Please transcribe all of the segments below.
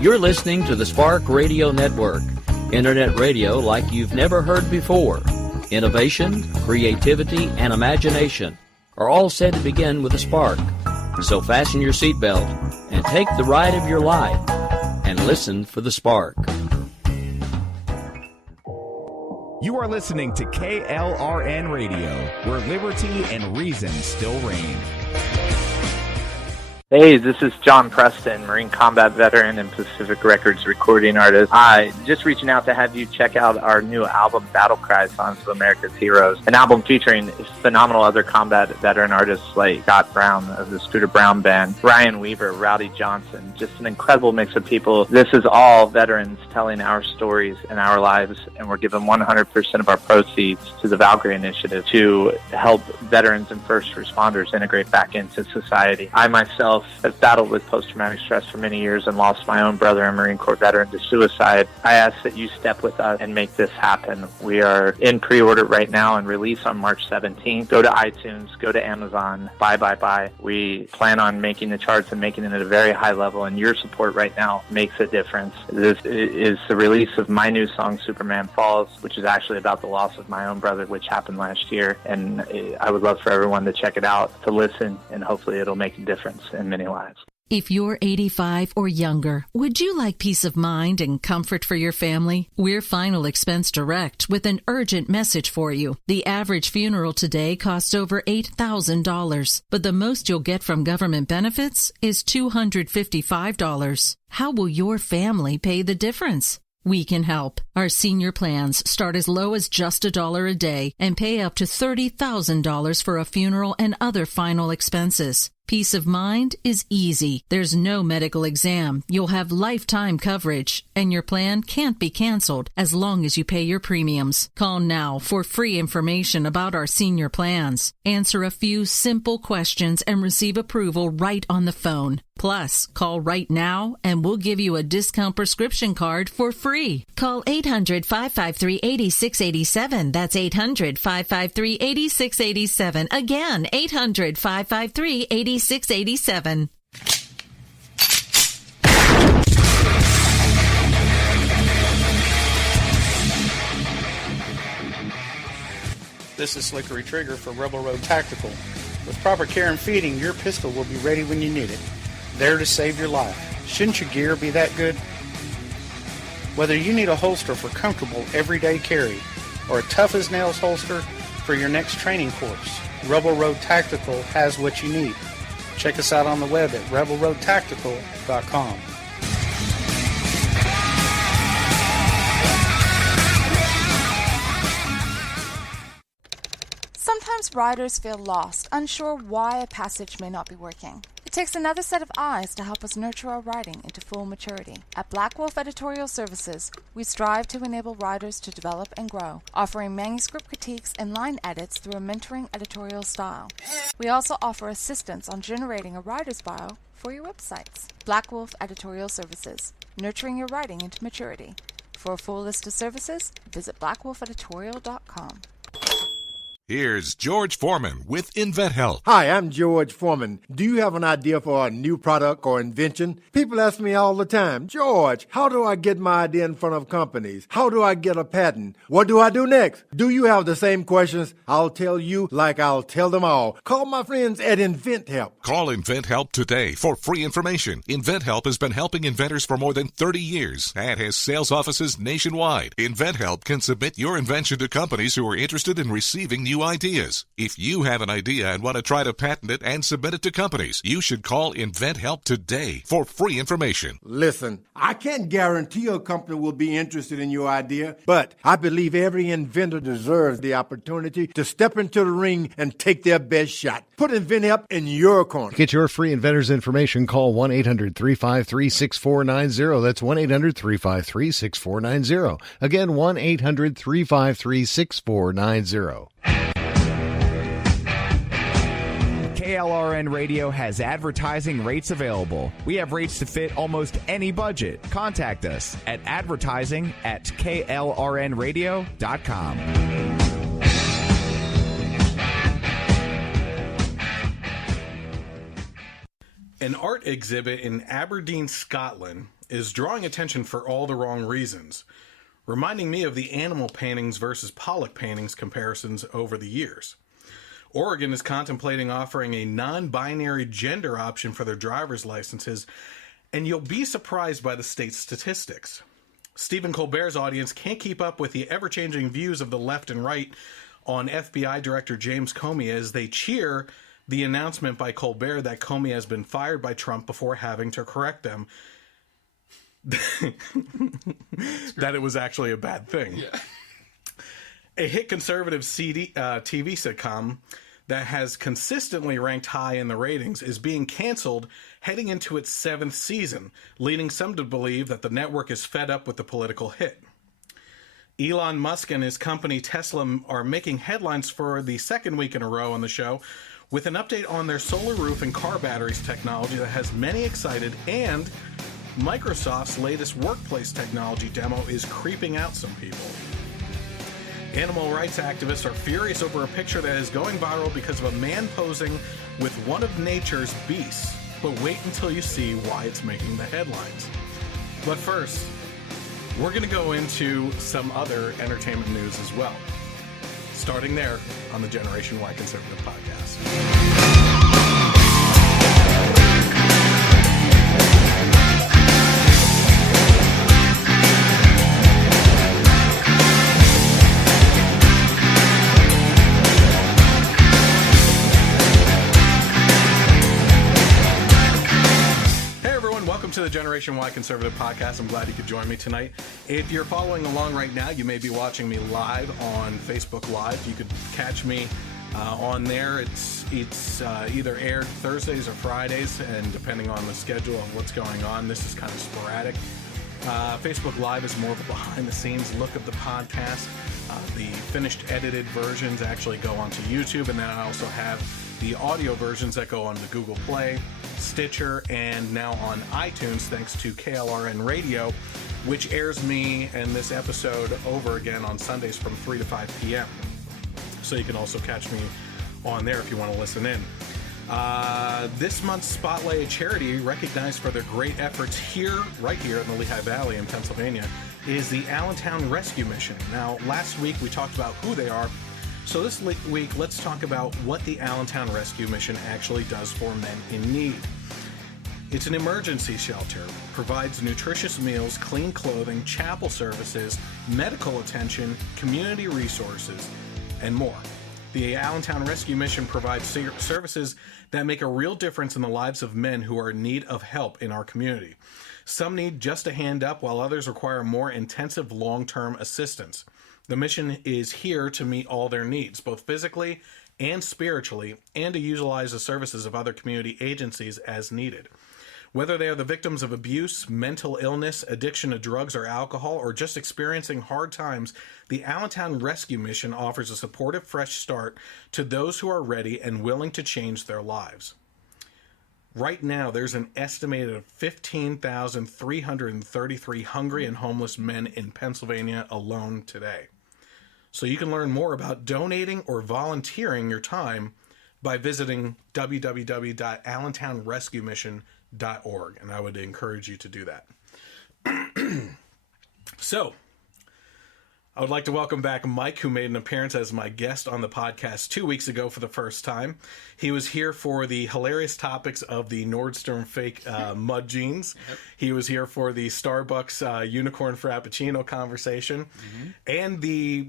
You're listening to the Spark Radio Network, Internet radio like you've never heard before. Innovation, creativity, and imagination are all said to begin with a spark. So fasten your seatbelt and take the ride of your life and listen for the spark. You are listening to KLRN Radio, where liberty and reason still reign. Hey, this is John Preston, Marine Combat Veteran and Pacific Records recording artist. Just reaching out to have you check out our new album, Battle Cry, Songs of America's Heroes, an album featuring phenomenal other combat veteran artists like Scott Brown of the Scooter Brown Band, Ryan Weaver, Rowdy Johnson, just an incredible mix of people. This is all veterans telling our stories and our lives, and we're giving 100% of our proceeds to the Valkyrie Initiative to help veterans and first responders integrate back into society. I myself have battled with post-traumatic stress for many years and lost my own brother, a Marine Corps veteran, to suicide. I ask that you step with us and make this happen. We are in pre-order right now and release on March 17th. Go to iTunes, go to Amazon, buy. We plan on making the charts and making it at a very high level, and your support right now makes a difference. This is the release of my new song, Superman Falls, which is actually about the loss of my own brother, which happened last year, and I would love for everyone to check it out, to listen, and hopefully it'll make a difference in many lives. If you're 85 or younger, would you like peace of mind and comfort for your family? We're Final Expense Direct with an urgent message for you. The average funeral today costs over $8,000, but the most you'll get from government benefits is $255. How will your family pay the difference? We can help. Our senior plans start as low as just $1 a day and pay up to $30,000 for a funeral and other final expenses. Peace of mind is easy. There's no medical exam. You'll have lifetime coverage, and your plan can't be canceled as long as you pay your premiums. Call now for free information about our senior plans. Answer a few simple questions and receive approval right on the phone. Plus, call right now and we'll give you a discount prescription card for free. Call 800-553-8687. That's 800-553-8687. Again, 800-553-8687. This is Slickery Trigger for Rebel Road Tactical. With proper care and feeding, your pistol will be ready when you need it. There to save your life. Shouldn't your gear be that good? Whether you need a holster for comfortable everyday carry or a tough-as-nails holster for your next training course, Rebel Road Tactical has what you need. Check us out on the web at rebelroadtactical.com. Sometimes riders feel lost, unsure why a passage may not be working. It takes another set of eyes to help us nurture our writing into full maturity. At Black Wolf Editorial Services, we strive to enable writers to develop and grow, offering manuscript critiques and line edits through a mentoring editorial style. We also offer assistance on generating a writer's bio for your websites. Black Wolf Editorial Services, nurturing your writing into maturity. For a full list of services, visit blackwolfeditorial.com. Here's George Foreman with InventHelp. Hi, I'm George Foreman. Do you have an idea for a new product or invention? People ask me all the time, George, how do I get my idea in front of companies? How do I get a patent? What do I do next? Do you have the same questions? I'll tell you like I'll tell them all. Call my friends at InventHelp. Call InventHelp today for free information. InventHelp has been helping inventors for more than 30 years and has sales offices nationwide. InventHelp can submit your invention to companies who are interested in receiving new ideas. If you have an idea and want to try to patent it and submit it to companies, you should call InventHelp today for free information. Listen, I can't guarantee a company will be interested in your idea, but I believe every inventor deserves the opportunity to step into the ring and take their best shot. Put InventHelp in your corner. Get your free inventor's information. Call 1-800-353-6490. That's 1-800-353-6490. Again, 1-800-353-6490. KLRN Radio has advertising rates available. We have rates to fit almost any budget. Contact us at advertising@klrnradio.com. An art exhibit in Aberdeen, Scotland is drawing attention for all the wrong reasons, reminding me of the animal paintings versus Pollock paintings comparisons over the years. Oregon is contemplating offering a non-binary gender option for their driver's licenses, and you'll be surprised by the state's statistics. Stephen Colbert's audience can't keep up with the ever-changing views of the left and right on FBI Director James Comey as they cheer the announcement by Colbert that Comey has been fired by Trump before having to correct them that it was actually a bad thing. Yeah. A hit conservative TV sitcom that has consistently ranked high in the ratings is being canceled heading into its 7th season, leading some to believe that the network is fed up with the political hit. Elon Musk and his company Tesla are making headlines for the 2nd week in a row on the show with an update on their solar roof and car batteries technology that has many excited, and Microsoft's latest workplace technology demo is creeping out some people. Animal rights activists are furious over a picture that is going viral because of a man posing with one of nature's beasts. But wait until you see why it's making the headlines. But first, we're going to go into some other entertainment news as well. Starting there on the Generation Y Conservative Podcast. To the Generation Y Conservative Podcast. I'm glad you could join me tonight. If you're following along right now, you may be watching me live on Facebook Live. You could catch me on there. It's either aired Thursdays or Fridays, and depending on the schedule of what's going on, this is kind of sporadic. Facebook Live is more of a behind-the-scenes look of the podcast. The finished edited versions actually go onto YouTube, and then I also have the audio versions that go on to Google Play, Stitcher, and now on iTunes, thanks to KLRNRadio, which airs me and this episode over again on Sundays from 3 to 5 p.m. So you can also catch me on there if you want to listen in. This month's Spotlight, a charity recognized for their great efforts right here in the Lehigh Valley in Pennsylvania, is the Allentown Rescue Mission. Now, last week we talked about who they are. So this week, let's talk about what the Allentown Rescue Mission actually does for men in need. It's an emergency shelter, provides nutritious meals, clean clothing, chapel services, medical attention, community resources, and more. The Allentown Rescue Mission provides services that make a real difference in the lives of men who are in need of help in our community. Some need just a hand up, while others require more intensive long-term assistance. The mission is here to meet all their needs, both physically and spiritually, and to utilize the services of other community agencies as needed. Whether they are the victims of abuse, mental illness, addiction to drugs or alcohol, or just experiencing hard times, the Allentown Rescue Mission offers a supportive fresh start to those who are ready and willing to change their lives. Right now, there's an estimated 15,333 hungry and homeless men in Pennsylvania alone today. So you can learn more about donating or volunteering your time by visiting www.allentownrescuemission.org, and I would encourage you to do that. So, I would like to welcome back Mike, who made an appearance as my guest on the podcast 2 weeks ago for the first time. He was here for the hilarious topics of the Nordstrom fake mud jeans. Yep. He was here for the Starbucks unicorn frappuccino conversation, and the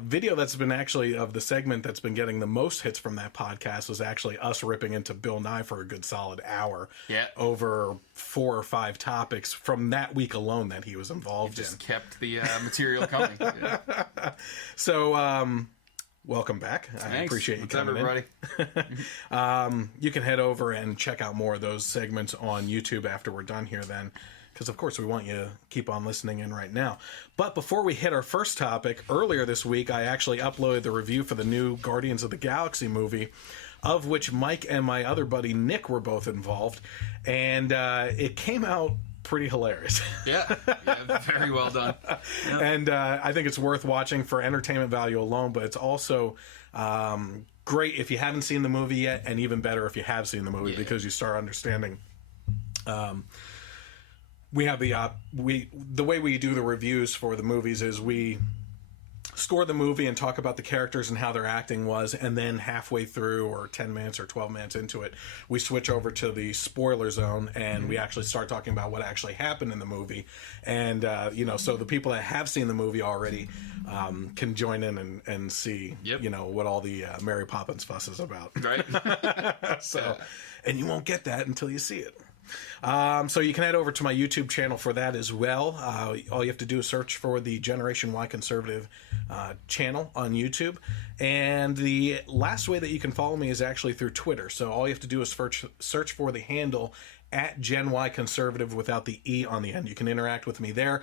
video that's been actually of the segment that's been getting the most hits from that podcast was actually us ripping into Bill Nye for a good solid hour over 4 or 5 topics from that week alone that he was involved in. Just kept the material coming. So, welcome back. Thanks. I appreciate you coming everybody? in. You can head over and check out more of those segments on YouTube after we're done here then, because of course we want you to keep on listening in right now. But before we hit our first topic, earlier this week I actually uploaded the review for the new Guardians of the Galaxy movie, of which Mike and my other buddy Nick were both involved, and it came out pretty hilarious. Yeah, very well done. And I think it's worth watching for entertainment value alone, but it's also great if you haven't seen the movie yet, and even better if you have seen the movie, because you start understanding. We have the way we do the reviews for the movies is we score the movie and talk about the characters and how their acting was, and then halfway through, or 10 minutes or 12 minutes into it, we switch over to the spoiler zone, and we actually start talking about what actually happened in the movie. And so the people that have seen the movie already can join in and see what all the Mary Poppins fuss is about. Right. And you won't get that until you see it. So you can head over to my YouTube channel for that as well. All you have to do is search for the Generation Y Conservative channel on YouTube. And the last way that you can follow me is actually through Twitter. So all you have to do is search for the handle at Gen Y Conservative without the E on the end. You can interact with me there.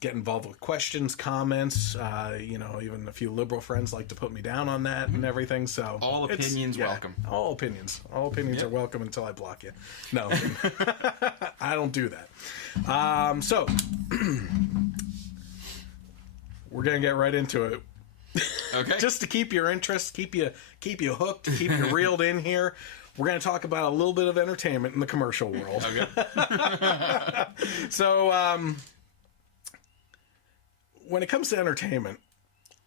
Get involved with questions, comments. Even a few liberal friends like to put me down on that and everything. So all opinions welcome. All opinions are welcome until I block you. No, I don't do that. So we're gonna get right into it. Okay. Just to keep your interest, keep you hooked, keep you reeled in here. We're going to talk about a little bit of entertainment in the commercial world. Okay. So, when it comes to entertainment,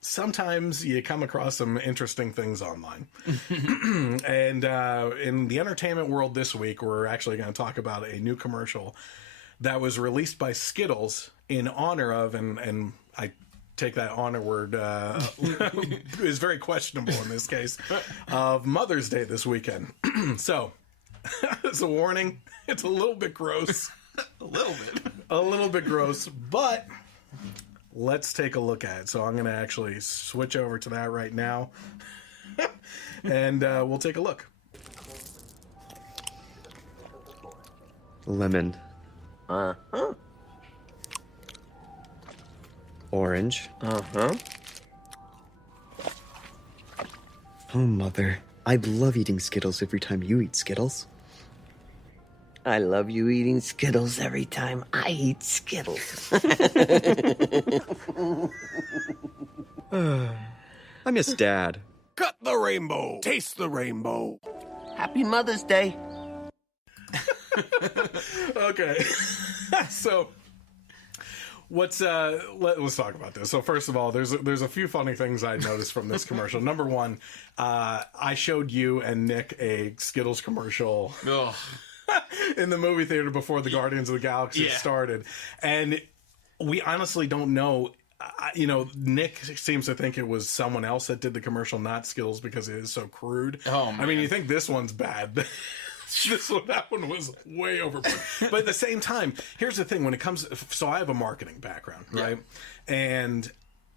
sometimes you come across some interesting things online. And in the entertainment world this week, we're actually going to talk about a new commercial that was released by Skittles in honor of, and I take that honor word is very questionable in this case, of Mother's Day this weekend. So, it's a warning. It's a little bit gross. A little bit gross, but let's take a look at it. So I'm going to actually switch over to that right now, and we'll take a look. Lemon. Orange. Oh, Mother. I love eating Skittles every time you eat Skittles. I love you eating Skittles every time I eat Skittles. I miss Dad. Cut the rainbow. Taste the rainbow. Happy Mother's Day. Okay. So let's talk about this. So first of all, there's a few funny things I noticed from this commercial. Number one, I showed you and Nick a Skittles commercial in the movie theater before the Guardians of the Galaxy started, and we honestly don't know. Nick seems to think it was someone else that did the commercial, not Skittles, because it is so crude. Oh man. I mean, you think this one's bad. That one was way overboard. But at the same time, here's the thing: when it comes, so I have a marketing background, right? And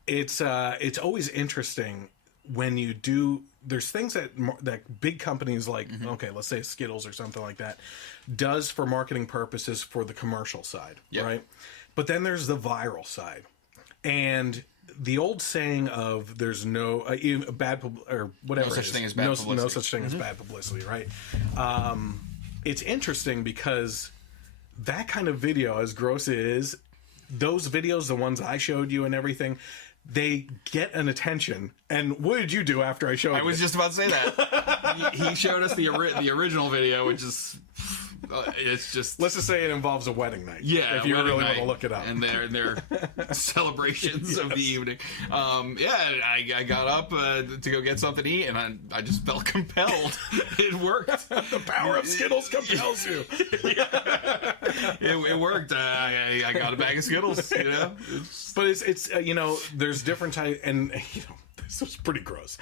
it's always interesting when you do. There's things that big companies like, okay, let's say Skittles or something like that, does for marketing purposes for the commercial side, right? But then there's the viral side, and the old saying of "there's no bad or whatever no such thing as bad publicity. No such thing as bad publicity," right? It's interesting because that kind of video, as gross as it is, those videos, the ones I showed you and everything, they get an attention. And what did you do after I showed you? I was just about to say that. He showed us the original video, which is... it's just... Let's just say it involves a wedding night. Yeah, if you really want to look it up. And their celebrations of the evening. I got up to go get something to eat, and I just felt compelled. It worked. The power of Skittles compels you. It worked. I got a bag of Skittles, But it's there's different types, and this was pretty gross.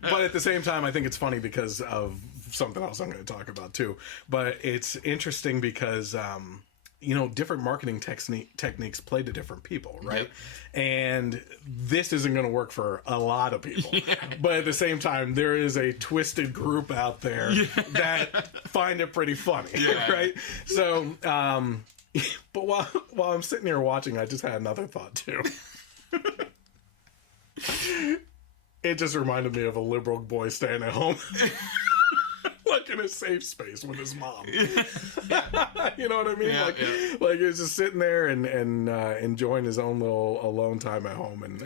But at the same time, I think it's funny because of something else I'm going to talk about too. But it's interesting because different marketing techniques play to different people, right? Yep. And this isn't going to work for a lot of people. But at the same time, there is a twisted group out there that find it pretty funny, right? So, but while I'm sitting here watching, I just had another thought too. It just reminded me of a liberal boy staying at home. Like in a safe space with his mom. You know what I mean? Like he's just sitting there and enjoying his own little alone time at home and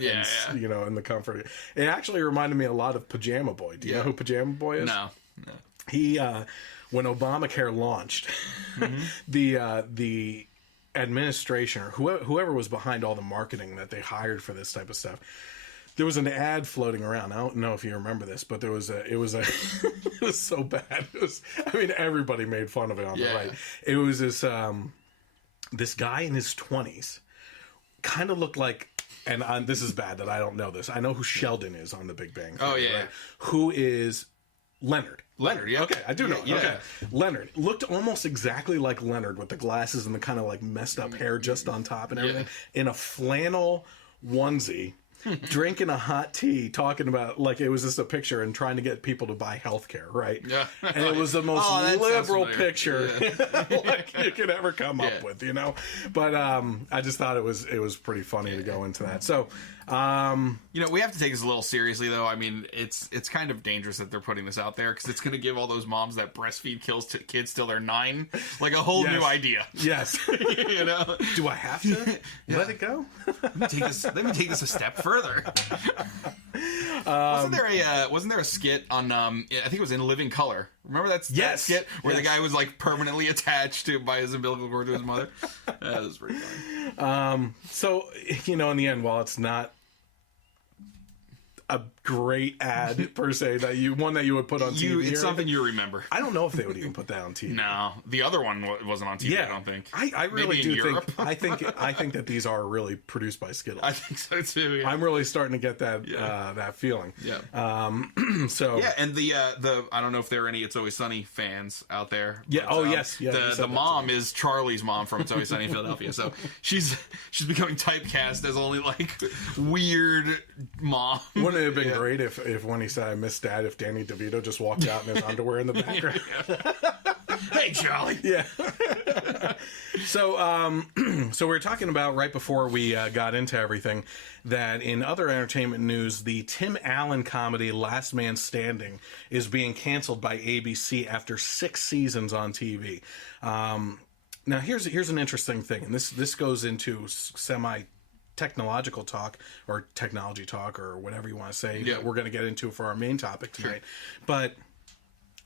you know, in the comfort. It actually reminded me a lot of Pajama Boy. Do you know who Pajama Boy is? No. He when Obamacare launched, the administration or whoever was behind all the marketing that they hired for this type of stuff, there was an ad floating around. I don't know if you remember this, but it was it was so bad. Everybody made fun of it on the right. It was this guy in his 20s, kind of looked like, and this is bad that I don't know this. I know who Sheldon is on The Big Bang Theory, right? Who is Leonard? Yeah. Okay, I do know. Okay. Leonard looked almost exactly like Leonard with the glasses and the kind of like messed up hair just on top and everything, in a flannel onesie, drinking a hot tea, talking about, like, it was just a picture and trying to get people to buy healthcare, right? Yeah. And it was the most liberal picture like you could ever come up with, you know? But I just thought it was pretty funny to go into that. So, you know, we have to take this a little seriously, though. I mean, it's kind of dangerous that they're putting this out there, because it's going to give all those moms that breastfeed kids till they're 9 like a whole new idea. Yes. You know, do I have to let it go? Let me take this a step further. Wasn't there a skit on I think it was in Living Color? Remember that skit where the guy was like permanently attached by his umbilical cord to his mother? That was pretty funny. So, you know, in the end, while it's not a great ad per se that you would put on TV, it's something you remember. I don't know if they would even put that on TV. No, the other one wasn't on TV. I don't think. I really do think. I think that these are really produced by Skittles. I think so too. Yeah. I'm really starting to get that that feeling. Yeah. So and the I don't know if there are any It's Always Sunny fans out there. Yeah. But, yes. Yeah. The mom is Charlie's mom from It's Always Sunny in Philadelphia. So she's becoming typecast as only like weird mom. Wouldn't it have been great if when he said I miss Dad, if Danny DeVito just walked out in his underwear in the background? Hey, Charlie. Yeah. So we were talking about right before we got into everything that in other entertainment news, the Tim Allen comedy Last Man Standing is being canceled by ABC after 6 seasons on TV. Now here's an interesting thing, and this goes into technological talk or technology talk or whatever you want to say that we're going to get into for our main topic tonight. But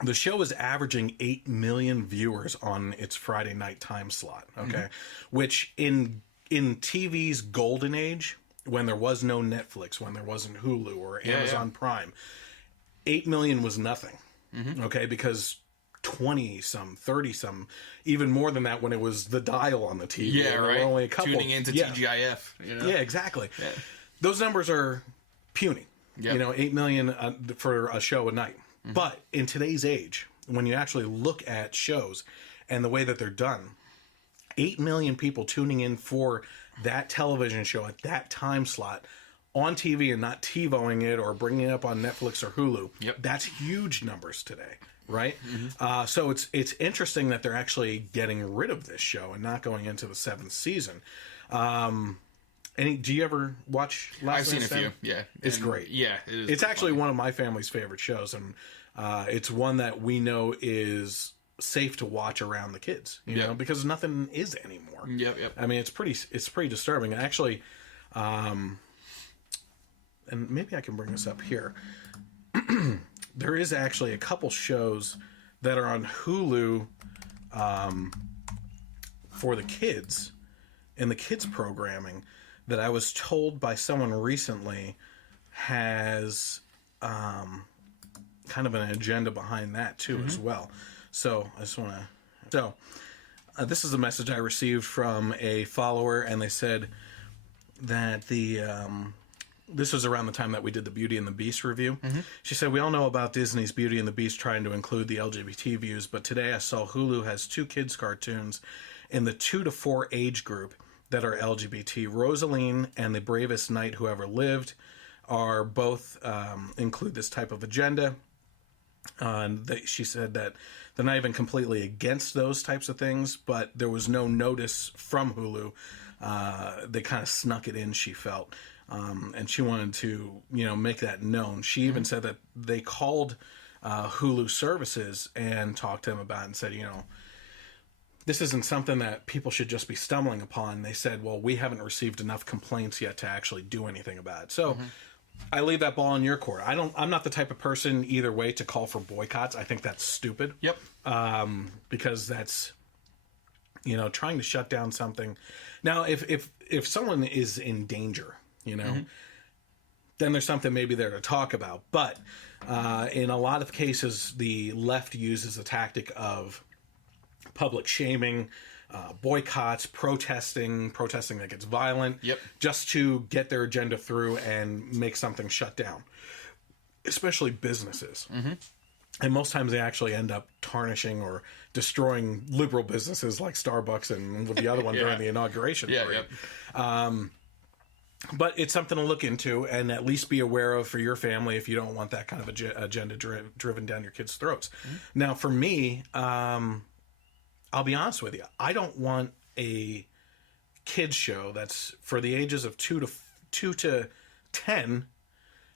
the show is averaging 8 million viewers on its Friday night time slot, okay? Which in TV's golden age, when there was no Netflix, when there wasn't Hulu or Amazon Prime, 8 million was nothing, okay? Because 20-some, 30-some, even more than that when it was the dial on the TV. Yeah, right. There were only a couple. Tuning into TGIF. You know? Yeah, exactly. Yeah. Those numbers are puny. Yep. You know, 8 million for a show a night. But in today's age, when you actually look at shows and the way that they're done, 8 million people tuning in for that television show at that time slot on TV and not TiVoing it or bringing it up on Netflix or Hulu, that's huge numbers today. Right? So it's interesting that they're actually getting rid of this show and not going into the 7th season. Do you ever watch Last Man I've seen Standing? a few, yeah. It's great. Yeah, it is. It's actually one of my family's favorite shows, and it's one that we know is safe to watch around the kids, you know, because nothing is anymore. Yep. I mean, it's pretty disturbing. Actually, and maybe I can bring this up here. There is actually a couple shows that are on Hulu for the kids, in the kids programming, that I was told by someone recently has kind of an agenda behind that too as well. So I just want to... So this is a message I received from a follower, and they said that this was around the time that we did the Beauty and the Beast review. She said, we all know about Disney's Beauty and the Beast trying to include the LGBT views, but today I saw Hulu has 2 kids' cartoons in the 2 to 4 age group that are LGBT. Rosaline and The Bravest Knight Who Ever Lived are both include this type of agenda. She said that they're not even completely against those types of things, but there was no notice from Hulu. They kind of snuck it in, she felt. And she wanted to, make that known. She even said that they called Hulu services and talked to them about it and said, this isn't something that people should just be stumbling upon. They said, well, we haven't received enough complaints yet to actually do anything about it. So I leave that ball in your court. I'm not the type of person either way to call for boycotts. I think that's stupid. Yep. Because that's, trying to shut down something. Now, if someone is in danger, then there's something maybe there to talk about. But in a lot of cases, the left uses the tactic of public shaming, boycotts, protesting that gets violent, just to get their agenda through and make something shut down, especially businesses. And most times they actually end up tarnishing or destroying liberal businesses like Starbucks and the other one during the inauguration. But it's something to look into and at least be aware of for your family if you don't want that kind of agenda driven down your kids' throats. Now, for me, I'll be honest with you. I don't want a kids show that's for the ages of 2 to 10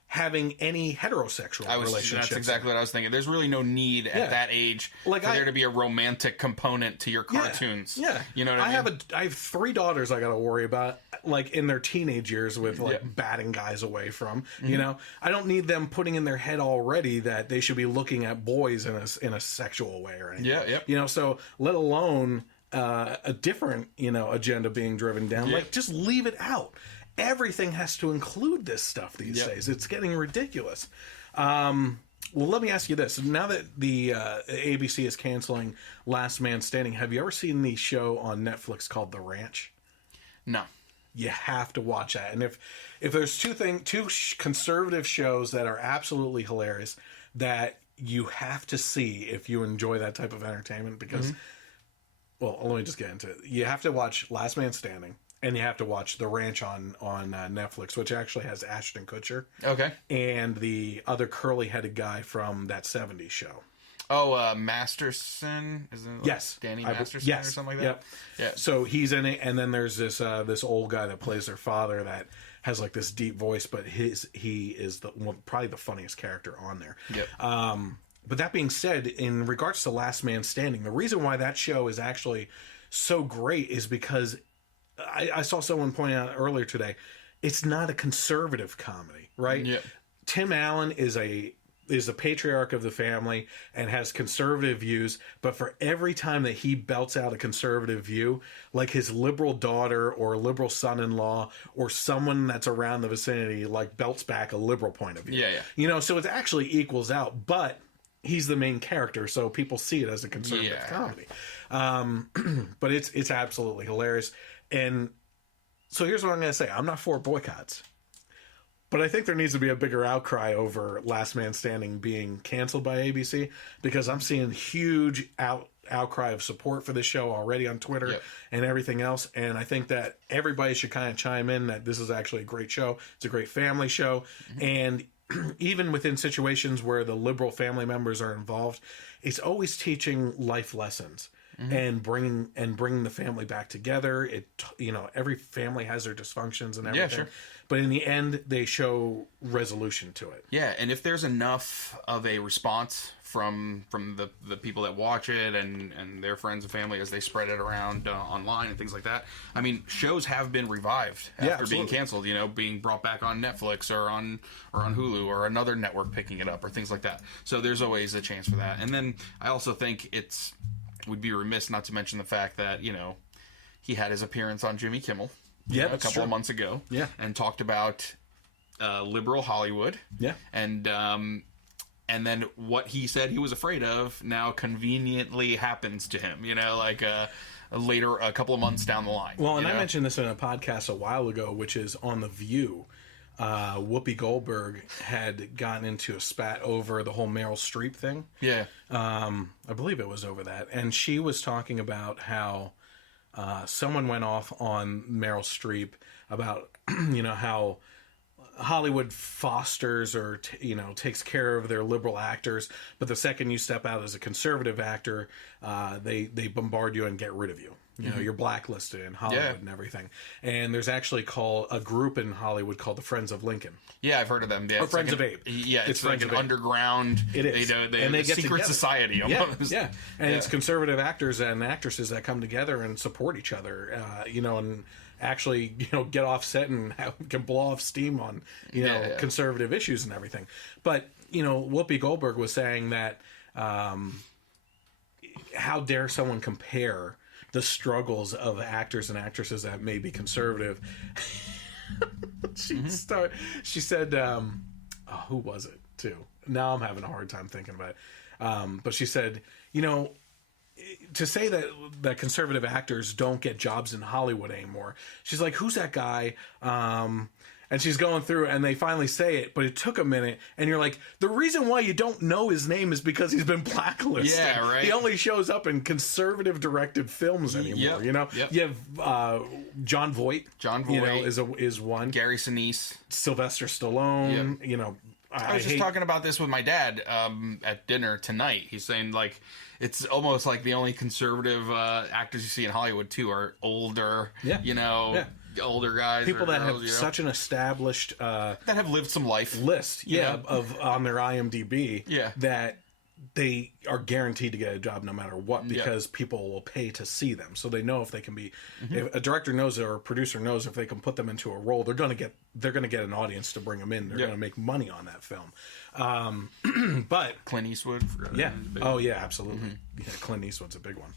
having any heterosexual relationships. That's exactly what I was thinking. There's really no need at that age for there to be a romantic component to your cartoons. You know what I mean? I have 3 daughters I got to worry about, like in their teenage years, with batting guys away from. I don't need them putting in their head already that they should be looking at boys in a sexual way or anything. So let alone a different agenda being driven down. Like, just leave it out. Everything has to include this stuff these days. It's getting ridiculous. Well, let me ask you this. Now that the ABC is canceling Last Man Standing, have you ever seen the show on Netflix called The Ranch? No. You have to watch that. And if there's two conservative shows that are absolutely hilarious that you have to see if you enjoy that type of entertainment, because, well, let me just get into it. You have to watch Last Man Standing. And you have to watch The Ranch on Netflix, which actually has Ashton Kutcher. Okay. And the other curly-headed guy from that 70s show. Oh, Masterson? Isn't it Danny Masterson or something like that? Yeah. So he's in it, and then there's this old guy that plays their father that has like this deep voice, but he is probably the funniest character on there. But that being said, in regards to Last Man Standing, the reason why that show is actually so great is because I saw someone point out earlier today, it's not a conservative comedy, right? Yeah. Tim Allen is a patriarch of the family and has conservative views, but for every time that he belts out a conservative view, like his liberal daughter or liberal son-in-law or someone that's around the vicinity, like belts back a liberal point of view. So it actually equals out, but he's the main character, so people see it as a conservative comedy. But it's absolutely hilarious. And so here's what I'm going to say. I'm not for boycotts. But I think there needs to be a bigger outcry over Last Man Standing being canceled by ABC, because I'm seeing huge outcry of support for this show already on Twitter and everything else. And I think that everybody should kind of chime in that this is actually a great show. It's a great family show. And even within situations where the liberal family members are involved, it's always teaching life lessons. And bringing the family back together. Every family has their dysfunctions and everything. Yeah, sure. But in the end, they show resolution to it. Yeah, and if there's enough of a response from the people that watch it and their friends and family as they spread it around online and things like that, I mean, shows have been revived after being canceled. Being brought back on Netflix or on Hulu or another network picking it up or things like that. So there's always a chance for that. And then I also think would be remiss not to mention the fact that, he had his appearance on Jimmy Kimmel a couple of months ago and talked about liberal Hollywood. And then what he said he was afraid of now conveniently happens to him, later, a couple of months down the line. Well, and I mentioned this in a podcast a while ago, which is on The View. Whoopi Goldberg had gotten into a spat over the whole Meryl Streep thing. I believe it was over that. And she was talking about how someone went off on Meryl Streep about, how Hollywood fosters or, takes care of their liberal actors. But the second you step out as a conservative actor, they bombard you and get rid of you. You know, you're blacklisted in Hollywood and everything. And there's actually a group in Hollywood called the Friends of Lincoln. Yeah, I've heard of them. Yeah, or Friends of Abe. Yeah, it's like an underground. It is. They get secret together. Society. Almost. Yeah. And it's conservative actors and actresses that come together and support each other. You know, and actually, you know, get off set and can blow off steam on, you know, conservative issues and everything. But, you know, Whoopi Goldberg was saying that how dare someone compare the struggles of actors and actresses that may be conservative. She said, who was it too? Now I'm having a hard time thinking about it. But she said, you know, to say that conservative actors don't get jobs in Hollywood anymore. She's like, who's that guy? And she's going through, and they finally say it, but it took a minute, and you're like, the reason why you don't know his name is because he's been blacklisted. Yeah, right. He only shows up in conservative-directed films anymore, you know? Yep. You have John Voight. You know, is one. Gary Sinise. Sylvester Stallone, you know. I was just talking about this with my dad at dinner tonight. He's saying, like, it's almost like the only conservative actors you see in Hollywood, too, are older, you know... older guys, people that have such an established that have lived some life list, of on their IMDb, that they are guaranteed to get a job no matter what, because people will pay to see them, so they know if they can be. If a director knows or a producer knows if they can put them into a role, they're going to get an audience to bring them in. They're going to make money on that film. But Clint Eastwood, absolutely. Yeah, Clint Eastwood's a big one.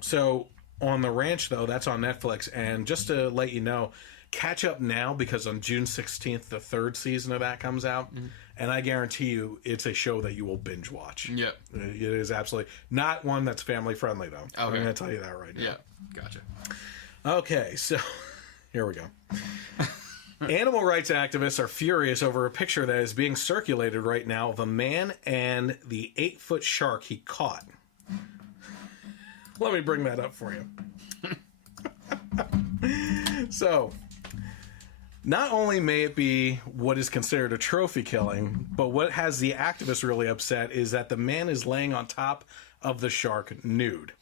So. On the Ranch, though, that's on Netflix. And just to let you know, catch up now, because on June 16th, the third season of that comes out. And I guarantee you, it's a show that you will binge watch. Yep. It is absolutely not one that's family friendly, though. Okay. I'm going to tell you that right now. Yeah, gotcha. Okay, so here we go. Animal rights activists are furious over a picture that is being circulated right now of a man and the 8-foot shark he caught. Let me bring that up for you. So, not only may it be what is considered a trophy killing, but what has the activists really upset is that the man is laying on top of the shark nude.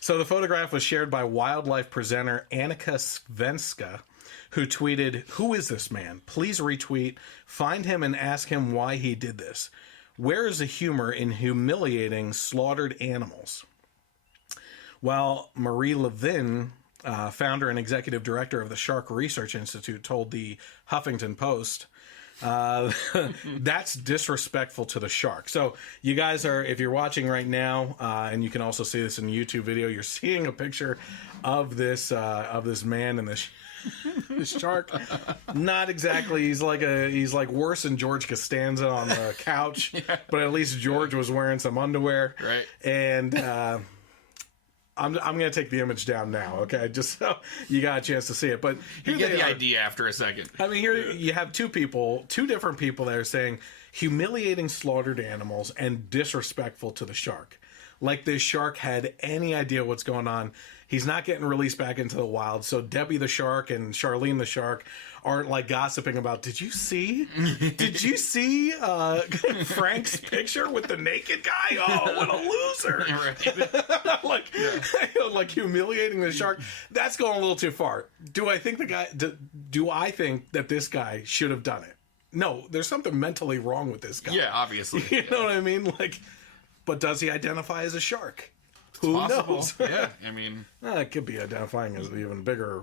So the photograph was shared by wildlife presenter Annika Svenska, who tweeted, "Who is this man? Please retweet, find him and ask him why he did this. Where is the humor in humiliating slaughtered animals?" While Marie Levin, founder and executive director of the Shark Research Institute, told the Huffington Post, that's disrespectful to the shark. So you guys are, if you're watching right now, and you can also see this in the YouTube video, you're seeing a picture of this man and this shark. Not exactly. He's like worse than George Costanza on the couch, but at least George was wearing some underwear, right? And I'm going to take the image down now, okay? Just so you got a chance to see it. But you get the idea after a second. I mean, here you have two different people that are saying humiliating slaughtered animals and disrespectful to the shark. Like this shark had any idea what's going on. He's not getting released back into the wild. So Debbie the shark and Charlene the shark aren't like gossiping about, did you see Frank's picture with the naked guy? Oh, what a loser. Like humiliating the shark. That's going a little too far. Do I think that this guy should have done it? No, there's something mentally wrong with this guy. Yeah, obviously. You know what I mean? Like, but does he identify as a shark? Who knows? Yeah, I mean... it could be identifying as an even bigger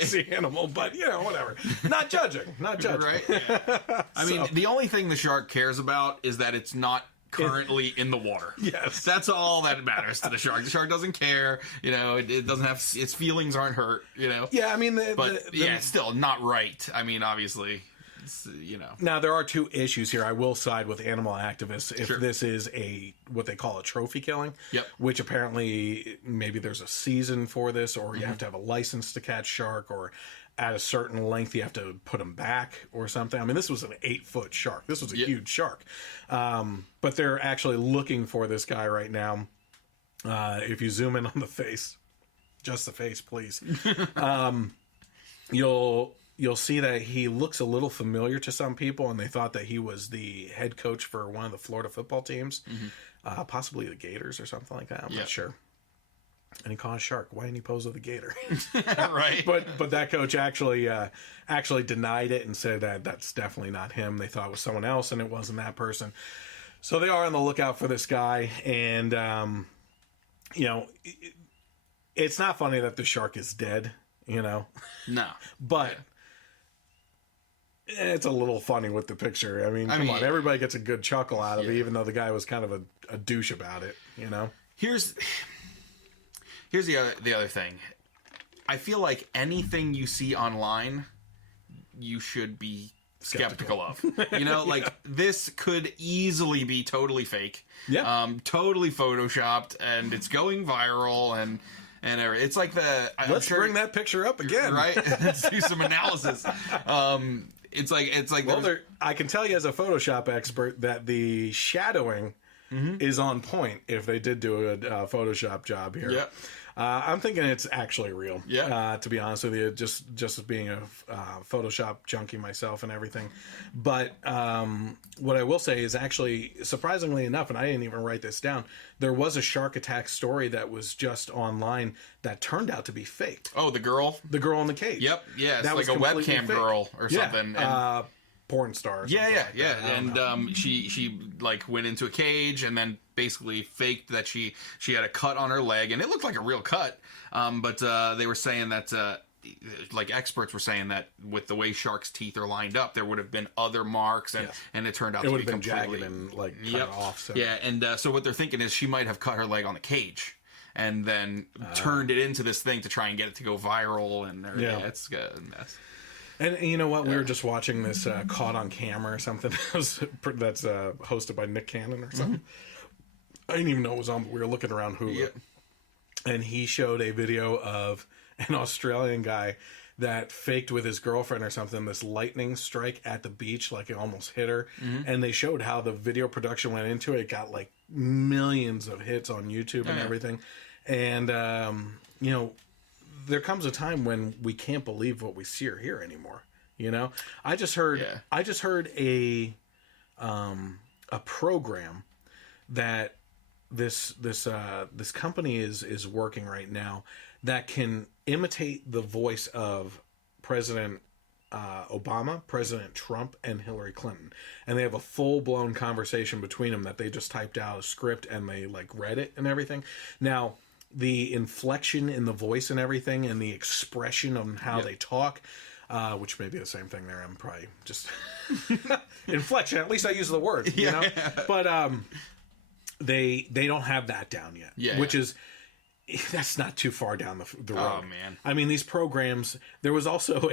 sea animal, but, whatever. Not judging. Right? Yeah. I mean, the only thing the shark cares about is that it's not currently in the water. Yes. That's all that matters to the shark. The shark doesn't care. It doesn't have... Its feelings aren't hurt, Yeah, I mean... it's still not right. I mean, obviously... Now, there are two issues here. I will side with animal activists if this is what they call a trophy killing, which apparently maybe there's a season for this, or you have to have a license to catch shark, or at a certain length you have to put them back or something. I mean, this was an 8-foot shark. This was a huge shark. But they're actually looking for this guy right now. If you zoom in on the face, just the face, please, you'll see that he looks a little familiar to some people, and they thought that he was the head coach for one of the Florida football teams, possibly the Gators or something like that. I'm not sure. And he caught a shark. Why didn't he pose with a gator? Right. But that coach actually denied it and said that that's definitely not him. They thought it was someone else, and it wasn't that person. So they are on the lookout for this guy. And, it's not funny that the shark is dead, No. But it's a little funny with the picture. I mean, come on. Everybody gets a good chuckle out of it, even though the guy was kind of a douche about it, Here's the other thing. I feel like anything you see online, you should be skeptical of. Like this could easily be totally fake. Yeah. Totally photoshopped, and it's going viral, and it's like Let's bring that picture up again, right? Let's do some analysis. It's like. Well, I can tell you as a Photoshop expert that the shadowing is on point if they did do a Photoshop job here. Yeah. I'm thinking it's actually real. Yeah. To be honest with you, just being a Photoshop junkie myself and everything. But what I will say is actually, surprisingly enough, and I didn't even write this down, there was a shark attack story that was just online that turned out to be fake. Oh, the girl? The girl in the cage. Yep. Yeah, it's that like a webcam girl or something. Yeah. Porn star. Or something like that. And she like went into a cage and then basically faked that she had a cut on her leg, and it looked like a real cut. But they were saying that like experts were saying that with the way sharks' teeth are lined up, there would have been other marks, and it turned out to be completely jagged and like cut off. So. Yeah, and so what they're thinking is she might have cut her leg on the cage and then turned it into this thing to try and get it to go viral, and it's a mess. And you know what? We were just watching this Caught on Camera or something that's hosted by Nick Cannon or something. I didn't even know it was on, but we were looking around Hulu. Yeah. And he showed a video of an Australian guy that faked with his girlfriend or something this lightning strike at the beach, like it almost hit her. And they showed how the video production went into it. It got like millions of hits on YouTube and everything. And, there comes a time when we can't believe what we see or hear anymore. I just heard a program that this company is working right now that can imitate the voice of President Obama, President Trump, and Hillary Clinton, and they have a full-blown conversation between them that they just typed out a script and they like read it and everything. Now, the inflection in the voice and everything, and the expression on how they talk, which may be the same thing there. I'm probably just inflection. At least I use the word, you know. But they don't have that down yet, which is that's not too far down the road. Oh man! I mean, these programs. There was also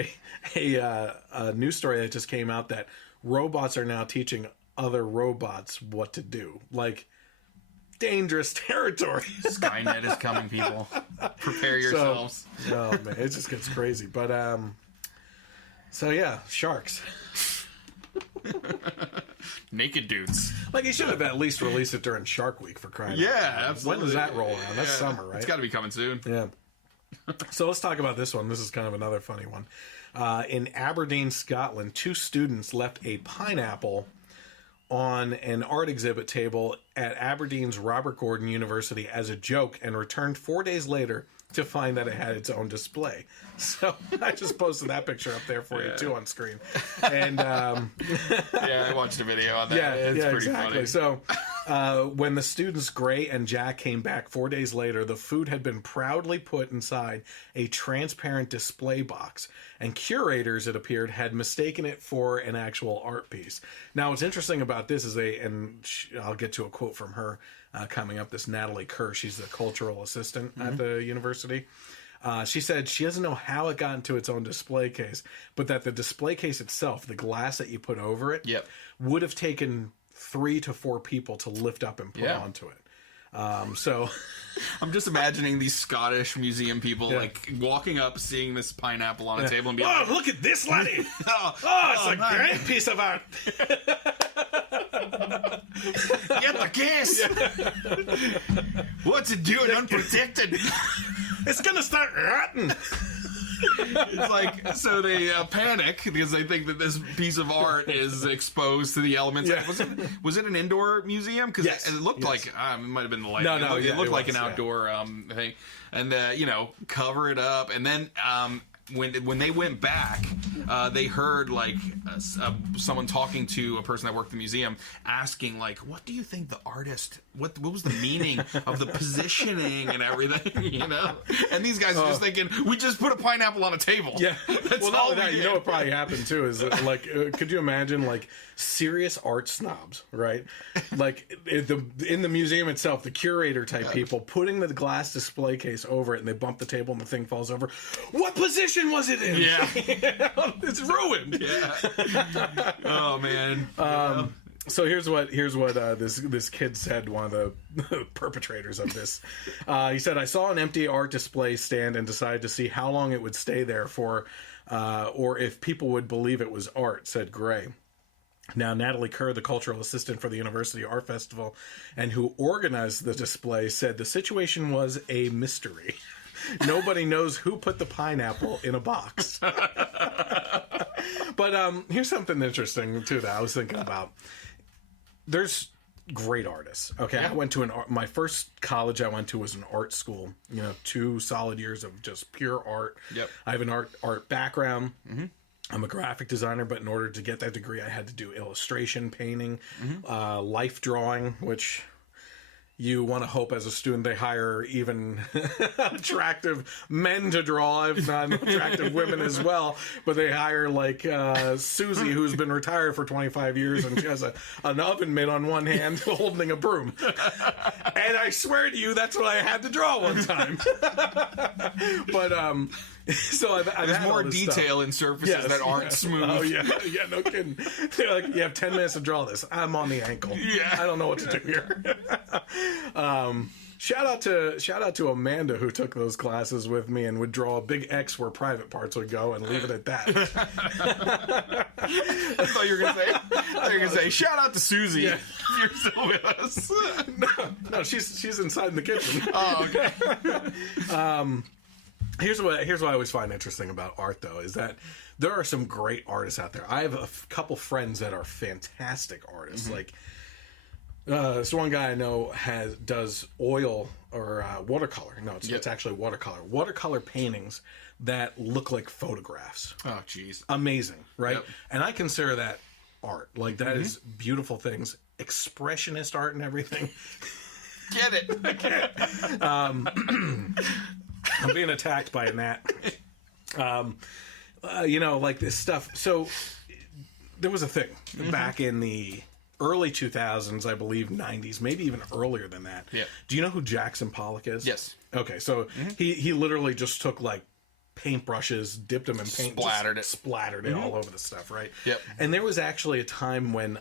a news story that just came out that robots are now teaching other robots what to do, like. Dangerous territory. Skynet is coming, people. Prepare yourselves. Oh man, it just gets crazy. But sharks. Naked dudes. Like, he should have at least released it during Shark Week, for crying out loud. Yeah, absolutely. When does that roll around? That's summer, right? It's got to be coming soon. Yeah. So let's talk about this one. This is kind of another funny one. In Aberdeen, Scotland, 2 students left a pineapple on an art exhibit table at Aberdeen's Robert Gordon University as a joke, and returned 4 days later to find that it had its own display. So I just posted that picture up there for you too on screen. And I watched a video on that. It's pretty funny. So when the students Gray and Jack came back 4 days later, the food had been proudly put inside a transparent display box, and curators, it appeared, had mistaken it for an actual art piece. Now, what's interesting about this is I'll get to a quote from her coming up, this Natalie Kerr. She's the cultural assistant at the university. She said she doesn't know how it got into its own display case, but that the display case itself, the glass that you put over it, would have taken 3 to 4 people to lift up and put onto it. So I'm just imagining these Scottish museum people like walking up, seeing this pineapple on a table and being like, look at this, laddie! It's a great piece of art! Get the case! What's it doing unprotected? It's gonna start rotting! It's like, so they panic because they think that this piece of art is exposed to the elements. Yeah. Was it an indoor museum? Because Yes. it looked like, it might have been the lighting. No, it looked like was, an outdoor thing. And, cover it up. And then when they went back, they heard like someone talking to a person that worked at the museum, asking like, "What do you think the artist? What was the meaning of the positioning and everything?" You know, and these guys are just thinking, "We just put a pineapple on a table." Yeah. That's Well, all not that. we You did. know what probably happened too is like, could you imagine like serious art snobs, right? Like in the museum itself, the curator type people putting the glass display case over it, and they bump the table and the thing falls over. What position was it in? Yeah. It's ruined. Yeah. Oh man. So here's what this kid said. One of the perpetrators of this, he said, "I saw an empty art display stand and decided to see how long it would stay there for, or if people would believe it was art," said Gray. Now, Natalie Kerr, the cultural assistant for the University Art Festival and who organized the display, said the situation was a mystery. Nobody knows who put the pineapple in a box. But here's something interesting, too, that I was thinking about. There's great artists. Okay, I went to my first college I went to was an art school. 2 solid years of just pure art. Yep. I have an art background. Mm-hmm. I'm a graphic designer, but in order to get that degree, I had to do illustration, painting, life drawing, which you want to hope as a student they hire even attractive men to draw, if not attractive women as well. But they hire like Susie, who's been retired for 25 years, and she has an oven mitt on one hand holding a broom. And I swear to you, that's what I had to draw one time. But so I've There's had more all this detail stuff. in surfaces that aren't smooth. Oh yeah, no kidding. They're like, you have 10 minutes to draw this. I'm on the ankle. Yeah, I don't know what to do here. Shout out to Amanda, who took those classes with me and would draw a big X where private parts would go and leave it at that. I thought you were gonna say shout out to Susie. Yeah. If you're still with us. No, she's inside in the kitchen. Oh, okay. Here's what I always find interesting about art, though, is that there are some great artists out there. I have a couple friends that are fantastic artists. Mm-hmm. Like, this one guy I know does oil or watercolor. No, it's actually watercolor. Watercolor paintings that look like photographs. Oh, jeez. Amazing, right? Yep. And I consider that art. Like, that is beautiful things. Expressionist art and everything. Get it. I can't. I'm being attacked by a gnat. Like this stuff. So there was a thing back in the early 2000s, I believe 90s, maybe even earlier than that. Yeah. Do you know who Jackson Pollock is? Yes. Okay, so he literally just took like paintbrushes, dipped them in paint, splattered it all over the stuff, right? Yep. And there was actually a time when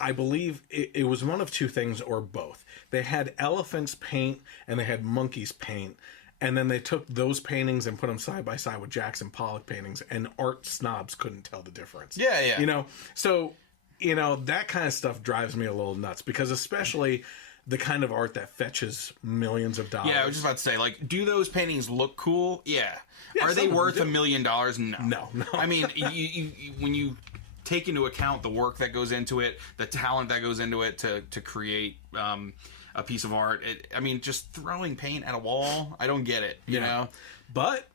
I believe it was one of two things or both. They had elephants paint and they had monkeys paint. And then they took those paintings and put them side by side with Jackson Pollock paintings, and art snobs couldn't tell the difference. Yeah. So, that kind of stuff drives me a little nuts, because especially the kind of art that fetches millions of dollars. Yeah, I was just about to say, like, do those paintings look cool? Yeah. Are they worth $1 million? No. No. I mean, you when you take into account the work that goes into it, the talent that goes into it to create a piece of art, just throwing paint at a wall, I don't get it, you know? But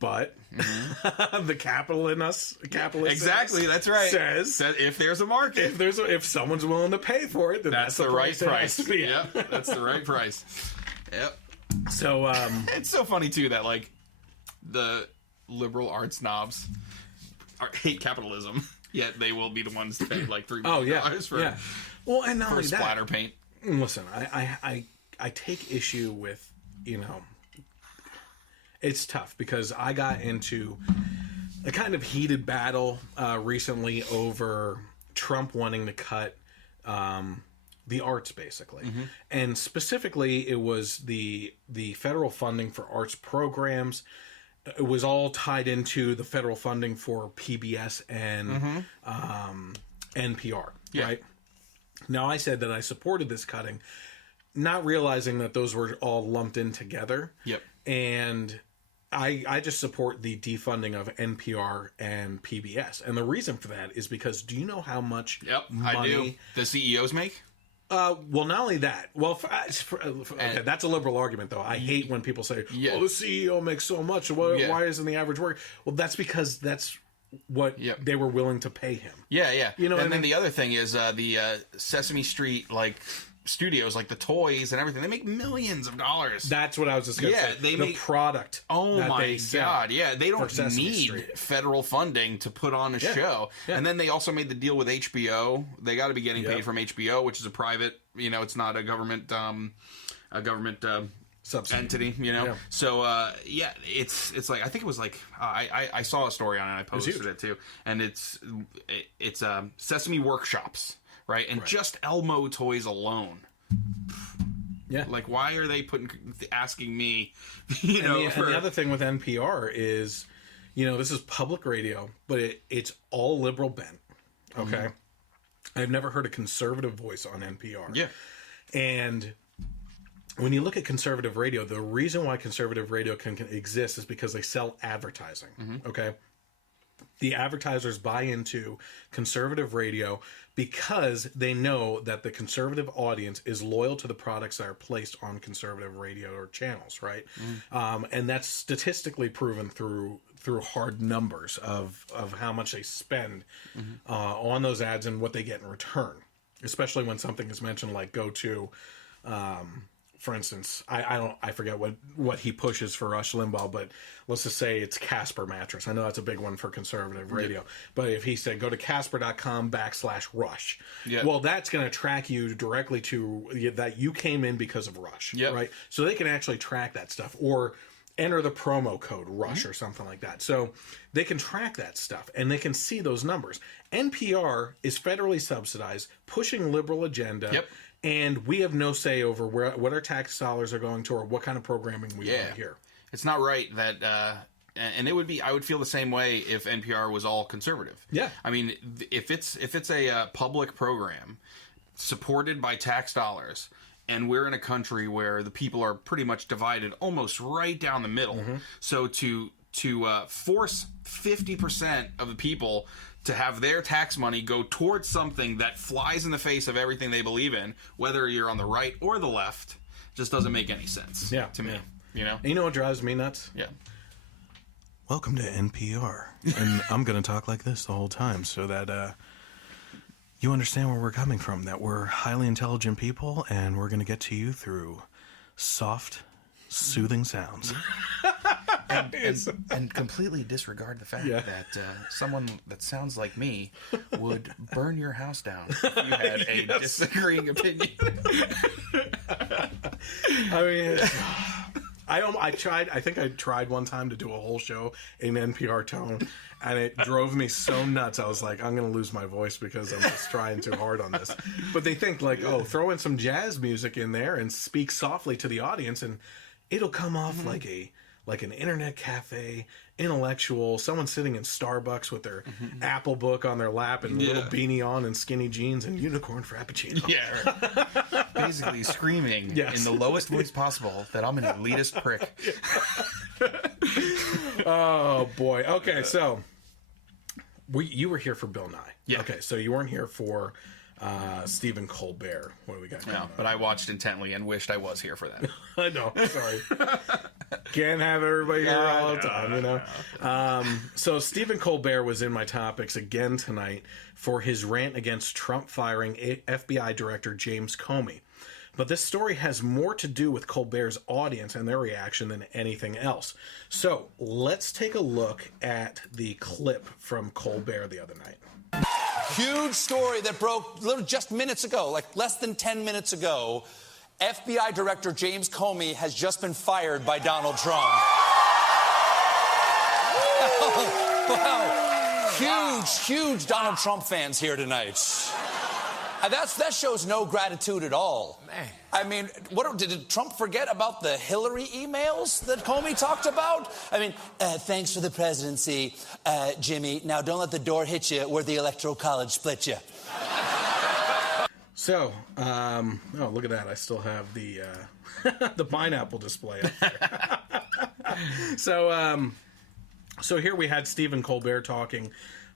the capitalist exactly, that's right, says if there's a market, if someone's willing to pay for it, then that's the right price. Yep, that's the right price. Yep. So it's so funny too that like the liberal art snobs hate capitalism, yet they will be the ones to pay like $3 million for well, and not for only splatter that, paint. Listen, I take issue with, it's tough because I got into a kind of heated battle recently over Trump wanting to cut the arts, basically. And specifically, it was the federal funding for arts programs. It was all tied into the federal funding for PBS and NPR, right? Now, I said that I supported this cutting, not realizing that those were all lumped in together. Yep. And I just support the defunding of NPR and PBS. And the reason for that is because do you know how much money... I do. The CEOs make? Well, not only that. Well, okay, that's a liberal argument, though. I hate when people say, "Oh, the CEO makes so much. Why isn't the average worker?" Well, that's because that's what they were willing to pay him. Yeah. You know, and then the other thing is the Sesame Street studios, like the toys and everything, they make millions of dollars. That's what I was just going to say. They the make product. Oh my God! Yeah, they don't need federal funding to put on a show. Yeah. And then they also made the deal with HBO. They got to be getting paid from HBO, which is a private. It's not a government. Subsidy. Entity. So it's like I think it was like I saw a story on it. And I posted it too, and it's Sesame Workshops. Right, and just Elmo toys alone. Yeah, like why are they asking me? And the other thing with NPR is, this is public radio, but it's all liberal bent. Okay, mm-hmm. I've never heard a conservative voice on NPR. Yeah, and when you look at conservative radio, the reason why conservative radio can exist is because they sell advertising. Mm-hmm. Okay. The advertisers buy into conservative radio because they know that the conservative audience is loyal to the products that are placed on conservative radio or channels, right? Mm. And that's statistically proven through hard numbers of how much they spend on those ads and what they get in return, especially when something is mentioned like go to... for instance, I forget what he pushes for Rush Limbaugh, but let's just say it's Casper mattress. I know that's a big one for conservative radio. But if he said go to Casper.com/Rush, well, that's going to track you directly to that you came in because of Rush, right? So they can actually track that stuff or enter the promo code Rush or something like that. So they can track that stuff and they can see those numbers. NPR is federally subsidized, pushing liberal agenda. Yep. And we have no say over what our tax dollars are going to or what kind of programming we want to hear. It's not right that, and it would be. I would feel the same way if NPR was all conservative. Yeah, I mean, if it's a public program supported by tax dollars, and we're in a country where the people are pretty much divided almost right down the middle, so to force 50% of the people to have their tax money go towards something that flies in the face of everything they believe in, whether you're on the right or the left, just doesn't make any sense to me. And you know what drives me nuts? Yeah. Welcome to NPR. And I'm going to talk like this the whole time so that you understand where we're coming from, that we're highly intelligent people and we're going to get to you through soft, soothing sounds. And completely disregard the fact that someone that sounds like me would burn your house down if you had a disagreeing opinion. I mean, I think I tried one time to do a whole show in NPR tone, and it drove me so nuts. I was like, I'm going to lose my voice because I'm just trying too hard on this. But they think like, oh, throw in some jazz music in there and speak softly to the audience, and it'll come off like an internet cafe intellectual, someone sitting in Starbucks with their Apple book on their lap and a little beanie on and skinny jeans and unicorn frappuccino. Yeah, right. Basically screaming in the lowest voice possible that I'm an elitist prick. Oh boy. Okay, so you were here for Bill Nye. Yeah. Okay, so you weren't here for Stephen Colbert. What do we got? No, but I watched intently and wished I was here for that. I know. Sorry. Can't have everybody here all the time, you know? So Stephen Colbert was in my topics again tonight for his rant against Trump firing FBI Director James Comey. But this story has more to do with Colbert's audience and their reaction than anything else. So let's take a look at the clip from Colbert the other night. Huge story that broke just minutes ago, like less than 10 minutes ago. FBI Director James Comey has just been fired by Donald Trump. Wow. Huge Donald Trump fans here tonight. That shows no gratitude at all. Man. I mean, did Trump forget about the Hillary emails that Comey talked about? I mean, thanks for the presidency, Jimmy. Now don't let the door hit you where the Electoral College split you. So, oh, look at that. I still have the the pineapple display up there. So here we had Stephen Colbert talking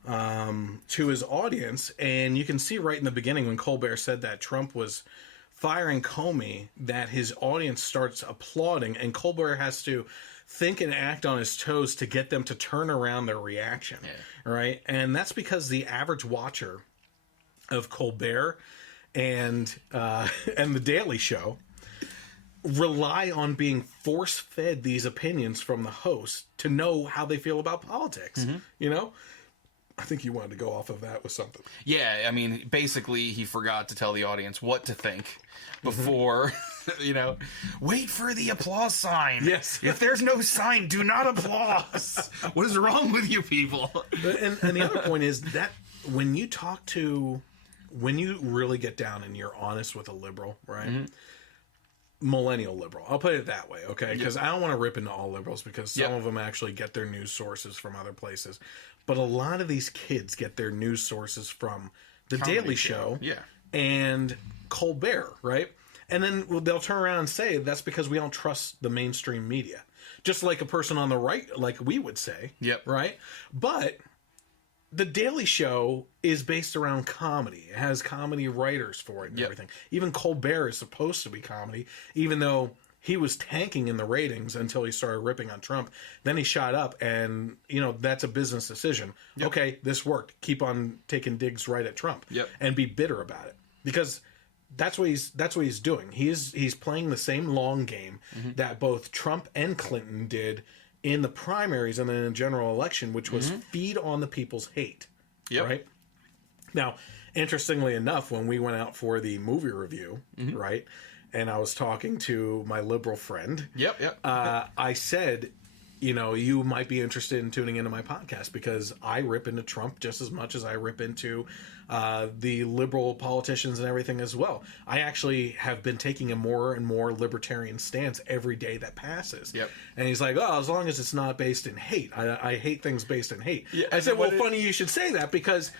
to his audience, and you can see right in the beginning when Colbert said that Trump was firing Comey, that his audience starts applauding, and Colbert has to think and act on his toes to get them to turn around their reaction, right? And that's because the average watcher of Colbert and The Daily Show rely on being force-fed these opinions from the host to know how they feel about politics, you know? I think you wanted to go off of that with something. Yeah, I mean, basically, he forgot to tell the audience what to think before, you know, wait for the applause sign. Yes. If there's no sign, do not applause. What is wrong with you people? And the other point is that when you really get down and you're honest with a liberal, right? Millennial liberal. I'll put it that way, okay? Because I don't want to rip into all liberals because some of them actually get their news sources from other places. But a lot of these kids get their news sources from The Daily Show and Colbert, right? And then they'll turn around and say that's because we don't trust the mainstream media. Just like a person on the right, like we would say, right? But The Daily Show is based around comedy. It has comedy writers for it and everything. Even Colbert is supposed to be comedy, even though he was tanking in the ratings until he started ripping on Trump. Then he shot up, and, you know, that's a business decision. Okay, this worked. Keep on taking digs right at Trump and be bitter about it. Because that's what he's doing. He's playing the same long game that both Trump and Clinton did in the primaries and then in the general election, which was feed on the people's hate. Right? Now, interestingly enough, when we went out for the movie review, right, and I was talking to my liberal friend, I said, you know, you might be interested in tuning into my podcast because I rip into Trump just as much as I rip into the liberal politicians and everything as well. I actually have been taking a more and more libertarian stance every day that passes. And he's like, oh, as long as it's not based in hate. I hate things based in hate. I said, well, funny you should say that because,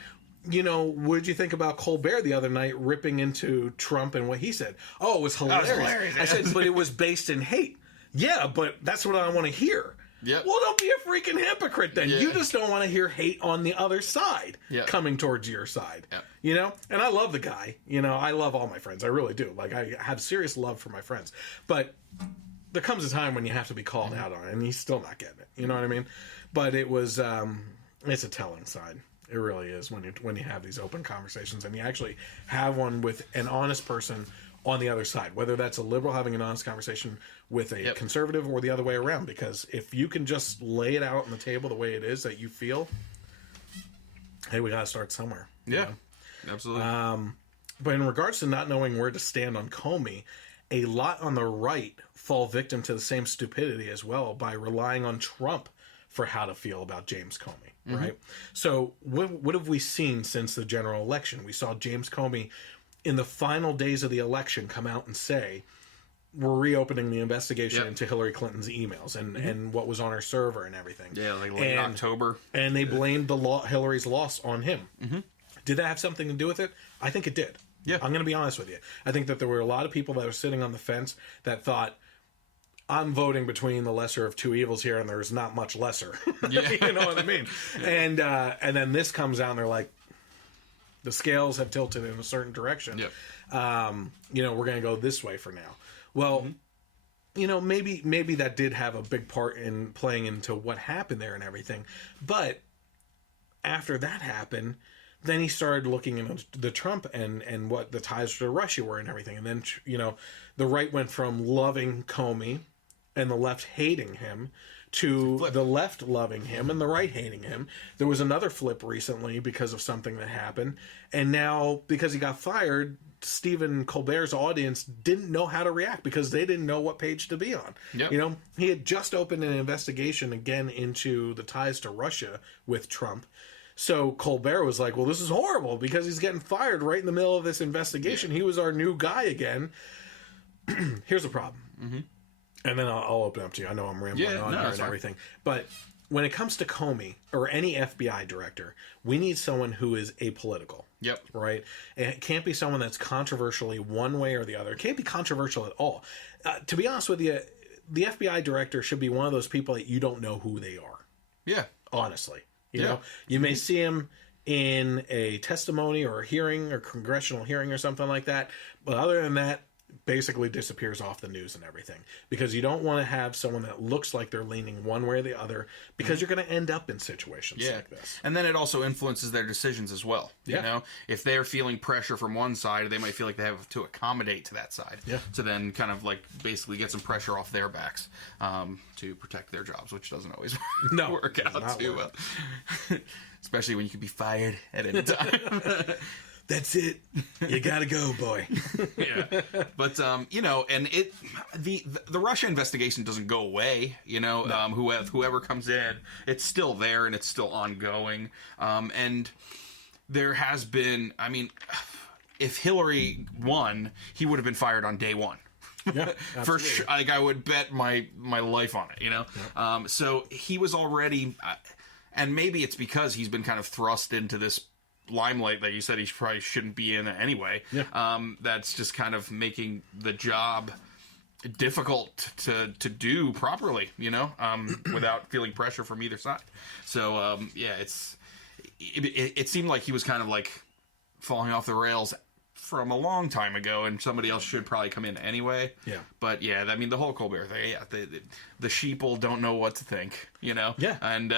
you know, what did you think about Colbert the other night ripping into Trump and what he said? Oh, it was hilarious. I said, but it was based in hate. Yeah, but that's what I want to hear. Well, don't be a freaking hypocrite then. You just don't want to hear hate on the other side coming towards your side. You know? And I love the guy. You know, I love all my friends. I really do. Like, I have serious love for my friends. But there comes a time when you have to be called out on it, and he's still not getting it. You know what I mean? But it was, it's a telling sign. It really is when you have these open conversations and you actually have one with an honest person on the other side, whether that's a liberal having an honest conversation with a conservative or the other way around. Because if you can just lay it out on the table the way it is that you feel, hey, we got to start somewhere. You know? Absolutely. But in regards to not knowing where to stand on Comey, a lot on the right fall victim to the same stupidity as well by relying on Trump for how to feel about James Comey. Right? So what have we seen since the general election? We saw James Comey in the final days of the election come out and say, we're reopening the investigation into Hillary Clinton's emails and what was on her server and everything. Yeah, like late October. And they blamed Hillary's loss on him. Did that have something to do with it? I think it did. I'm going to be honest with you. I think that there were a lot of people that were sitting on the fence that thought, I'm voting between the lesser of two evils here, and there's not much lesser. You know what I mean? And then this comes out, and they're like, the scales have tilted in a certain direction. You know, we're going to go this way for now. Well, you know, maybe that did have a big part in playing into what happened there and everything. But after that happened, then he started looking into the Trump and what the ties to Russia were and everything. And then, you know, the right went from loving Comey and the left hating him to the left loving him and the right hating him. There was another flip recently because of something that happened. And now, because he got fired, Stephen Colbert's audience didn't know how to react because they didn't know what page to be on. You know, he had just opened an investigation again into the ties to Russia with Trump. So Colbert was like, well, this is horrible because he's getting fired right in the middle of this investigation. He was our new guy again. Here's the problem. And then I'll open up to you. I know I'm rambling on here and everything. But when it comes to Comey or any FBI director, we need someone who is apolitical. Right? And it can't be someone that's controversially one way or the other. It can't be controversial at all. To be honest with you, the FBI director should be one of those people that you don't know who they are. Yeah. Honestly. You know, you may see him in a testimony or a hearing or congressional hearing or something like that. But other than that, basically disappears off the news and everything, because you don't want to have someone that looks like they're leaning one way or the other, because you're going to end up in situations like this. And then it also influences their decisions as well. You know, if they're feeling pressure from one side, they might feel like they have to accommodate to that side. To then kind of like basically get some pressure off their backs to protect their jobs, which doesn't always work out too well. Especially when you could be fired at any time. That's it. You gotta go, boy. But you know, and the Russia investigation doesn't go away. You know, whoever comes in, it's still there and it's still ongoing. And there has been, I mean, if Hillary won, he would have been fired on day one. For sure. Like, I would bet my life on it. You know, so he was already, and maybe it's because he's been kind of thrust into this limelight that you said he probably shouldn't be in anyway. That's just kind of making the job difficult to do properly, you know, without feeling pressure from either side. So it seemed like he was kind of like falling off the rails from a long time ago, and somebody else should probably come in anyway. But I mean, the whole Colbert thing, the sheeple don't know what to think, you know. And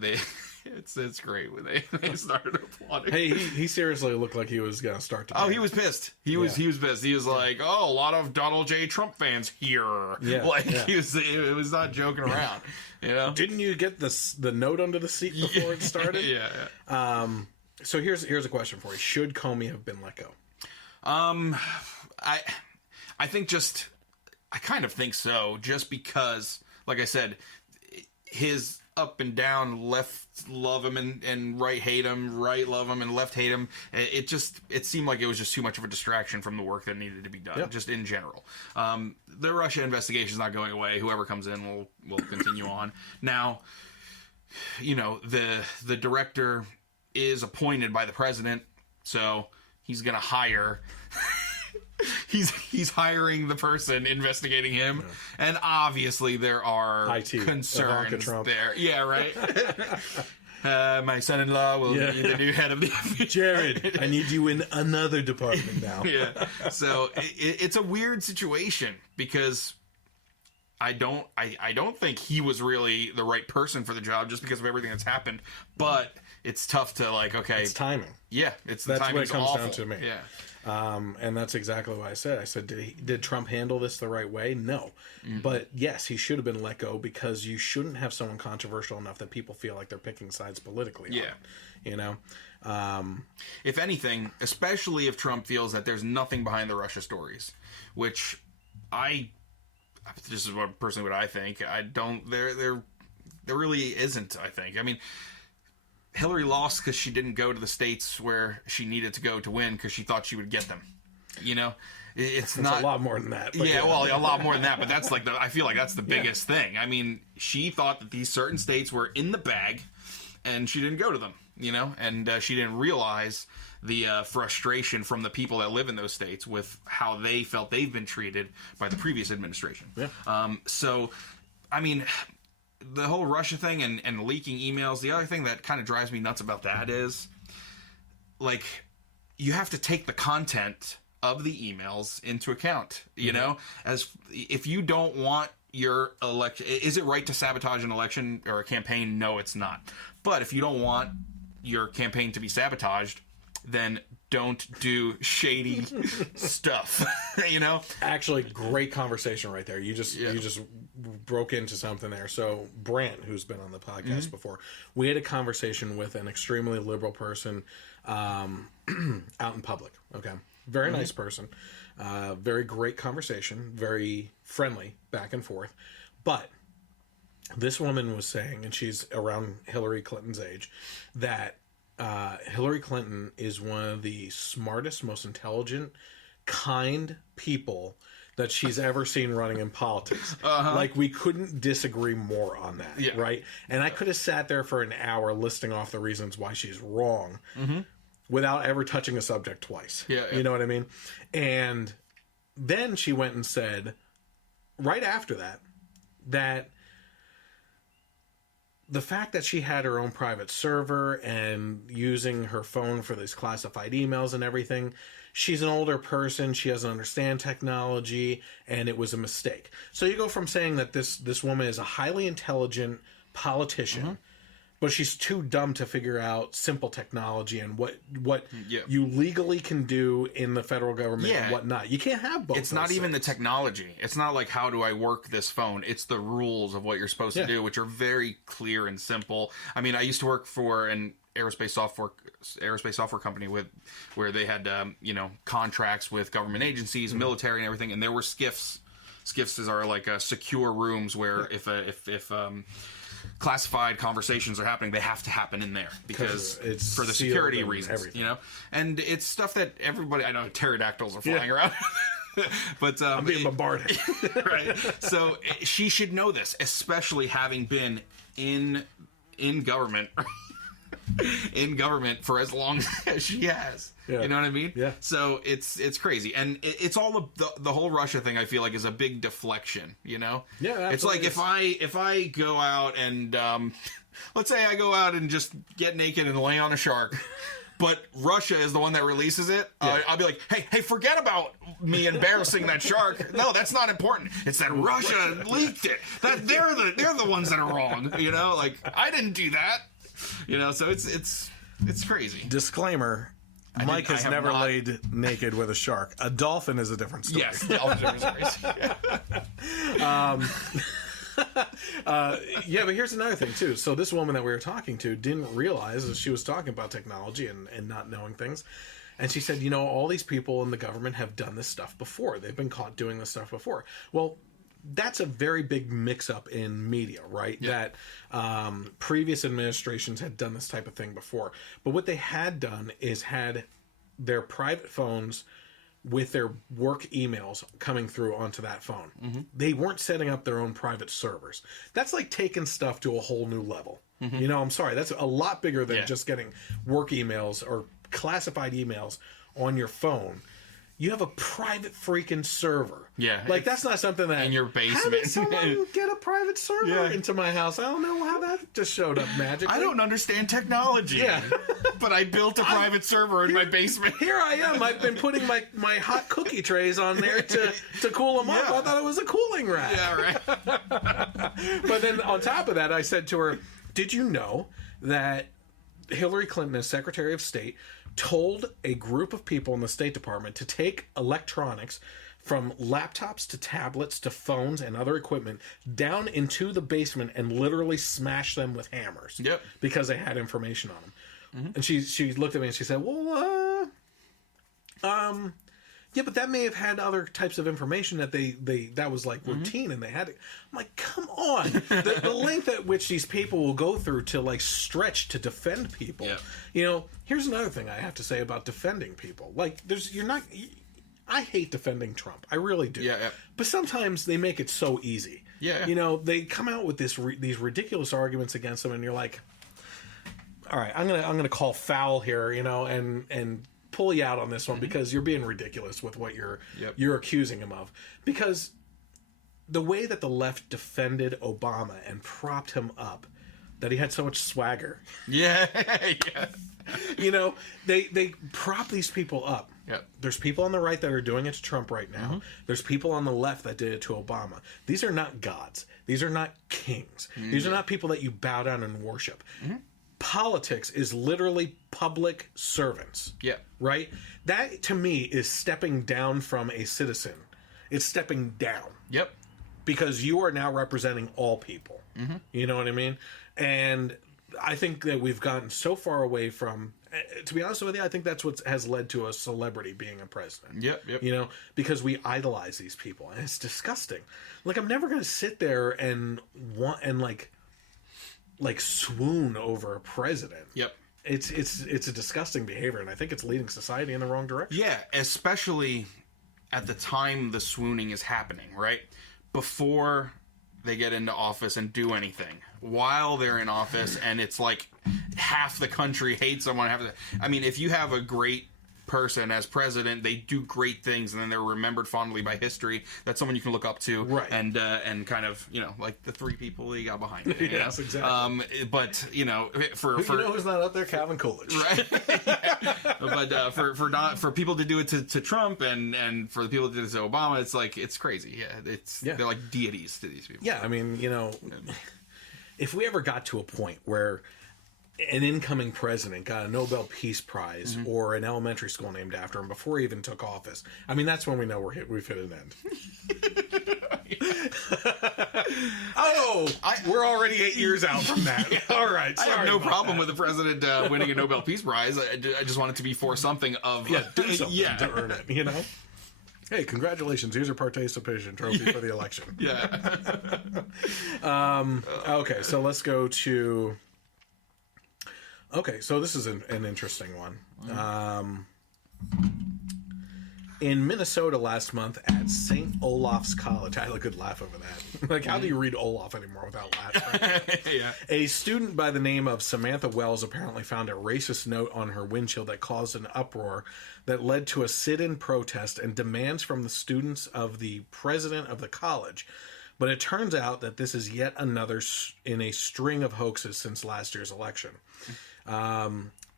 they it's great when they started applauding. Hey, he seriously looked like he was gonna start to. He was pissed. He was pissed. He was like, "Oh, a lot of Donald J. Trump fans here." It was not joking around. You know, didn't you get the note under the seat before it started? So here's a question for you: should Comey have been let go? I think I kind of think so, just because, like I said, his up and down, left love him and right hate him, right love him and left hate him. It seemed like it was just too much of a distraction from the work that needed to be done, just in general. The Russia investigation is not going away. Whoever comes in will continue on. Now, you know, the director is appointed by the president, so he's going to hire... He's hiring the person investigating him, and obviously there are concerns there. Yeah, right. My son-in-law will be the new head of the FBI. Jared, I need you in another department now. So it's a weird situation, because I don't think he was really the right person for the job, just because of everything that's happened. But it's tough to, like, okay, it's timing. That's what it comes down to me. Yeah. And that's exactly what I said. I said, did Trump handle this the right way? No. But yes, he should have been let go, because you shouldn't have someone controversial enough that people feel like they're picking sides politically. You know? If anything, especially if Trump feels that there's nothing behind the Russia stories, which this is personally what I think. There really isn't, I think. I mean, Hillary lost because she didn't go to the states where she needed to go to win, because she thought she would get them. You know, it's not a lot more than that. Well, a lot more than that. But that's like I feel like that's the biggest thing. I mean, she thought that these certain states were in the bag, and she didn't go to them. You know, and she didn't realize the frustration from the people that live in those states with how they felt they've been treated by the previous administration. So, I mean, the whole Russia thing and leaking emails, the other thing that kind of drives me nuts about that is, like, you have to take the content of the emails into account, you know? As if you don't want your election, is it right to sabotage an election or a campaign? No, it's not. But if you don't want your campaign to be sabotaged, then don't do shady stuff. You know? Actually, great conversation right there. You just broke into something there. So Brant, who's been on the podcast before, we had a conversation with an extremely liberal person out in public. Okay. Very nice person. Very great conversation. Very friendly back and forth. But this woman was saying, and she's around Hillary Clinton's age, that Hillary Clinton is one of the smartest, most intelligent, kind people that she's ever seen running in politics. Like, we couldn't disagree more on that, right? And I could have sat there for an hour listing off the reasons why she's wrong without ever touching a subject twice. You know what I mean? And then she went and said, right after that, that the fact that she had her own private server and using her phone for these classified emails and everything, she's an older person, she doesn't understand technology, and it was a mistake. So you go from saying that this woman is a highly intelligent politician, but she's too dumb to figure out simple technology and what you legally can do in the federal government and whatnot. You can't have both. It's not even the technology. It's not like, how do I work this phone? It's the rules of what you're supposed to do, which are very clear and simple. I mean, I used to work for an aerospace software company where they had contracts with government agencies, military, and everything, and there were SCIFs. SCIFs are like secure rooms where if classified conversations are happening, they have to happen in there because it's for the security reasons, and it's stuff that everybody, I know pterodactyls are flying around. But I'm being bombarded. Right. So she should know this, especially having been in government for as long as she has. You know what I mean? Yeah. So it's crazy, and it's all the whole Russia thing. I feel like is a big deflection. Yeah. It's like if I go out and let's say I go out and just get naked and lay on a shark. But Russia is the one that releases it. I'll be like, hey, forget about me embarrassing that shark. No, that's not important. It's that Russia leaked it. That they're the ones that are wrong. Like I didn't do that. So it's crazy. Disclaimer: Mike has never laid naked with a shark. A dolphin is a different story. Yes, dolphins are different stories. But here's another thing too. So this woman that we were talking to didn't realize that she was talking about technology and not knowing things. And she said, all these people in the government have done this stuff before. They've been caught doing this stuff before. Well, that's a very big mix-up in media, right? That previous administrations had done this type of thing before. But what they had done is had their private phones with their work emails coming through onto that phone. They weren't setting up their own private servers. That's like taking stuff to a whole new level. I'm sorry, that's a lot bigger than just getting work emails or classified emails on your phone. You have a private freaking server. Yeah. Like, that's not something that... In your basement. How did someone get a private server into my house? I don't know how that just showed up magically. I don't understand technology. Yeah. But I built a private server in my basement. Here I am. I've been putting my hot cookie trays on there to cool them up. I thought it was a cooling rack. Yeah, right. But then on top of that, I said to her, did you know that Hillary Clinton, as Secretary of State, told a group of people in the State Department to take electronics from laptops to tablets to phones and other equipment down into the basement and literally smash them with hammers because they had information on them. And she looked at me and she said, well, yeah, but that may have had other types of information that that was like routine and they had it. I'm like, come on. The length at which these people will go through to like stretch to defend people. Here's another thing I have to say about defending people. Like, I hate defending Trump. I really do. But sometimes they make it so easy. They come out with these ridiculous arguments against them and you're like, all right, I'm gonna call foul here, and pull you out on this one because you're being ridiculous with what you're accusing him of. Because the way that the left defended Obama and propped him up, that he had so much swagger. They prop these people up. There's people on the right that are doing it to Trump right now. There's people on the left that did it to Obama. These are not gods. These are not kings. These are not people that you bow down and worship. Politics is literally public servants. Right? That, to me, is stepping down from a citizen. It's stepping down. Because you are now representing all people. You know what I mean? And I think that we've gotten so far away from... To be honest with you, I think that's what has led to a celebrity being a president. Because we idolize these people. And it's disgusting. Like, I'm never going to sit there and swoon over a president. It's a disgusting behavior, and I think it's leading society in the wrong direction. Yeah, especially at the time the swooning is happening, right? Before they get into office and do anything. While they're in office, and it's like half the country hates someone. I mean, if you have a great person as president, they do great things, and then they're remembered fondly by history. That's someone you can look up to, right? And kind of, you know, like the three people he got behind it. Yes, know? exactly. But you know, for you know who's not up there? Calvin Coolidge, right? But for people to do it to Trump and for the people to do it to Obama, it's like it's crazy. They're like deities to these people. Yeah, I mean, you know, if we ever got to a point where an incoming president got a Nobel Peace Prize or an elementary school named after him before he even took office, I mean, that's when we know we've hit an end. We're already 8 years out from that. All right, sorry. I have no problem with the president winning a Nobel Peace Prize. I just want it to be for something of do something to earn it. You know. Hey, congratulations! Here's your participation trophy for the election. Okay, so let's go to. Okay, so this is an interesting one. In Minnesota last month at St. Olaf's College, I had a good laugh over that. Like, how do you read Olaf anymore without laughing? A student by the name of Samantha Wells apparently found a racist note on her windshield that caused an uproar that led to a sit-in protest and demands from the students of the president of the college. But it turns out that this is yet another in a string of hoaxes since last year's election.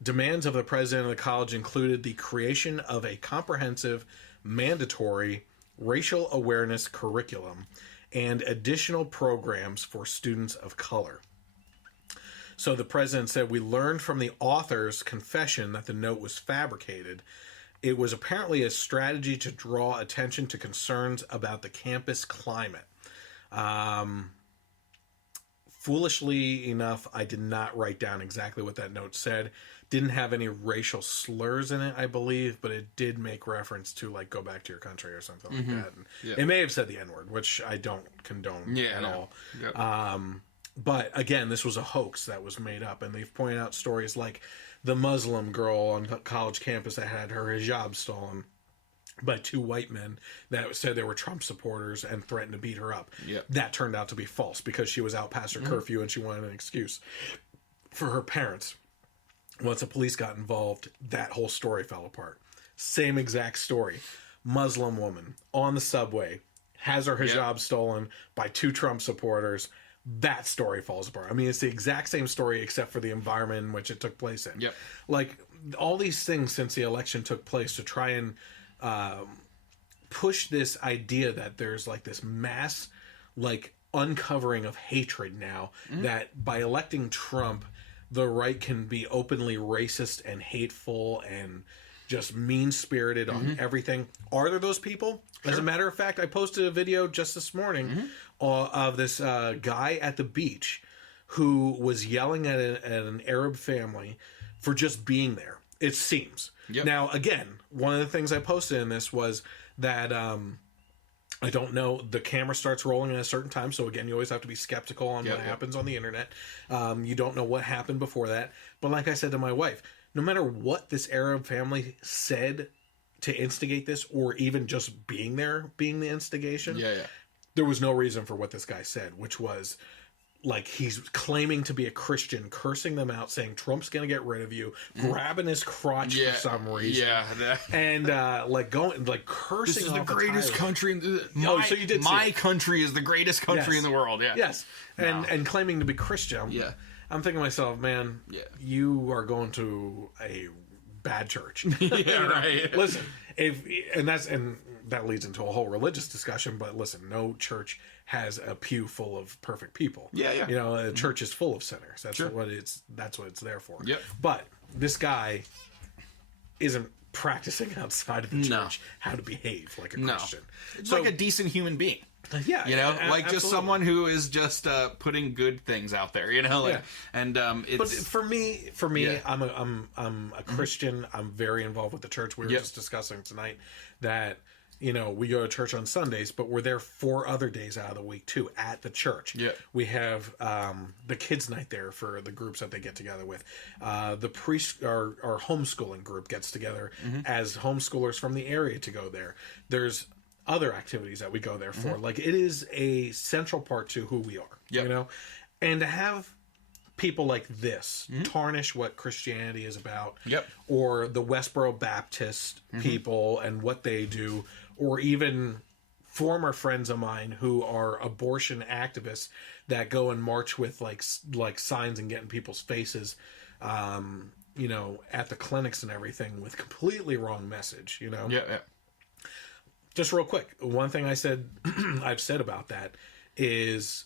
Demands of the president of the college included the creation of a comprehensive, mandatory racial awareness curriculum and additional programs for students of color. So the president said, "We learned from the author's confession that the note was fabricated. It was apparently a strategy to draw attention to concerns about the campus climate." Foolishly enough, I did not write down exactly what that note said. Didn't have any racial slurs in it, I believe, but it did make reference to, like, go back to your country or something like that. And it may have said the N-word, which I don't condone at all. Yep. But, again, this was a hoax that was made up, and they've pointed out stories like the Muslim girl on college campus that had her hijab stolen by two white men that said they were Trump supporters and threatened to beat her up. Yep. That turned out to be false because she was out past her curfew and she wanted an excuse for her parents. Once the police got involved, that whole story fell apart. Same exact story. Muslim woman on the subway has her hijab stolen by two Trump supporters. That story falls apart. I mean, it's the exact same story except for the environment in which it took place in. Yep. Like, all these things since the election took place to try and push this idea that there's like this mass like uncovering of hatred now, that by electing Trump the right can be openly racist and hateful and just mean-spirited on everything. Are there those people? Sure. As a matter of fact, I posted a video just this morning of this guy at the beach who was yelling at an Arab family for just being there. It seems. Yep. Now, again, one of the things I posted in this was that I don't know, the camera starts rolling at a certain time, so again, you always have to be skeptical on what happens on the internet. You don't know what happened before that. But like I said to my wife, no matter what this Arab family said to instigate this, or even just being there being the instigation, there was no reason for what this guy said, which was like he's claiming to be a Christian, cursing them out, saying Trump's going to get rid of you, grabbing his crotch for some reason, and like going like cursing. This is the greatest country. So you did. My country is the greatest country in the world. Yeah. Yes, and claiming to be Christian. I'm thinking to myself, man, you are going to a bad church. Right. Listen, and that leads into a whole religious discussion. But listen, no church has a pew full of perfect people. You know, a church is full of sinners. That's what it's there for. But this guy isn't practicing outside of the church how to behave like a Christian. It's like a decent human being. You know, like just someone who is just putting good things out there. You know, like, and it's. But for me, I'm a Christian. I'm very involved with the church. We were just discussing tonight that, you know, we go to church on Sundays, but we're there 4 other days out of the week too at the church. We have the kids' night there for the groups that they get together with. The our homeschooling group gets together as homeschoolers from the area to go there. There's other activities that we go there for. Like, it is a central part to who we are. You know, and to have people like this tarnish what Christianity is about. Yep. Or the Westboro Baptist people and what they do, or even former friends of mine who are abortion activists that go and march with like signs and get in people's faces, you know, at the clinics and everything with completely wrong message, you know? Yeah. Just real quick, one thing I've said about that is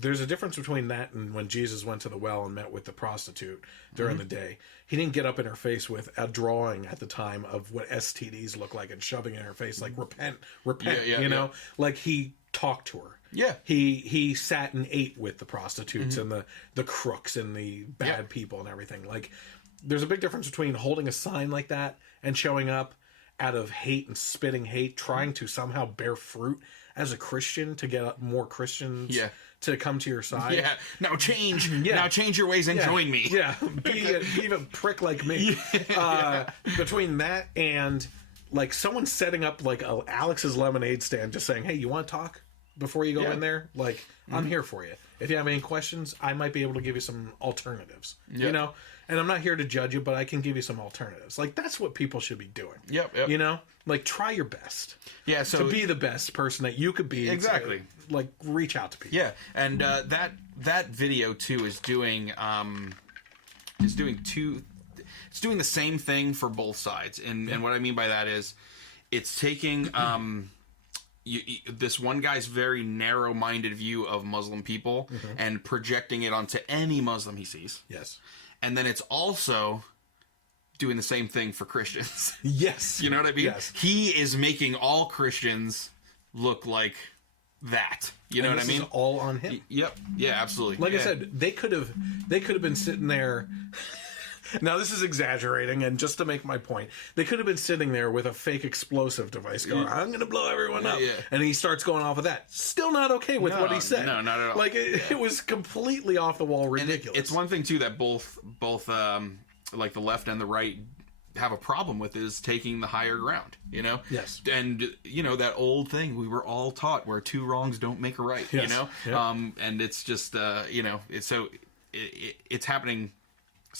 there's a difference between that and when Jesus went to the well and met with the prostitute during the day. He didn't get up in her face with a drawing at the time of what STDs look like and shoving it in her face like repent, you know? Like he talked to her. Yeah. He sat and ate with the prostitutes and the crooks and the bad people and everything. Like there's a big difference between holding a sign like that and showing up out of hate and spitting hate, trying to somehow bear fruit as a Christian to get more Christians to come to your side. Yeah. Now change. Now change your ways and join me. Yeah. Be a prick like me. Between that and like someone setting up like Alex's lemonade stand, just saying, "Hey, you want to talk before you go in there?" Like I'm here for you. If you have any questions, I might be able to give you some alternatives. You know. And I'm not here to judge you, but I can give you some alternatives. Like, that's what people should be doing. Yep. You know? Like, try your best. Yeah, so... to be the best person that you could be. Exactly. To, like, reach out to people. Yeah, and that video, too, is doing the same thing for both sides. And what I mean by that is, it's taking... this one guy's very narrow-minded view of Muslim people and projecting it onto any Muslim he sees. Yes. And then it's also doing the same thing for Christians. Yes. You know what I mean? Yes. He is making all Christians look like that. You know what I mean? Is all on him. Yep. Yeah, absolutely. Like I said, they could have been sitting there. Now, this is exaggerating, and just to make my point, they could have been sitting there with a fake explosive device going, "I'm going to blow everyone up." And he starts going off of that. Still not okay with what he said. No, not at all. Like, it was completely off the wall ridiculous. It's one thing, too, that both like the left and the right have a problem with is taking the higher ground, you know? Yes. And, you know, that old thing we were all taught where two wrongs don't make a right, you know? Yep. And it's just, you know, it's happening...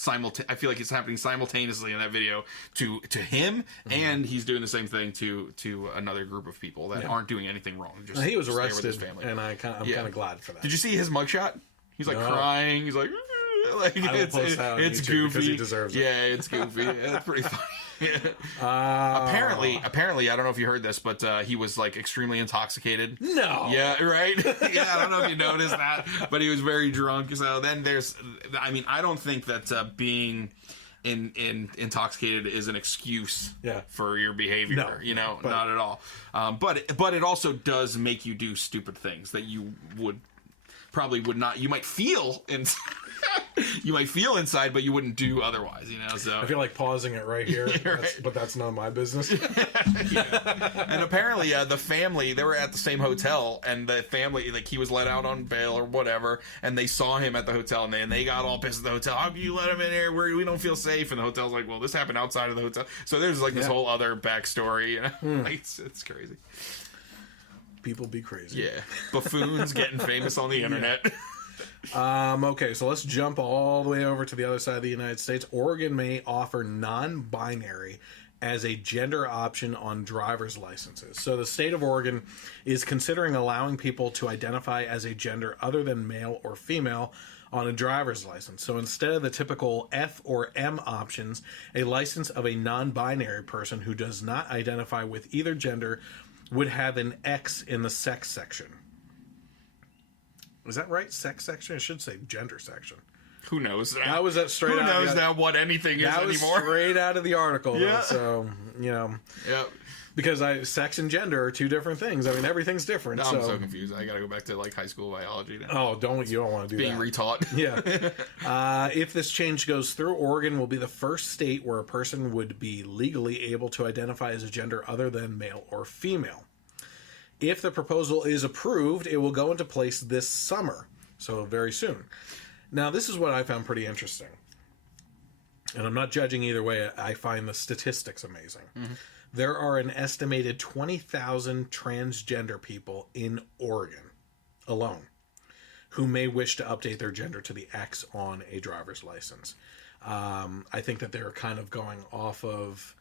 I feel like it's happening simultaneously in that video to him, and he's doing the same thing to another group of people that aren't doing anything wrong. Just he was arrested, with his family. And I'm kind of glad for that. Did you see his mugshot? He's like crying. He's like it's goofy because he deserves it. Yeah, it's goofy. It's pretty funny. Apparently, I don't know if you heard this, but he was like extremely intoxicated. No. Yeah, right? Yeah, I don't know if you noticed that, but he was very drunk. So then I don't think that being intoxicated is an excuse for your behavior. No, you know, not at all. But it also does make you do stupid things that you probably would not. You might feel inside, but you wouldn't do otherwise, you know. So I feel like pausing it right here, but that's none of my business. And apparently, the family, they were at the same hotel, and the family, like, he was let out on bail or whatever, and they saw him at the hotel, and they got all pissed at the hotel. How can you let him in here? We don't feel safe. And the hotel's like, well, this happened outside of the hotel. So there's like this whole other backstory. You know? Like, it's crazy. People be crazy. Yeah, buffoons getting famous on the internet. Okay, so let's jump all the way over to the other side of the United States. Oregon may offer non-binary as a gender option on driver's licenses. So the state of Oregon is considering allowing people to identify as a gender other than male or female on a driver's license. So instead of the typical F or M options, a license of a non-binary person who does not identify with either gender would have an X in the sex section. Is that right? Sex section? I should say gender section. Who knows? That was straight out. Who knows now what anything is anymore? That was straight out of the article. Yeah. So, you know. Yep. Because sex and gender are two different things. I mean, everything's different. I'm so confused. I gotta go back to like high school biology now. Oh, you don't want to do being that. retaught. Yeah. If this change goes through, Oregon will be the first state where a person would be legally able to identify as a gender other than male or female. If the proposal is approved, it will go into place this summer, so very soon. Now, this is what I found pretty interesting. And I'm not judging either way. I find the statistics amazing. Mm-hmm. There are an estimated 20,000 transgender people in Oregon alone who may wish to update their gender to the X on a driver's license. I think that they're kind of going off of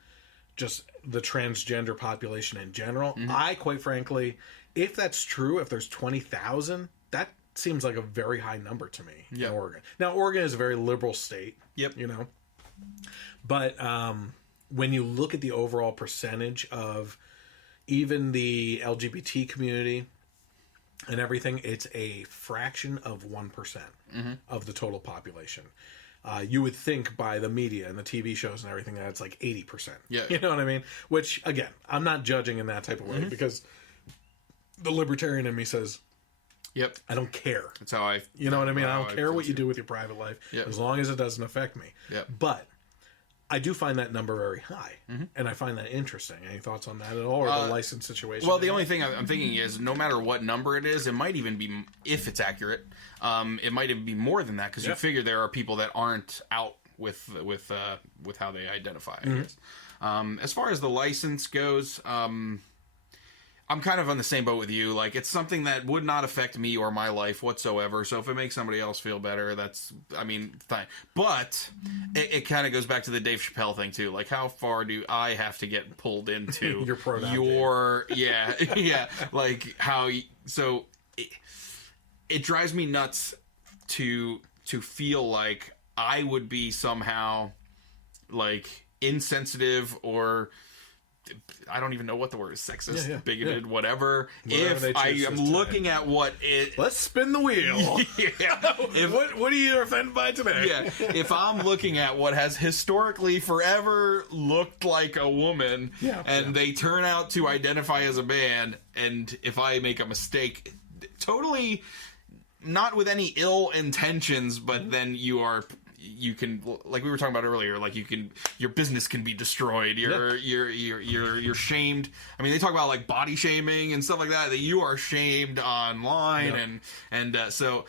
just the transgender population in general. I, quite frankly, if that's true, if there's 20,000, that seems like a very high number to me in Oregon. Now, Oregon is a very liberal state, you know, but when you look at the overall percentage of even the LGBT community and everything, it's a fraction of 1% of the total population. You would think by the media and the TV shows and everything that it's like 80%. Yeah. You know what I mean? Which, again, I'm not judging in that type of way because the libertarian in me says, yep, I don't care. That's how I... You know what I mean? I don't care what you do with your private life as long as it doesn't affect me. Yep. But I do find that number very high, and I find that interesting. Any thoughts on that at all, or the license situation? Well, the only thing I'm thinking is, no matter what number it is, it might even be, if it's accurate, it might even be more than that, because you figure there are people that aren't out with how they identify, I guess. As far as the license goes, I'm kind of on the same boat with you. Like, it's something that would not affect me or my life whatsoever. So if it makes somebody else feel better, that's, I mean, fine. But it kind of goes back to the Dave Chappelle thing too. Like, how far do I have to get pulled into your pronoun? Yeah. Like how? So it drives me nuts to feel like I would be somehow like insensitive or, I don't even know what the word is, sexist, bigoted, whatever. If I am looking at what it... Let's spin the wheel. What are you offended by today? If I'm looking at what has historically forever looked like a woman, and they turn out to identify as a man, and if I make a mistake, totally not with any ill intentions, but then you can, like we were talking about earlier, like your business can be destroyed. You're shamed. I mean, they talk about like body shaming and stuff like that you are shamed online, and so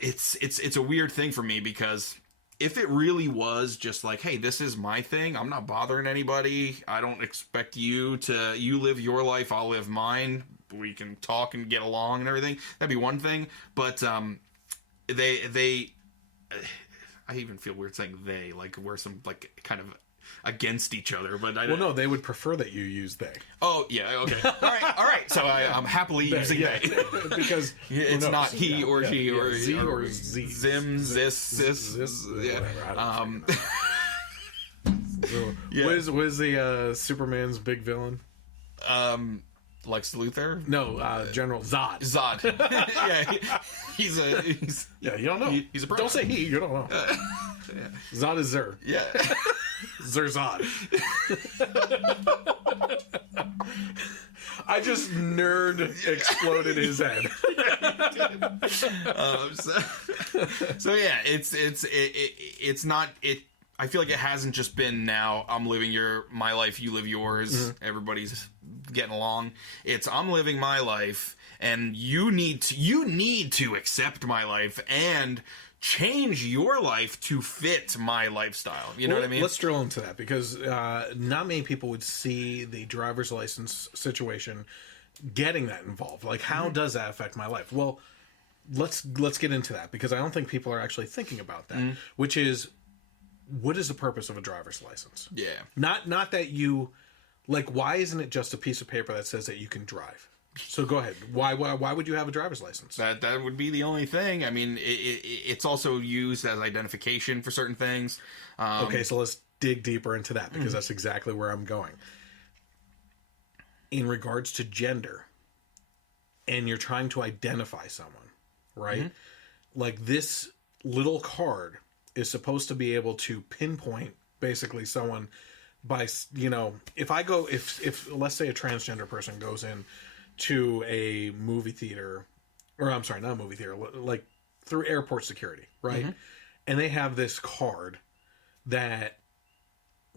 it's a weird thing for me, because if it really was just like, hey, this is my thing, I'm not bothering anybody, I don't expect you live your life, I'll live mine, we can talk and get along and everything, that'd be one thing. But they I even feel weird saying they, like we're some like kind of against each other, but no, they would prefer that you use they. Oh yeah, okay, all right. So I'm happily using they because it's not he or she or Z or Z, zim, this. What is the Superman's big villain? Lex Luthor? No, General Zod. He's you don't know. He's a person. Don't say he. You don't know. Zod is Zer. Yeah. Zerzod. I just nerd exploded his head. So yeah, it's not it. I feel like it hasn't just been now I'm living my life, you live yours, everybody's getting along. It's I'm living my life, and you need to accept my life and change your life to fit my lifestyle. You know what I mean? Let's drill into that, because not many people would see the driver's license situation getting that involved. Like, how does that affect my life? Well, let's get into that, because I don't think people are actually thinking about that, which is, what is the purpose of a driver's license? Yeah. Not that you, like, why isn't it just a piece of paper that says that you can drive? So go ahead. Why would you have a driver's license? That would be the only thing. I mean, it's also used as identification for certain things. Okay, so let's dig deeper into that, because that's exactly where I'm going. In regards to gender, and you're trying to identify someone, right? Like, this little card is supposed to be able to pinpoint basically someone by, if let's say a transgender person goes in to a movie theater, or I'm sorry, not a movie theater, like through airport security, right? And they have this card that,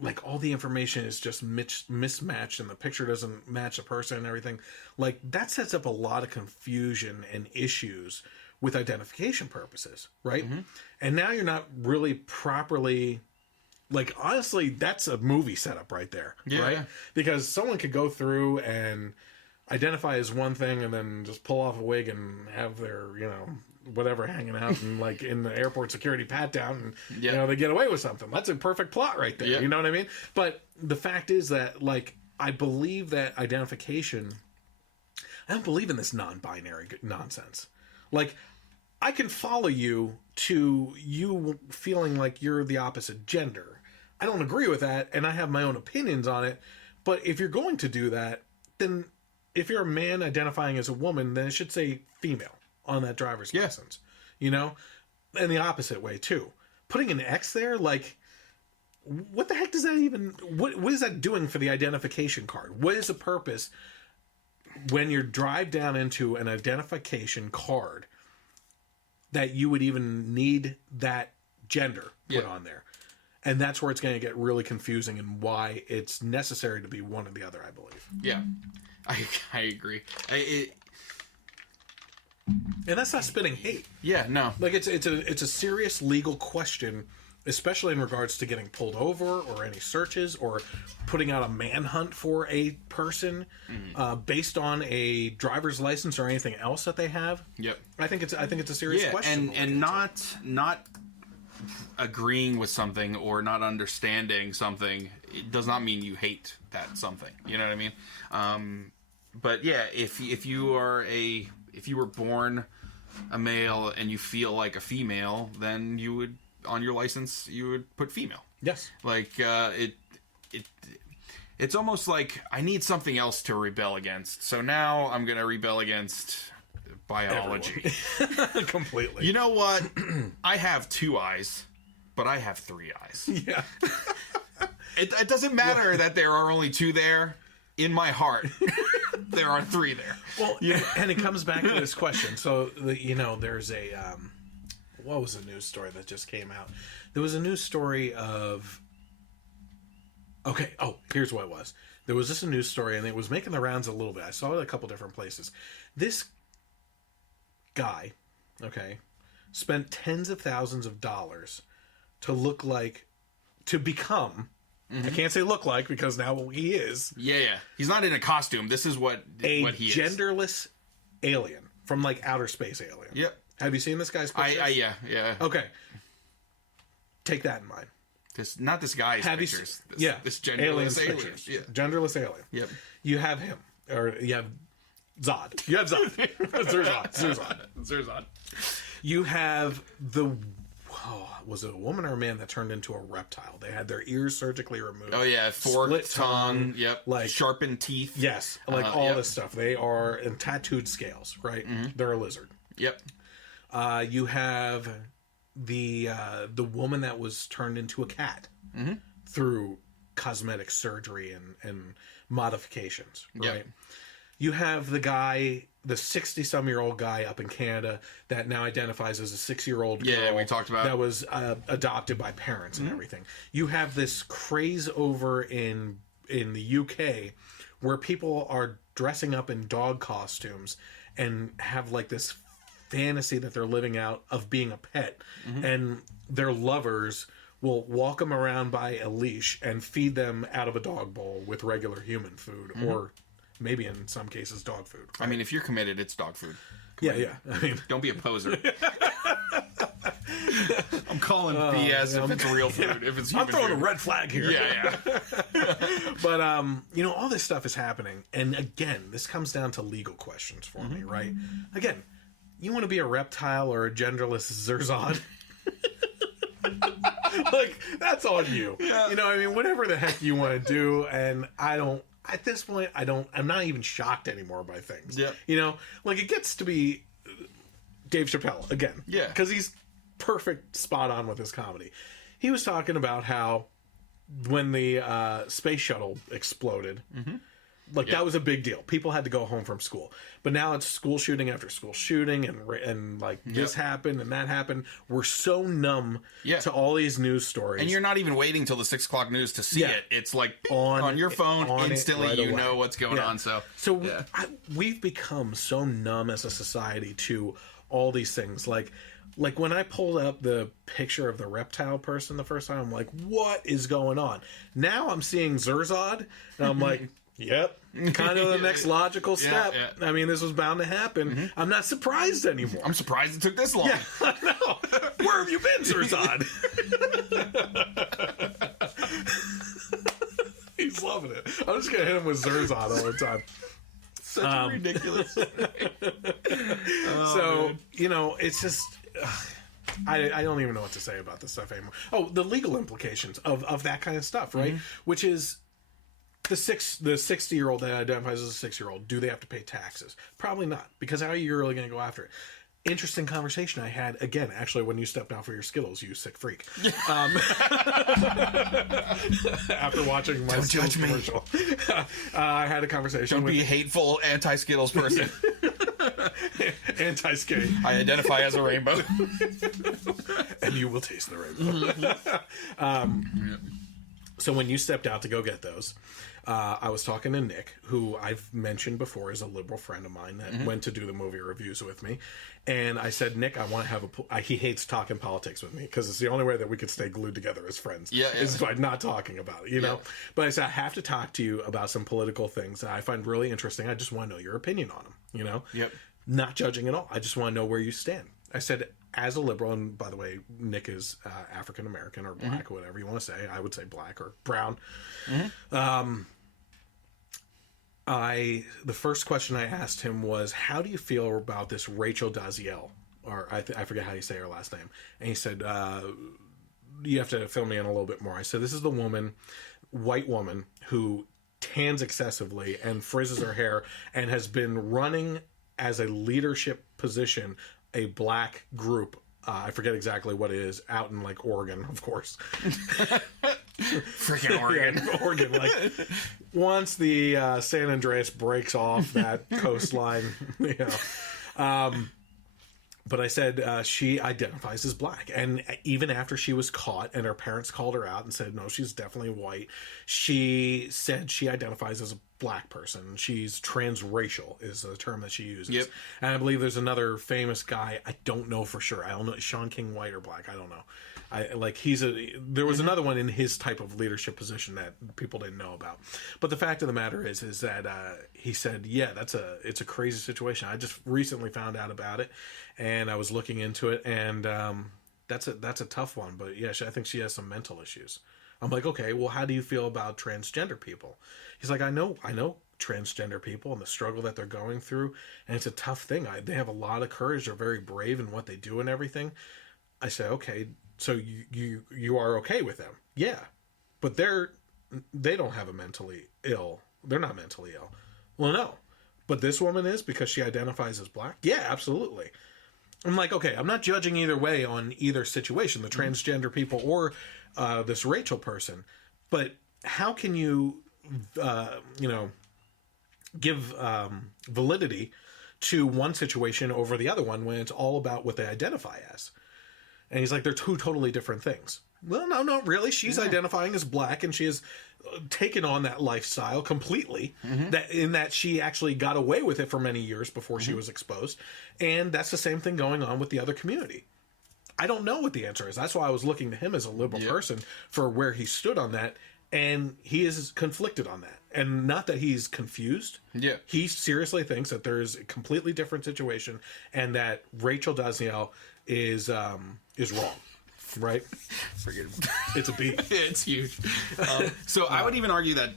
like, all the information is just mismatched, and the picture doesn't match the person and everything. Like, that sets up a lot of confusion and issues with identification purposes, right? And now you're not really properly, like, honestly, that's a movie setup right there, right? Because someone could go through and identify as one thing and then just pull off a wig and have their, whatever hanging out and like in the airport security pat down, and Yeah. they get away with something. That's a perfect plot right there. Yeah. You know what I mean? But the fact is that, like, I believe that identification. I don't believe in this non-binary nonsense. Like, I can follow you to you feeling like you're the opposite gender. I don't agree with that, and I have my own opinions on it. But if you're going to do that, then if you're a man identifying as a woman, then it should say female on that driver's license. You know? And the opposite way, too. Putting an X there, like, what the heck does that even... What is that doing for the identification card? What is the purpose when you drive down into an identification card that you would even need that gender put on there? And that's where it's going to get really confusing and why it's necessary to be one or the other, I believe. Yeah, I agree. And that's not spitting hate. Yeah, no. Like, it's a serious legal question, especially in regards to getting pulled over or any searches or putting out a manhunt for a person based on a driver's license or anything else that they have. Yep. I think it's a serious question. And not agreeing with something or not understanding something, it does not mean you hate that something. You know what I mean? But yeah, if you were born a male and you feel like a female, then you would, on your license, you would put female. Yes. Like it's almost like I need something else to rebel against. So now I'm going to rebel against biology. Completely. You know what? I have 2 eyes, but I have 3 eyes. Yeah. It doesn't matter that there are only 2 there. In my heart, there are 3 there. Well, and it comes back to this question. So, there's a... what was the news story that just came out? There was a news story of... Okay, here's what it was. There was just a news story, and it was making the rounds a little bit. I saw it at a couple different places. This guy, spent tens of thousands of dollars to become... I can't say look like, because now he is. Yeah. He's not in a costume. This is what he is. Genderless alien from, like, outer space alien. Yep. Have you seen this guy's pictures? Yeah. Okay. Take that in mind. Not this guy's pictures. This genderless alien. Yeah. Genderless alien. Yep. You have him. Or you have Zod. You have Zod. Zerzod. You have the... was it a woman or a man that turned into a reptile? They had their ears surgically removed. Oh yeah, forked tongue. Yep. Like sharpened teeth. Yes, like this stuff. They are in tattooed scales, right? Mm-hmm. They're a lizard. Yep. You have the woman that was turned into a cat through cosmetic surgery and modifications, right? Yep. You have the guy, the 60-some-year-old guy up in Canada that now identifies as a 6-year-old girl. Yeah, we talked about that was adopted by parents and everything. You have this craze over in the UK where people are dressing up in dog costumes and have like this fantasy that they're living out of being a pet, and their lovers will walk them around by a leash and feed them out of a dog bowl with regular human food or maybe in some cases dog food. Right? I mean, if you're committed, it's dog food. Yeah. I mean, don't be a poser. I'm calling BS if it's real food. If it's human I'm throwing food. a red flag here. Yeah. But all this stuff is happening, and again, this comes down to legal questions for me, right? Again, you want to be a reptile or a genderless Zerzod? Like, that's on you. Yeah. You know, I mean, whatever the heck you want to do, and at this point, I'm not even shocked anymore by things. Yeah. You know, like, it gets to be Dave Chappelle again. Yeah. Because he's perfect, spot on with his comedy. He was talking about how when the space shuttle exploded, that was a big deal. People had to go home from school. But now it's school shooting after school shooting, and this happened and that happened. We're so numb to all these news stories. And you're not even waiting till the 6 o'clock news to see it. It's like on your phone, instantly right you know what's going on. So we've become so numb as a society to all these things. Like when I pulled up the picture of the reptile person the first time, I'm like, what is going on? Now I'm seeing Zerzod, and I'm like, Yep. Kind of the next logical step. Yeah. I mean, this was bound to happen. Mm-hmm. I'm not surprised anymore. I'm surprised it took this long. Yeah, I know. Where have you been, Zerzad? He's loving it. I'm just going to hit him with Zerzad all the time. Such a ridiculous So, you know, it's just... I don't even know what to say about this stuff anymore. Oh, the legal implications of that kind of stuff, right? Mm-hmm. Which is... The 60-year-old that identifies as a 6-year-old, do they have to pay taxes? Probably not, because how are you really going to go after it? Interesting conversation I had, again, actually, when you stepped out for your Skittles, you sick freak. After watching my Skittles commercial. I had a conversation Don't be a hateful anti-Skittles person. Anti-skinny. I identify as a rainbow. And you will taste the rainbow. So when you stepped out to go get those, I was talking to Nick, who I've mentioned before is a liberal friend of mine that went to do the movie reviews with me. And I said, Nick, I want to have he hates talking politics with me because it's the only way that we could stay glued together as friends is by not talking about it, you know? But I said, I have to talk to you about some political things that I find really interesting. I just want to know your opinion on them, you know? Yep. Not judging at all. I just want to know where you stand. I said, as a liberal, and by the way, Nick is African American or black, or whatever you want to say. I would say black or brown. The first question I asked him was, how do you feel about this Rachel Daziel? Or I forget how you say her last name. And he said, you have to fill me in a little bit more. I said, this is the woman, white woman, who tans excessively and frizzes her hair and has been running as a leadership position a black group, I forget exactly what it is, out in like Oregon, of course. Freaking Oregon. Yeah, Oregon. Like once the San Andreas breaks off that coastline, you know. But I said she identifies as black. And even after she was caught and her parents called her out and said, no, she's definitely white, she said she identifies as a black person. She's transracial is the term that she uses. Yep. And I believe there's another famous guy. I don't know for sure. I don't know. Sean King white or black. I don't know. There was another one in his type of leadership position that people didn't know about. But the fact of the matter is that he said, yeah, it's a crazy situation. I just recently found out about it and I was looking into it, and that's a tough one. But yeah, I think she has some mental issues. I'm like, okay, well, how do you feel about transgender people? He's like, I know transgender people and the struggle that they're going through, and it's a tough thing. They have a lot of courage. They're very brave in what they do and everything. I say, okay, so you are okay with them? Yeah, but they don't have a mentally ill. They're not mentally ill. Well, no, but this woman is because she identifies as black. Yeah, absolutely. I'm like, okay, I'm not judging either way on either situation, the transgender people or this Rachel person, but how can you, give validity to one situation over the other one when it's all about what they identify as? And he's like, they're two totally different things. Well, no, not really. She's identifying as black, and she has taken on that lifestyle completely. That she actually got away with it for many years before she was exposed. And that's the same thing going on with the other community. I don't know what the answer is. That's why I was looking to him as a liberal person for where he stood on that. And he is conflicted on that. And not that he's confused. Yeah. He seriously thinks that there's a completely different situation and that Rachel Daziel is wrong. Right? Forget it. It's a beat. It's huge. So I would even argue that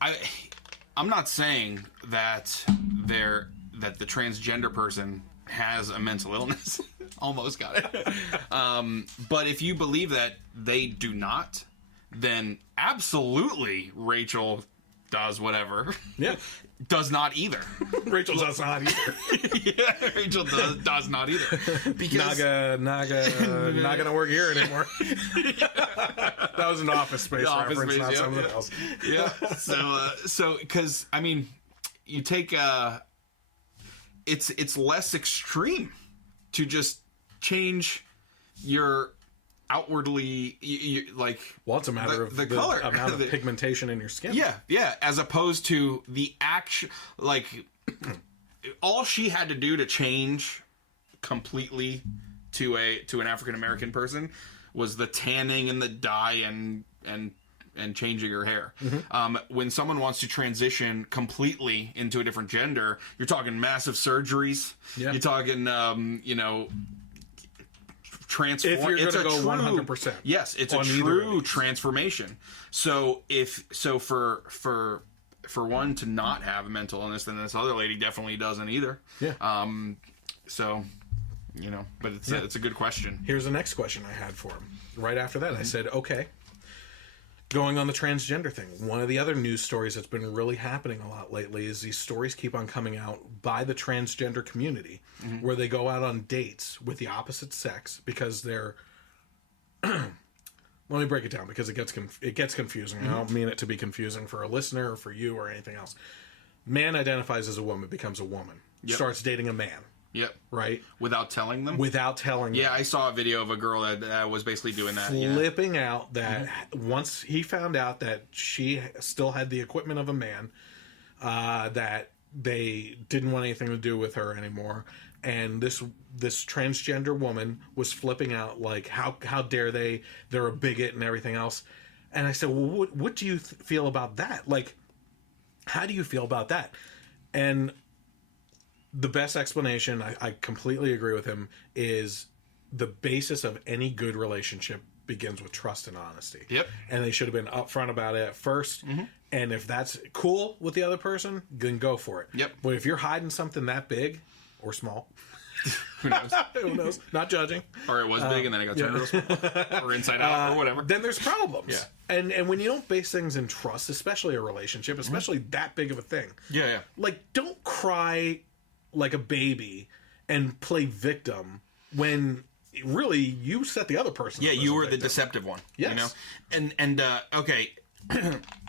I'm not saying that the transgender person has a mental illness. Almost got it. But if you believe that they do not, then absolutely Rachel does whatever. Yeah. Does not either. Rachel does not either. Yeah, Rachel does not either. Because not gonna work here anymore. That was an Office Space reference, not something else. Yeah. So because I mean, you take it's less extreme to just change your outwardly like. Well, it's a matter of the color, amount of pigmentation in your skin. Yeah. As opposed to the action, like all she had to do to change completely to an African American person was the tanning and the dye and and changing her hair. When someone wants to transition completely into a different gender, you're talking massive surgeries. Yeah. You're talking, transform. If you're going to go 100%. Yes, it's a true transformation. So for one to not have a mental illness, then this other lady definitely doesn't either. Yeah. But it's a good question. Here's the next question I had for him. Right after that, I said, okay, going on the transgender thing, one of the other news stories that's been really happening a lot lately is these stories keep on coming out by the transgender community where they go out on dates with the opposite sex because they're... Let me break it down because it gets confusing. I don't mean it to be confusing for a listener or for you or anything else. Man identifies as a woman, becomes a woman, starts dating a man. Yep. Right? Without telling them? Without telling them. Yeah, I saw a video of a girl that was basically doing that. Flipping out that once he found out that she still had the equipment of a man, that they didn't want anything to do with her anymore. And this transgender woman was flipping out like, how dare they? They're a bigot and everything else. And I said, well, what do you feel about that? Like, how do you feel about that? And the best explanation, I completely agree with him, is the basis of any good relationship begins with trust and honesty. Yep. And they should have been upfront about it at first. And if that's cool with the other person, then go for it. Yep. But if you're hiding something that big or small, who knows? Who knows? Not judging. Or it was big and then it got turned real small. Or inside out or whatever. Then there's problems. Yeah. And when you don't base things in trust, especially a relationship, especially that big of a thing. Yeah. Like, don't cry like a baby and play victim when really you set the other person up. Yeah, you were the deceptive one. Yes. And okay,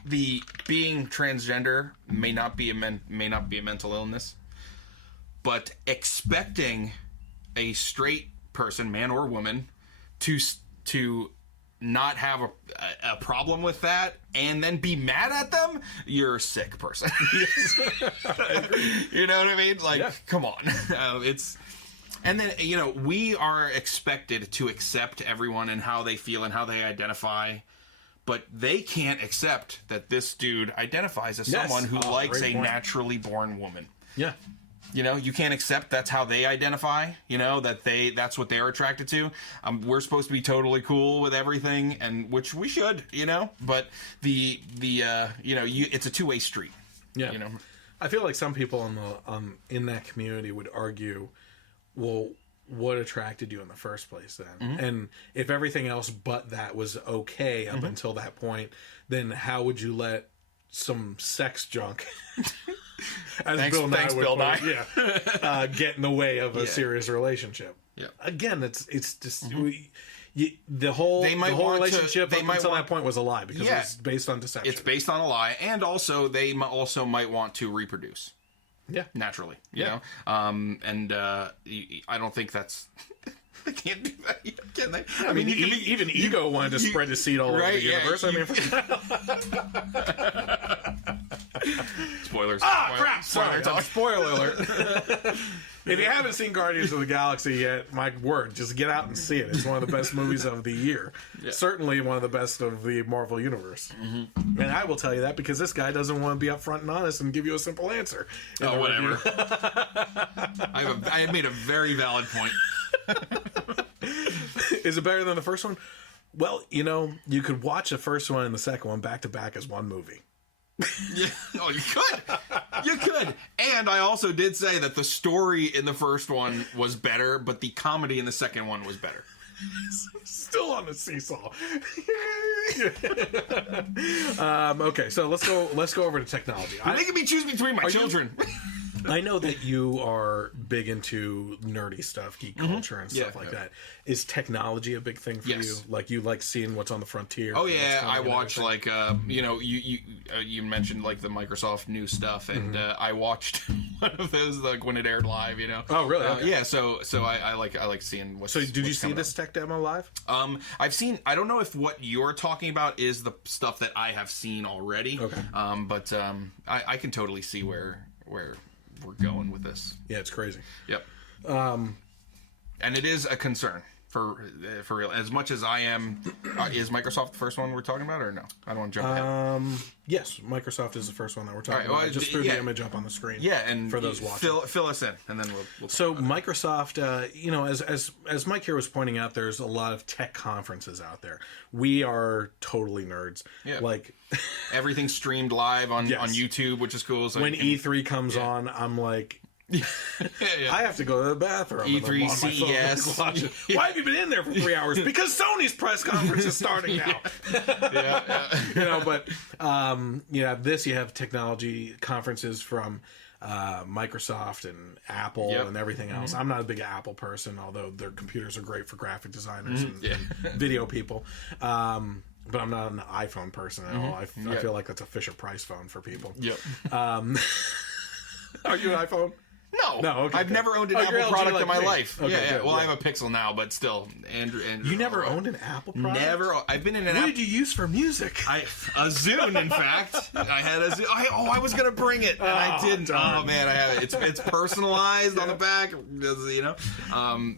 the being transgender may not be a mental illness, but expecting a straight person, man or woman, to not have a problem with that and then be mad at them, you're a sick person. I agree. You know what I mean? Like, come on. And then, we are expected to accept everyone and how they feel and how they identify, but they can't accept that this dude identifies as someone who likes a naturally born woman. Yeah. You can't accept that's how they identify, that's what they're attracted to. We're supposed to be totally cool with everything, and which we should, but it's a two-way street. Yeah. I feel like some people in that community would argue, well, what attracted you in the first place then? And if everything else but that was okay up until that point, then how would you let some sex junk... Thanks, Bill Nye. Get in the way of a serious relationship. Yeah. Again, it's just the whole relationship up until that point was a lie because it was based on deception. It's based on a lie, and also they also might want to reproduce. Yeah, naturally. You know, I don't think that's. They can't do that, can they? I mean, even Ego wanted to spread his seed all over the universe. Spoilers. Crap! Spoiler alert. If you haven't seen Guardians of the Galaxy yet, my word, just get out and see it. It's one of the best movies of the year. Yeah. Certainly one of the best of the Marvel Universe. And I will tell you that because this guy doesn't want to be upfront and honest and give you a simple answer. Oh, whatever. I made a very valid point. Is it better than the first one? Well, you could watch the first one and the second one back to back as one movie. Yeah. Oh, you could. You could. And I also did say that the story in the first one was better, but the comedy in the second one was better. Still on the seesaw. Okay, so let's go over to technology. You're making me choose between my children. I know that you are big into nerdy stuff, geek culture, and stuff like that. Is technology a big thing for you? Like you like seeing what's on the frontier? Oh yeah, I watch like you mentioned like the Microsoft new stuff, and I watched one of those like when it aired live. Oh really? Okay. Yeah. So I like seeing what's. So did you see this tech demo live? I've seen. I don't know if what you're talking about is the stuff that I have seen already. Okay. But I can totally see where we're going with this. Yeah, it's crazy. Yep. And it is a concern. For real. As much as I am, is Microsoft the first one we're talking about, or no? I don't want to jump ahead. Yes, Microsoft is the first one that we're talking about. I just threw the image up on the screen. Yeah, and for those watching, fill us in, and then we'll so Microsoft, as Mike here was pointing out, there's a lot of tech conferences out there. We are totally nerds. Yeah. Like everything's streamed live on YouTube, which is cool. So when E3 comes on, I'm like. I have to go to the bathroom. E3 CES. Why have you been in there for 3 hours? Because Sony's press conference is starting now. But you have this. You have technology conferences from Microsoft and Apple and everything else. I'm not a big Apple person, although their computers are great for graphic designers and video people. But I'm not an iPhone person at all. I feel like that's a Fisher-Price phone for people. Yep. Are you an iPhone? No, okay. I've never owned an Apple product in my life. Okay, Well, I have a Pixel now, but still, Andrew. You never owned an Apple product? Never. I've been in an. What did you use for music? A Zune, in fact. I had a Zune. I was gonna bring it, and I didn't. Darn. Oh man, I have it. It's personalized on the back,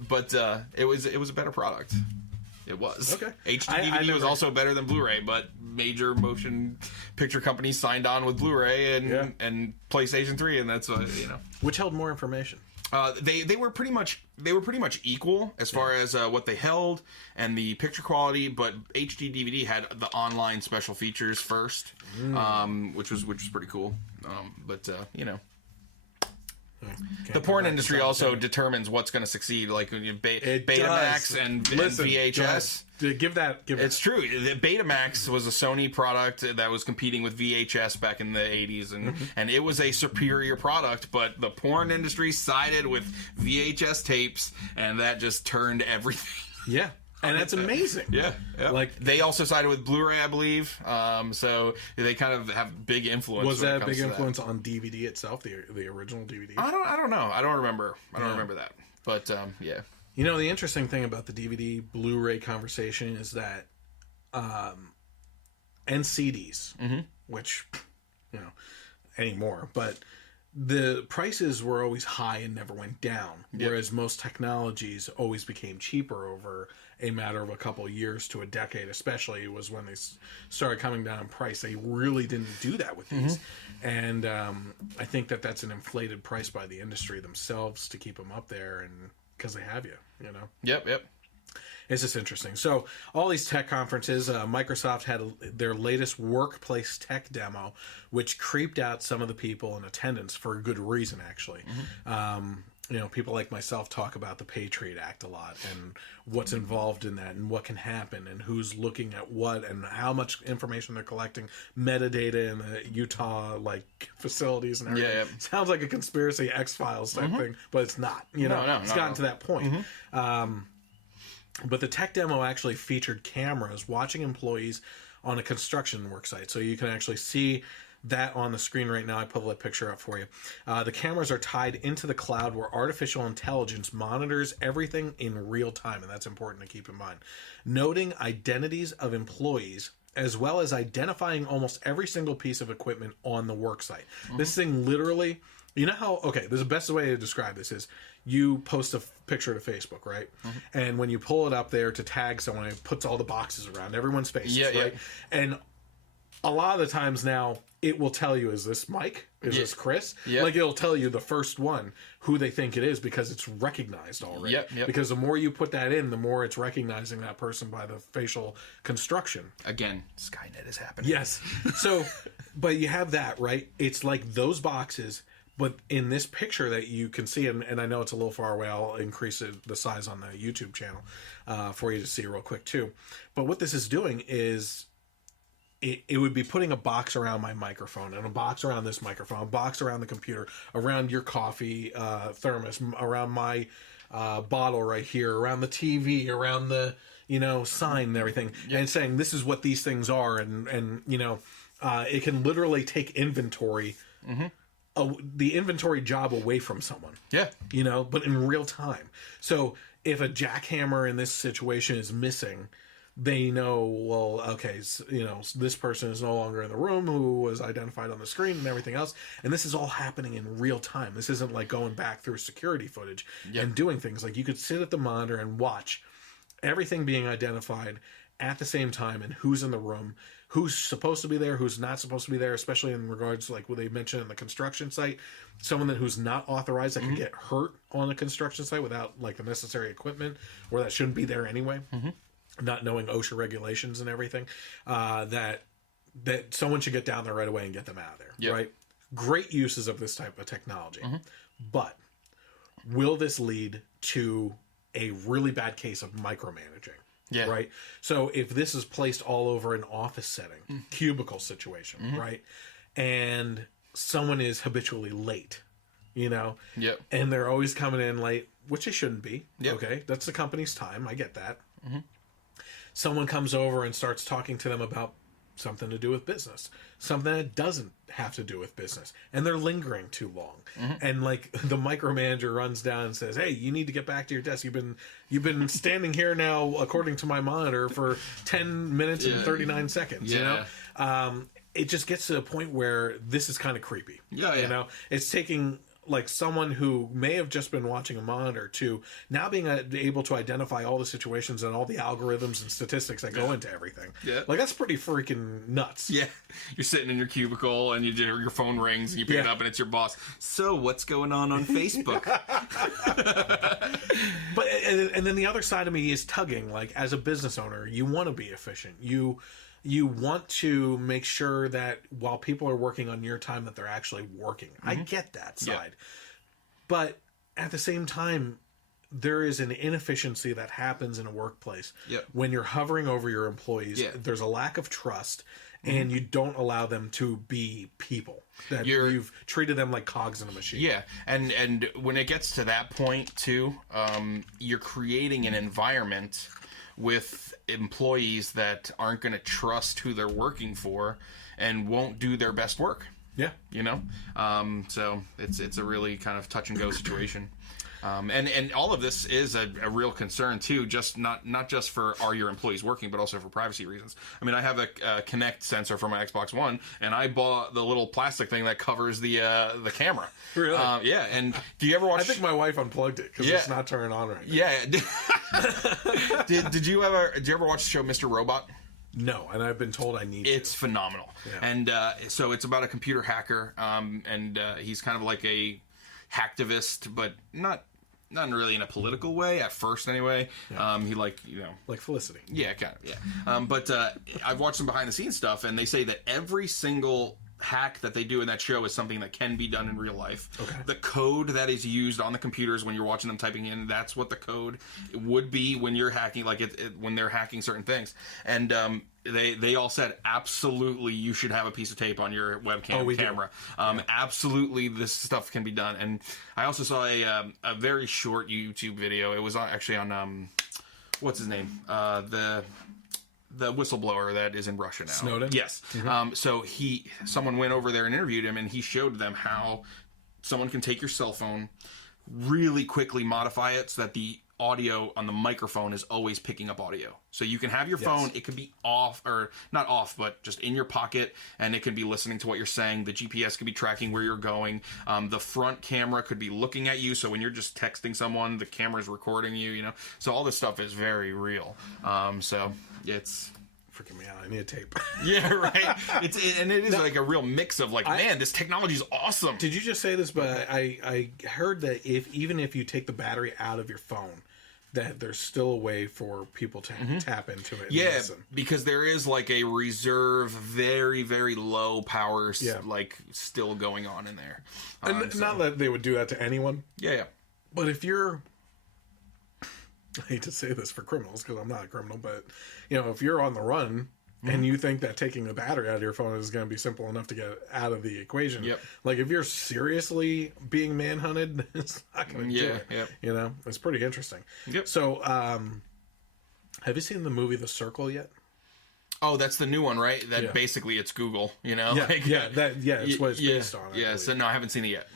But it was a better product. It was. Okay. HD DVD was also better than Blu-ray, but major motion picture companies signed on with Blu-ray and PlayStation 3, and that's Which held more information? They were pretty much equal as far as what they held and the picture quality, but HD DVD had the online special features first, which was pretty cool. The porn industry also determines what's going to succeed, like Betamax and VHS. It's true. The Betamax was a Sony product that was competing with VHS back in the 80s, and it was a superior product, but the porn industry sided with VHS tapes, and that just turned everything. Yeah. And that's amazing. Yeah. Like they also sided with Blu-ray, I believe. So they kind of have big influence. Was that a big influence on DVD itself, the original DVD? I don't know. I don't remember. I don't remember that. But yeah. You know, the interesting thing about the DVD Blu-ray conversation is that, and CDs, which anymore, but the prices were always high and never went down, whereas most technologies always became cheaper over a matter of a couple of years to a decade, especially was when they started coming down in price. They really didn't do that with these. And I think that's an inflated price by the industry themselves to keep them up there, and because they have you. Yep. It's just interesting. So all these tech conferences, Microsoft had their latest workplace tech demo, which creeped out some of the people in attendance for a good reason, actually. People like myself talk about the Patriot Act a lot and what's involved in that and what can happen and who's looking at what and how much information they're collecting, metadata in the Utah facilities and everything. Yeah. Sounds like a conspiracy X-Files type thing, but it's not. It's gotten to that point. But the tech demo actually featured cameras watching employees on a construction work site. So you can actually see that on the screen right now. I put a picture up for you. The cameras are tied into the cloud where artificial intelligence monitors everything in real time, and that's important to keep in mind. Noting identities of employees, as well as identifying almost every single piece of equipment on the work site. This thing literally... there's the best way to describe this is you post a picture to Facebook, right? And when you pull it up there to tag someone, it puts all the boxes around everyone's faces, right? And a lot of the times now, it will tell you, is this Mike? Is this Chris? It'll tell you the first one, who they think it is, because it's recognized already. Because the more you put that in, the more it's recognizing that person by the facial construction. Again, Skynet is happening. Yes. So, but you have that, right? It's like those boxes... But in this picture that you can see, and I know it's a little far away, I'll increase the size on the YouTube channel for you to see real quick too. But what this is doing is it would be putting a box around my microphone and a box around this microphone, a box around the computer, around your coffee thermos, around my bottle right here, around the TV, around the sign and everything, and saying this is what these things are, and it can literally take inventory. The inventory job away from someone. But in real time. So if a jackhammer in this situation is missing, they know, well, okay, this person is no longer in the room who was identified on the screen and everything else. And this is all happening in real time. This isn't like going back through security footage and doing things. Like you could sit at the monitor and watch everything being identified at the same time, and who's in the room, who's supposed to be there, who's not supposed to be there, especially in regards to like what they mentioned in the construction site, someone who's not authorized that could get hurt on a construction site without like the necessary equipment, or that shouldn't be there anyway, not knowing OSHA regulations and everything, that someone should get down there right away and get them out of there, right? Great uses of this type of technology, but will this lead to a really bad case of micromanaging? Yeah. Right. So if this is placed all over an office setting, cubicle situation, right, and someone is habitually late, you know, and they're always coming in late, which they shouldn't be. Okay, that's the company's time. I get that. Someone comes over and starts talking to them about something to do with business, something that doesn't have to do with business, and they're lingering too long, and like the micromanager runs down and says, "Hey, you need to get back to your desk. You've been standing here now, according to my monitor, for 10 minutes and 39 seconds." You know, it just gets to a point where this is kind of creepy. You know, it's taking like someone who may have just been watching a monitor to now being able to identify all the situations and all the algorithms and statistics that go into everything. Like that's pretty freaking nuts. You're sitting in your cubicle and your phone rings and you pick it up and it's your boss. So what's going on Facebook? But and then the other side of me is tugging. Like as a business owner, you want to be efficient. You want to make sure that while people are working on your time, that they're actually working. I get that side. But at the same time, there is an inefficiency that happens in a workplace when you're hovering over your employees. There's a lack of trust, and you don't allow them to be people. That you've treated them like cogs in a machine. And when it gets to that point, too, you're creating an environment with employees that aren't going to trust who they're working for and won't do their best work. You know? So it's a really kind of touch and go situation. And all of this is a real concern too, just not just for are your employees working, but also for privacy reasons. I mean, I have a Kinect sensor for my Xbox One, and I bought the little plastic thing that covers the camera. Really? And do you ever watch? I think my wife unplugged it because it's not turning on right now. Did you ever watch the show Mr. Robot? No, and I've been told I need It's phenomenal. And so it's about a computer hacker, and he's kind of like a hacktivist, but not really in a political way at first anyway. He like Felicity. Kind of. But I've watched some behind the scenes stuff, and they say that every single hack that they do in that show is something that can be done in real life. The code that is used on the computers when you're watching them typing in, that's what the code would be when you're hacking, like when they're hacking certain things. And they all said absolutely you should have a piece of tape on your webcam camera. Absolutely, this stuff can be done. And I also saw a very short YouTube video. It was actually on what's his name, the whistleblower that is in Russia now. Snowden? Yes. So someone went over there and interviewed him, and he showed them how someone can take your cell phone, really quickly modify it so that the audio on the microphone is always picking up audio. So you can have your phone, it could be off, or not off, but just in your pocket, and it can be listening to what you're saying. The GPS could be tracking where you're going. The front camera could be looking at you, so when you're just texting someone, the camera's recording you, you know. So all this stuff is very real. So it's freaking me out. I need a tape. Right. It is like a real mix of man, this technology is awesome. Did you just say this? But I heard that even if you take the battery out of your phone, that there's still a way for people to tap into it. And listen. Because there is like a reserve, very, very low power, still going on in there. And not that they would do that to anyone. But if you're, I hate to say this for criminals because I'm not a criminal, but if you're on the run and you think that taking the battery out of your phone is going to be simple enough to get out of the equation, like if you're seriously being manhunted, it's not going to do it. It's pretty interesting. So, have you seen the movie The Circle yet? Oh, that's the new one, right? That basically it's Google, it's what it's based on. So no, I haven't seen it yet.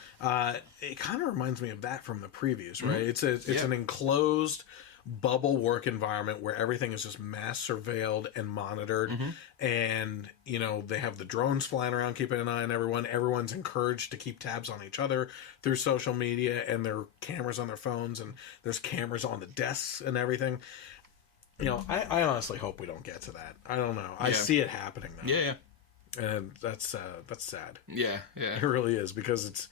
It kind of reminds me of that from the previous, right? It's an enclosed bubble work environment where everything is just mass surveilled and monitored, and they have the drones flying around keeping an eye on everyone. Everyone's encouraged to keep tabs on each other through social media, and there are cameras on their phones, and there's cameras on the desks and everything. I honestly hope we don't get to that. I don't know. I see it happening now. Yeah. And that's sad. Yeah. It really is, because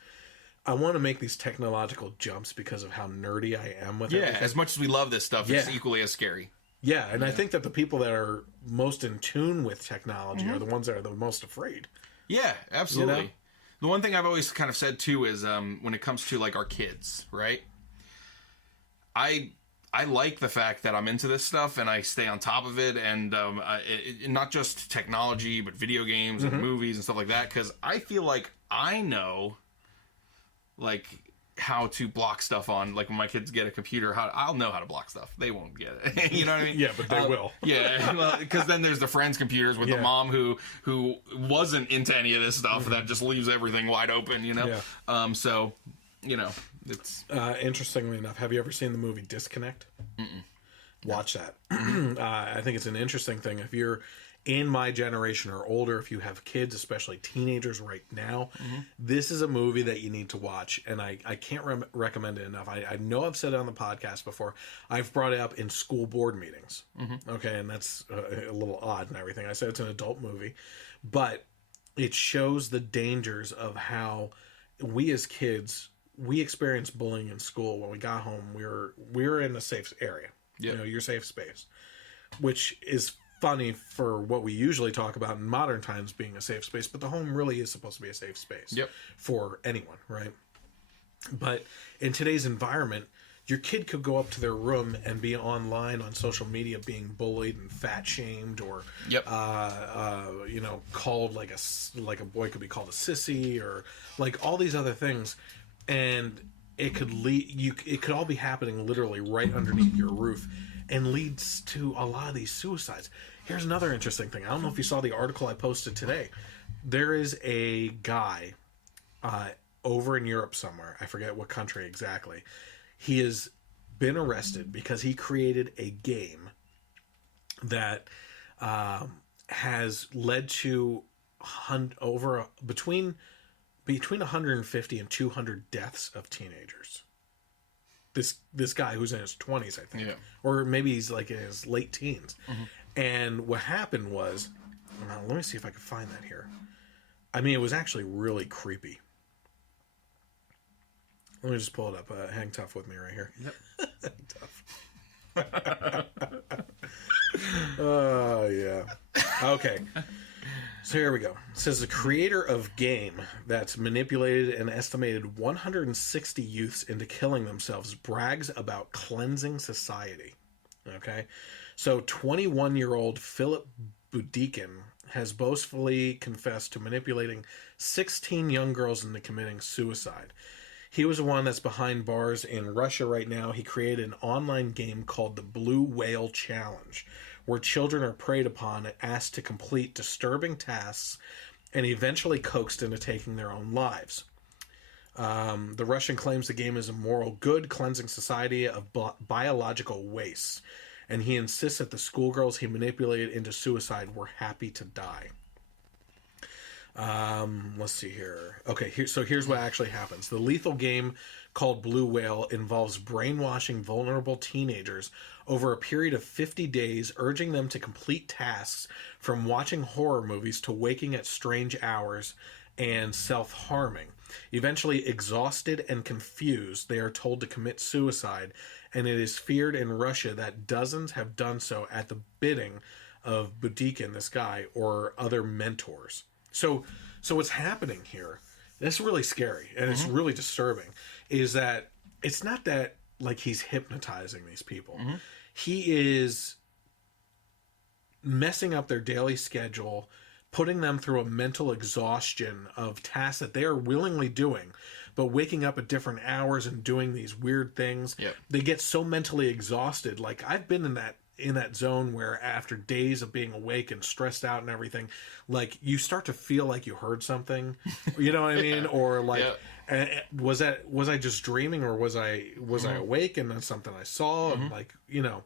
I want to make these technological jumps because of how nerdy I am with it. Yeah, as much as we love this stuff, it's equally as scary. Yeah, and I think that the people that are most in tune with technology are the ones that are the most afraid. Yeah, absolutely. The one thing I've always kind of said too is when it comes to like our kids, right? I like the fact that I'm into this stuff and I stay on top of it, and not just technology, but video games and movies and stuff like that, because I feel like I know, like, how to block stuff on, like, when my kids get a computer, I'll know how to block stuff. They won't get it. You know what I mean? Yeah, but they will. Yeah, because then there's the friends' computers with the mom who wasn't into any of this stuff that just leaves everything wide open, you know? Yeah. So, you know, it's... interestingly enough, have you ever seen the movie Disconnect? Mm-mm. Watch that. I think it's an interesting thing. If you're in my generation or older, if you have kids, especially teenagers right now, this is a movie that you need to watch, and I can't recommend it enough. I know I've said it on the podcast before. I've brought it up in school board meetings, okay, and that's a little odd and everything. I said it's an adult movie, but it shows the dangers of how we as kids, we experienced bullying in school. When we got home, we were in a safe area, you know, your safe space, which is funny for what we usually talk about in modern times being a safe space, but the home really is supposed to be a safe space for anyone, right? But in today's environment, your kid could go up to their room and be online on social media being bullied and fat shamed, or you know, called like a boy could be called a sissy, or like all these other things, and it could it could all be happening literally right underneath your roof, and leads to a lot of these suicides. Here's another interesting thing. I don't know if you saw the article I posted today. There is a guy over in Europe somewhere. I forget what country exactly. He has been arrested because he created a game that has led to between 150 and 200 deaths of teenagers. This guy who's in his 20s, I think, or maybe he's like in his late teens. And what happened was, let me see if I can find that here. I mean, it was actually really creepy. Let me just pull it up. Hang tough with me right here. Yep. Hang tough. Oh, yeah. Okay. So here we go. It says the creator of game that's manipulated an estimated 160 youths into killing themselves brags about cleansing society. Okay. So 21-year-old Philip Budikin has boastfully confessed to manipulating 16 young girls into committing suicide. He was the one that's behind bars in Russia right now. He created an online game called the Blue Whale Challenge, where children are preyed upon and asked to complete disturbing tasks and eventually coaxed into taking their own lives. The Russian claims the game is a moral good, cleansing society of biological waste, and he insists that the schoolgirls he manipulated into suicide were happy to die. Let's see here. Okay, here's what actually happens. The lethal game called Blue Whale involves brainwashing vulnerable teenagers over a period of 50 days, urging them to complete tasks from watching horror movies to waking at strange hours and self-harming. Eventually exhausted and confused, they are told to commit suicide, and it is feared in Russia that dozens have done so at the bidding of Budikin, this guy, or other mentors. So what's happening here, this is really scary, and it's really disturbing, is that it's not that, like, he's hypnotizing these people. He is messing up their daily schedule, putting them through a mental exhaustion of tasks that they are willingly doing, but waking up at different hours and doing these weird things. They get so mentally exhausted. Like, I've been in that zone where after days of being awake and stressed out and everything, like, you start to feel like you heard something, you know what I mean? Or like, was I just dreaming, or was I awake and that's something I saw? And like, you know,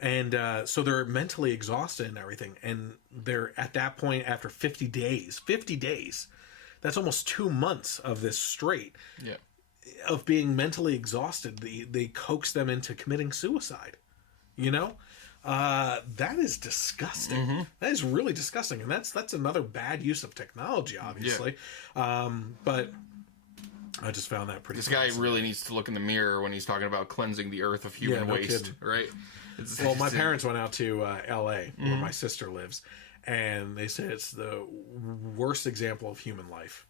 and so they're mentally exhausted and everything, and they're at that point after 50 days, that's almost 2 months of this straight of being mentally exhausted. They coax them into committing suicide. You know, that is disgusting. Mm-hmm. That is really disgusting, and that's another bad use of technology, obviously. But I just found that pretty. This guy really needs to look in the mirror when he's talking about cleansing the earth of human waste, kidding. right? Well, my parents went out to L.A., where my sister lives, and they said it's the worst example of human life.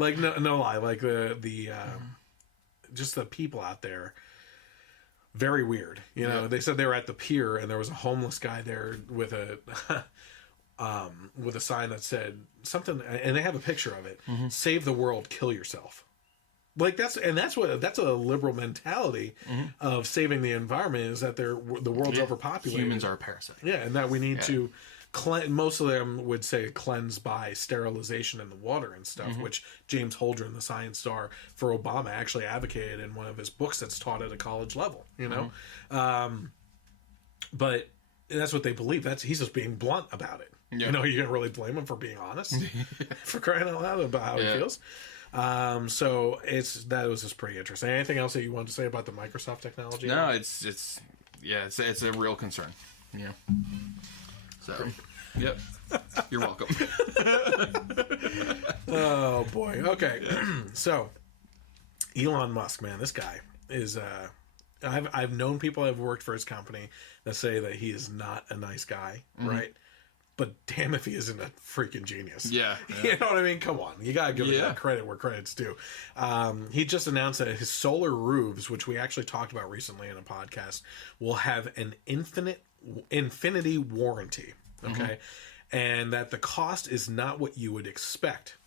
Like no lie, like the just the people out there, very weird. You know, they said they were at the pier and there was a homeless guy there with a sign that said something, and they have a picture of it: "Save the world, kill yourself." Like that's a liberal mentality of saving the environment, is that the world's overpopulated. Humans are a parasite. Yeah, and that we need to cleanse. Most of them would say cleanse by sterilization in the water and stuff, which James Holdren, the science star for Obama, actually advocated in one of his books that's taught at a college level. You know, but that's what they believe. He's just being blunt about it. Yeah. You know, you can't really blame him for being honest, for crying out loud about how he feels. So that was just pretty interesting. Anything else that you wanted to say about the Microsoft technology? No, it's a real concern. Yeah. So, yep. You're welcome. Oh boy. Okay. So, Elon Musk, man, this guy is. I've known people that have worked for his company that say that he is not a nice guy, right? But damn if he isn't a freaking genius. Yeah. You know what I mean? Come on. You got to give him credit where credit's due. He just announced that his solar roofs, which we actually talked about recently in a podcast, will have an infinity warranty. Okay. And that the cost is not what you would expect.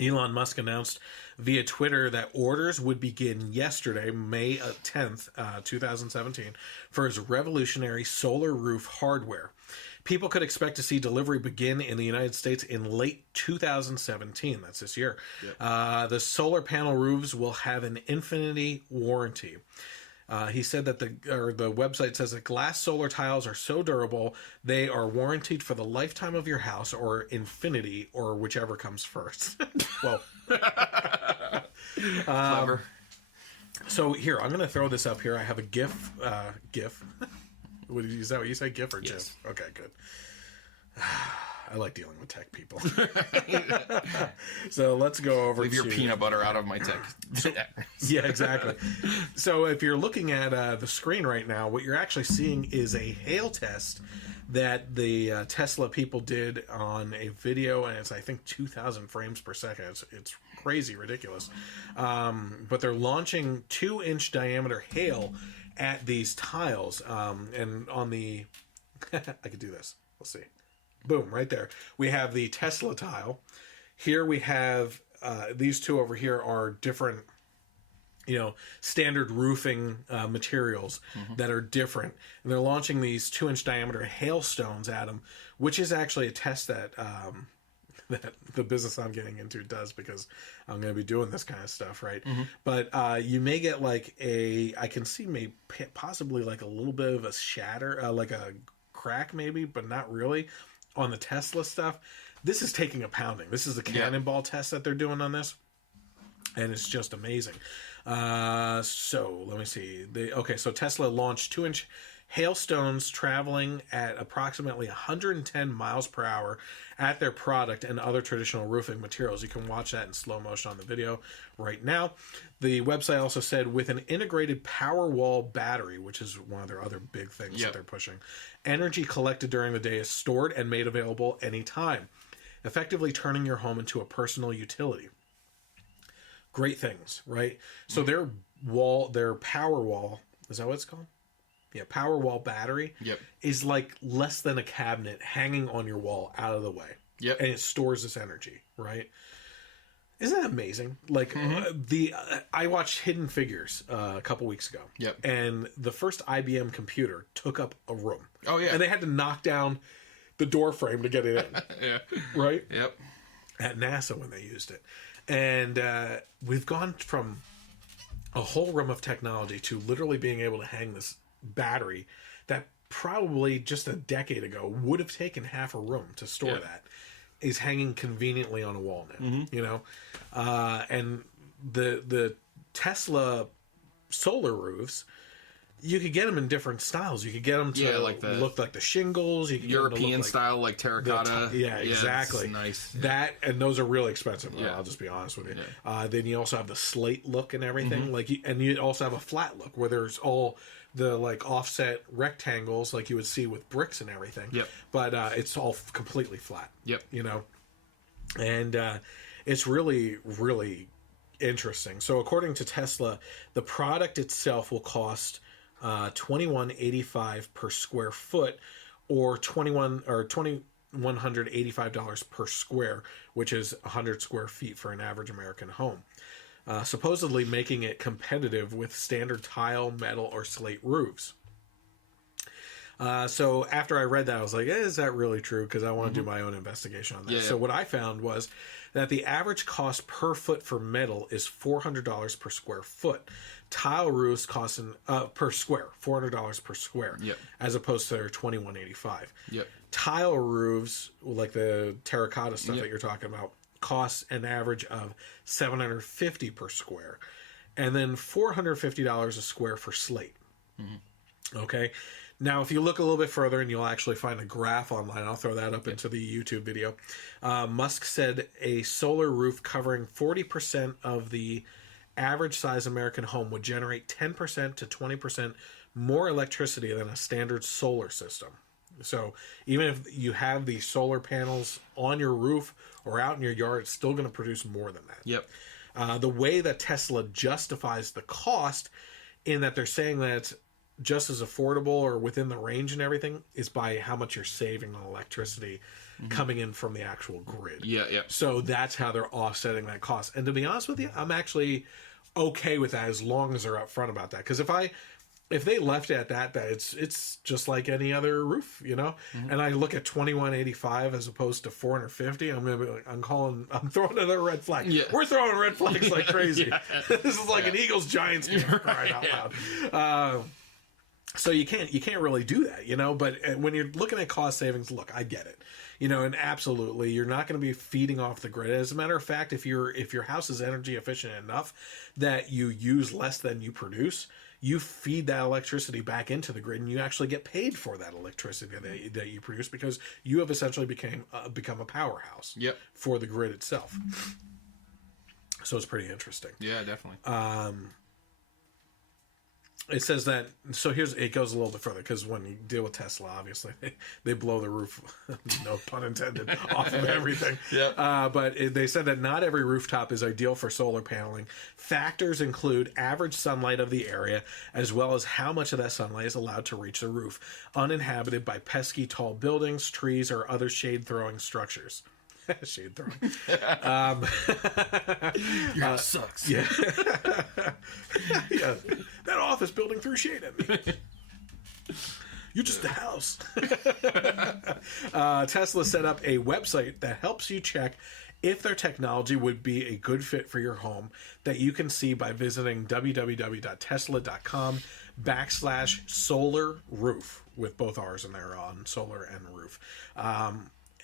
Elon Musk announced via Twitter that orders would begin yesterday, May 10th, 2017, for his revolutionary solar roof hardware. People could expect to see delivery begin in the United States in late 2017. That's this year. Yep. The solar panel roofs will have an infinity warranty. He said that the website says that glass solar tiles are so durable, they are warranted for the lifetime of your house, or infinity, or whichever comes first. Well, clever. So here, I'm going to throw this up here. I have a GIF. Is that what you say, GIF or GIF? Okay, good. I like dealing with tech people. So let's go over. Leave your peanut butter out of my tech. Yeah, exactly. So if you're looking at the screen right now, what you're actually seeing is a hail test that the Tesla people did on a video, and it's, I think, 2,000 frames per second. It's crazy, ridiculous. But they're launching 2-inch diameter hail at these tiles, and on the I could do this. We'll see. Boom, right there. We have the Tesla tile. Here we have these two over here are different, standard roofing materials that are different. And they're launching these 2-inch diameter hailstones at them, which is actually a test that that the business I'm getting into does, because I'm going to be doing this kind of stuff, right? But you may get like I can see possibly like a little bit of a shatter, like a crack maybe, but not really. On the Tesla stuff, this is taking a pounding. This is the cannonball test that they're doing on this, and it's just amazing. So let me see. So Tesla launched 2-inch hailstones traveling at approximately 110 miles per hour at their product and other traditional roofing materials. You can watch that in slow motion on the video right now. The website also said with an integrated Powerwall battery, which is one of their other big things that they're pushing, energy collected during the day is stored and made available anytime, effectively turning your home into a personal utility. Great things, right? So their Powerwall, is that what it's called? Yeah, Powerwall battery is like less than a cabinet hanging on your wall out of the way. Yep. And it stores this energy, right? Isn't that amazing? Like I watched Hidden Figures a couple weeks ago. Yep. And the first IBM computer took up a room. Oh yeah. And they had to knock down the door frame to get it in. Yeah. Right? Yep. At NASA when they used it. And we've gone from a whole realm of technology to literally being able to hang this battery that probably just a decade ago would have taken half a room to store that, is hanging conveniently on a wall now. And the Tesla solar roofs You could get them in different styles. You could get them to look like the shingles. You could European style, like terracotta. Exactly. Nice. That, and those are really expensive. I'll just be honest with you. Then you also have the slate look and everything. And you also have a flat look where there's all the like offset rectangles like you would see with bricks and everything. But it's all completely flat. And it's really, really interesting. So according to Tesla, the product itself will cost $2,185 per square foot, or $2,185 per square, which is 100 square feet for an average American home. Supposedly making it competitive with standard tile, metal, or slate roofs. So after I read that, I was like, is that really true? Because I want to do my own investigation on that. So what I found was that the average cost per foot for metal is $400 per square foot. Tile roofs cost per square, $400 per square, as opposed to their $2,185. Tile roofs, like the terracotta stuff that you're talking about, costs an average of $750 per square, and then $450 a square for slate. Okay. Now, if you look a little bit further, and you'll actually find a graph online, I'll throw that up into the YouTube video. Musk said a solar roof covering 40% of the average size American home would generate 10% to 20% more electricity than a standard solar system. So even if you have the solar panels on your roof or out in your yard, it's still going to produce more than that. The way that Tesla justifies the cost, in that they're saying that just as affordable or within the range and everything, is by how much you're saving on electricity coming in from the actual grid. So that's how they're offsetting that cost. And to be honest with you, I'm actually okay with that as long as they're upfront about that. Because if they left it at that it's just like any other roof, you know. And I look at $2,185 as opposed to $450, I'm gonna be like, I'm throwing another red flag. We're throwing red flags like crazy. This is like an Eagles Giants game, crying out loud. So you can't really do that, you know. But when you're looking at cost savings, look, I get it, you know, and absolutely, you're not going to be feeding off the grid. As a matter of fact, if your house is energy efficient enough that you use less than you produce, you feed that electricity back into the grid, and you actually get paid for that electricity that you produce, because you have essentially become a powerhouse for the grid itself. So it's pretty interesting. Yeah, definitely. It says that, so it goes a little bit further, because when you deal with Tesla, obviously, they blow the roof, no pun intended, off of everything. But they said that not every rooftop is ideal for solar paneling. Factors include average sunlight of the area, as well as how much of that sunlight is allowed to reach the roof, uninhabited by pesky tall buildings, trees, or other shade-throwing structures. Shade throwing. Your house sucks. Yeah. That office building threw shade at me. You're just a house. Tesla set up a website that helps you check if their technology would be a good fit for your home, that you can see by visiting www.tesla.com/solar roof, with both R's in there on solar and roof.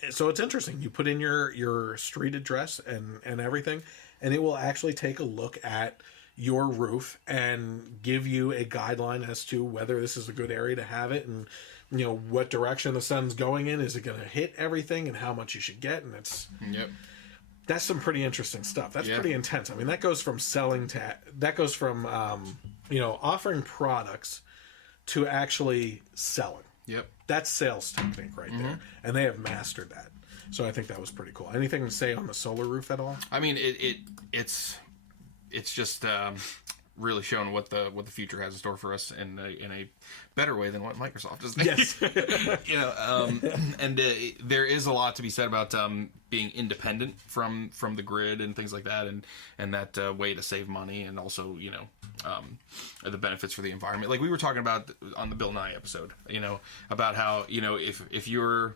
So it's interesting. You put in your street address and everything, and it will actually take a look at your roof and give you a guideline as to whether this is a good area to have it, and you know what direction the sun's going in. Is it going to hit everything, and how much you should get? And that's some pretty interesting stuff. That's pretty intense. I mean, that goes from offering products to actually selling. That's sales technique right there, and they have mastered that. So I think that was pretty cool. Anything to say on the solar roof at all? I mean, it's just really showing what the future has in store for us in a better way than what Microsoft is. Yes, and there is a lot to be said about being independent from the grid and things like that, and that way to save money, and also the benefits for the environment. Like we were talking about on the Bill Nye episode, about how if you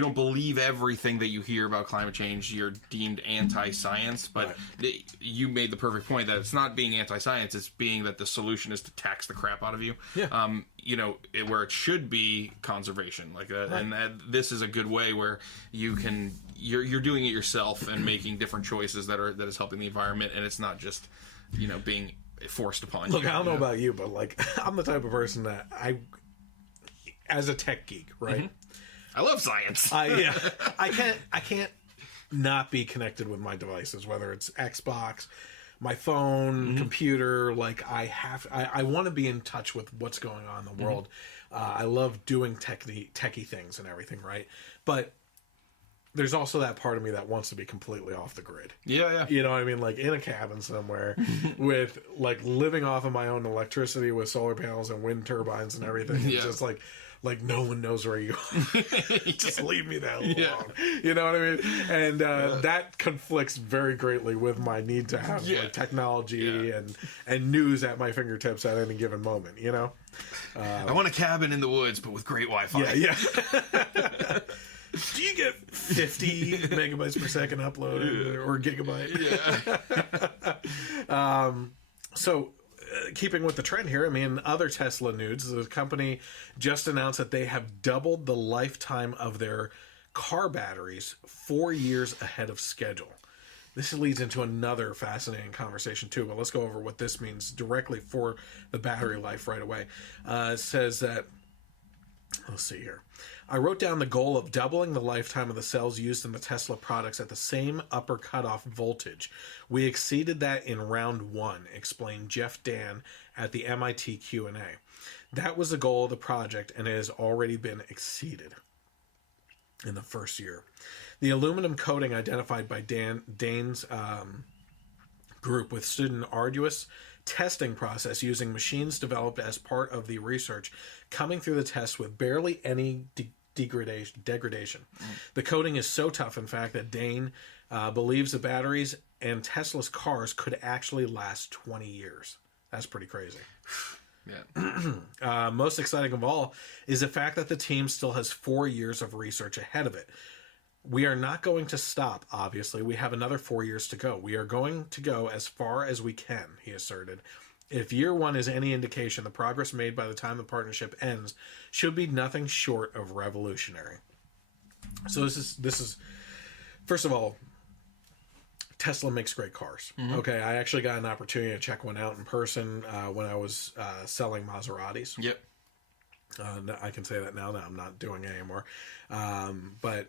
don't believe everything that you hear about climate change, you're deemed anti-science. But you made the perfect point that it's not being anti-science; it's being that the solution is to tax the crap out of you. Where it should be conservation, and this is a good way where you're doing it yourself and making different choices that is helping the environment, and it's not just being forced upon you. Look, I don't know about you, but like I'm the type of person that as a tech geek, right? I love science. I can't not be connected with my devices, whether it's Xbox, my phone, computer. Like I want to be in touch with what's going on in the world. I love doing techie things and everything, right? But there's also that part of me that wants to be completely off the grid. Yeah. You know what I mean? Like in a cabin somewhere with like living off of my own electricity with solar panels and wind turbines and everything. Yeah. Just like no one knows where you are. Just leave me that alone. Yeah. You know what I mean? And that conflicts very greatly with my need to have like, technology and news at my fingertips at any given moment, you know? I want a cabin in the woods, but with great Wi-Fi. Yeah. Do you get 50 megabytes per second uploaded or gigabyte? Yeah. Keeping with the trend here, I mean, other Tesla news, the company just announced that they have doubled the lifetime of their car batteries 4 years ahead of schedule. This leads into another fascinating conversation too, but let's go over what this means directly for the battery life right away. It says that, let's see here. I wrote down the goal of doubling the lifetime of the cells used in the Tesla products at the same upper cutoff voltage. We exceeded that in round 1, explained Jeff Dan at the MIT Q&A. That was the goal of the project, and it has already been exceeded in the first year. The aluminum coating identified by Dane's group withstood an arduous testing process using machines developed as part of the research, coming through the test with barely any degradation. The coating is so tough, in fact, that Dane believes the batteries and Tesla's cars could actually last 20 years. That's pretty crazy. Yeah. Most exciting of all is the fact that the team still has 4 years of research ahead of it. We are not going to stop, obviously. We have another 4 years to go. We are going to go as far as we can, he asserted. If year 1 is any indication, the progress made by the time the partnership ends should be nothing short of revolutionary. So this is first of all, Tesla makes great cars. Okay, I actually got an opportunity to check one out in person when I was selling Maseratis. Yep. I can say that now that I'm not doing it anymore. But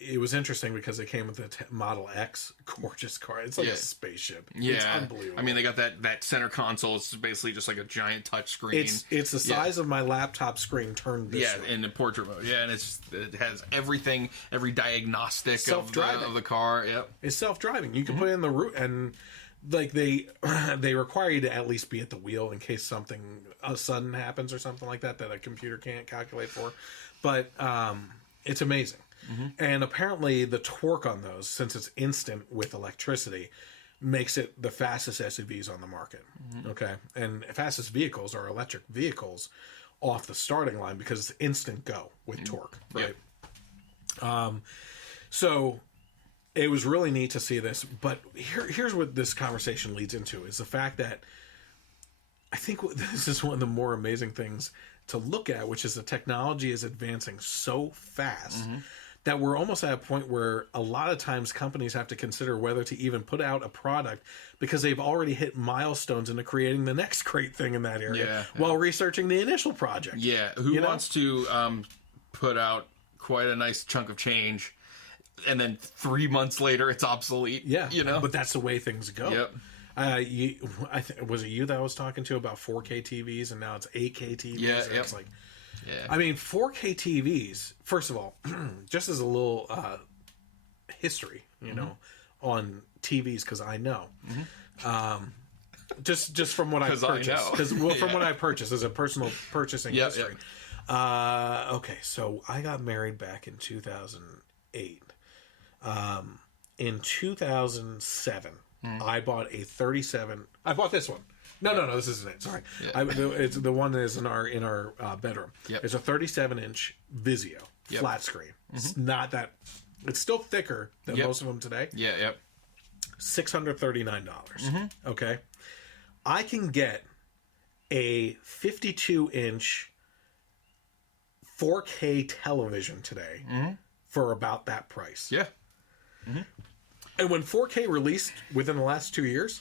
it was interesting because they came with the Model X, gorgeous car. It's like a spaceship. Yeah, it's unbelievable. I mean, they got that center console. It's basically just like a giant touch screen. It's the size of my laptop screen turned this way. In the portrait mode. Yeah, and it has everything, every diagnostic of the car. Yep, it's self-driving. You can put it in the route, and like they require you to at least be at the wheel in case something sudden happens or something like that a computer can't calculate for. But it's amazing. And apparently the torque on those, since it's instant with electricity, makes it the fastest SUVs on the market. Okay, and fastest vehicles are electric vehicles off the starting line because it's instant go with torque, right? So it was really neat to see this, but here's what this conversation leads into, is the fact that I think this is one of the more amazing things to look at, which is the technology is advancing so fast that we're almost at a point where a lot of times companies have to consider whether to even put out a product because they've already hit milestones into creating the next great thing in that area while researching the initial project. Yeah, who wants to put out quite a nice chunk of change and then 3 months later it's obsolete? Yeah, you know, but that's the way things go. Yep. Was it you that I was talking to about 4K TVs and now it's 8K TVs? Yeah, it's like, I mean, 4K TVs. First of all, just as a little history, you know, on TVs, because I know, just from what I purchased, from what I purchased as a personal purchasing history. Okay, so I got married back in 2008. In 2007, I bought a 37. I bought this one. No, this isn't it. Sorry, it's the one that is in our bedroom. It's a 37-inch Vizio flat screen. It's not that. It's still thicker than most of them today. $639. Okay, I can get a 52-inch 4K television today for about that price. And when 4K released within the last 2 years,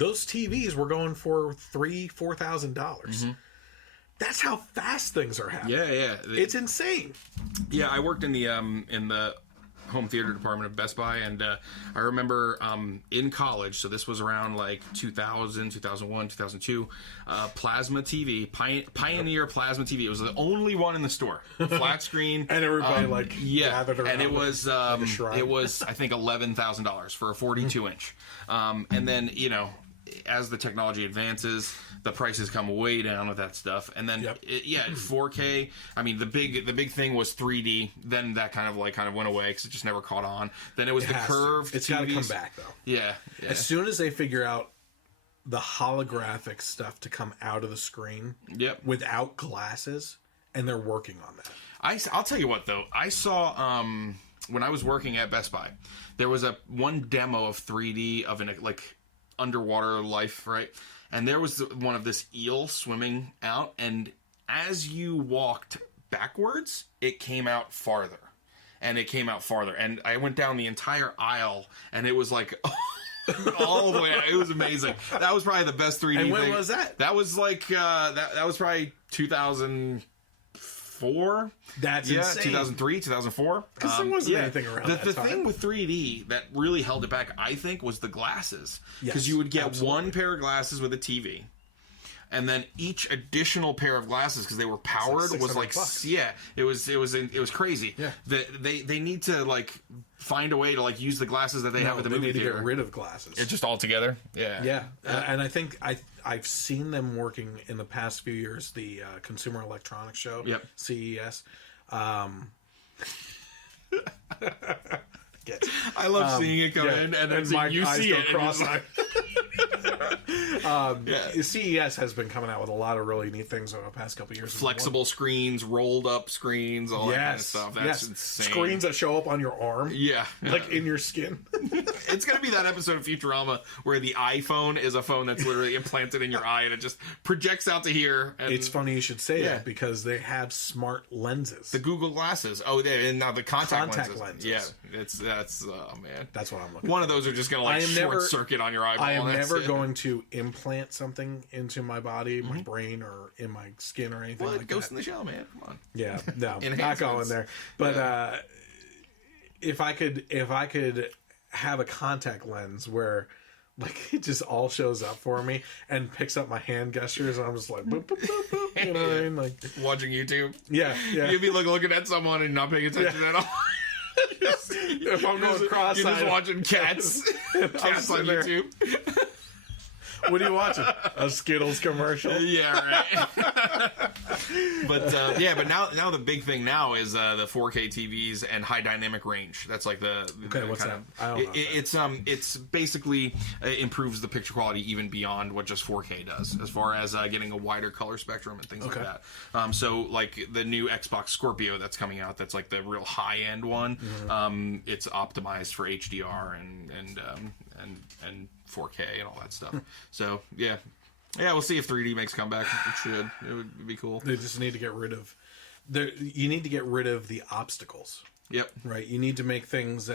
those TVs were going for $3,000-$4,000. That's how fast things are happening. Yeah. It's insane. Yeah, I worked in the home theater department of Best Buy, and I remember in college, so this was around like 2000, 2001, 2002, plasma TV, Pioneer plasma TV. It was the only one in the store, flat screen, and everybody gathered around. And it was I think $11,000 for a 42-inch, and then as the technology advances, the prices come way down with that stuff. And then, 4K. I mean, the big thing was 3D. Then that kind of went away because it just never caught on. Then it was the curved. It's got to come back though. Yeah. As soon as they figure out the holographic stuff to come out of the screen, without glasses, and they're working on that. I'll tell you what though. I saw when I was working at Best Buy, there was one demo of 3D of an underwater life, right? And there was one of this eel swimming out, and as you walked backwards, it came out farther. And I went down the entire aisle, and it was like all the way out. It was amazing. That was probably the best 3D And when thing. was that? That was that was probably 2004. That's insane. 2003, 2004. Because there wasn't anything around that The time. thing with 3D that really held it back, I think, was the glasses. Because Yes, you would get absolutely. one pair of glasses with a TV, and then each additional pair of glasses, because they were powered, was like $600. it was crazy. Yeah. They need to find a way to use the glasses that they have at the movie need to theater. get rid of glasses. It's just all together. Yeah. And I think I've seen them working in the past few years. The Consumer Electronics Show, CES. I love seeing it come in, and then you see it. CES has been coming out with a lot of really neat things over the past couple of years. Flexible screens, rolled up screens, all that kind of stuff. That's insane. Screens that show up on your arm. Yeah. In your skin. It's going to be that episode of Futurama where the iPhone is a phone that's literally implanted in your eye, and it just projects out to here. And It's funny you should say that, because they have smart lenses. the Google glasses. Oh, and now the contact lenses. Yeah, that's oh man, that's what I'm looking. One of those are just going to short circuit on your eyeball. I am never going to implant something into my body, my brain, or in my skin or anything like that. Ghost in the Shell, man. Come on. Yeah, no, not going there. But if I could have a contact lens where it just all shows up for me and picks up my hand gestures, and I'm just like, boop, boop, boop, boop, you know what I mean? Watching YouTube. Yeah. You'd be looking at someone and not paying attention at all. If I'm going cross-eyed, you're just watching cats on YouTube. What are you watching? A Skittles commercial? Yeah, right. But now the big thing now is the 4K TVs and high dynamic range. That's what's that? I don't know. It's basically improves the picture quality even beyond what just 4K does, as far as getting a wider color spectrum and things like that. So the new Xbox Scorpio that's coming out, that's the real high end one. Mm-hmm. It's optimized for HDR and 4K and all that stuff. So yeah, we'll see if 3D makes a comeback. It should. It would be cool. They just need to get rid of you need to get rid of the obstacles. Yep. Right. You need to make things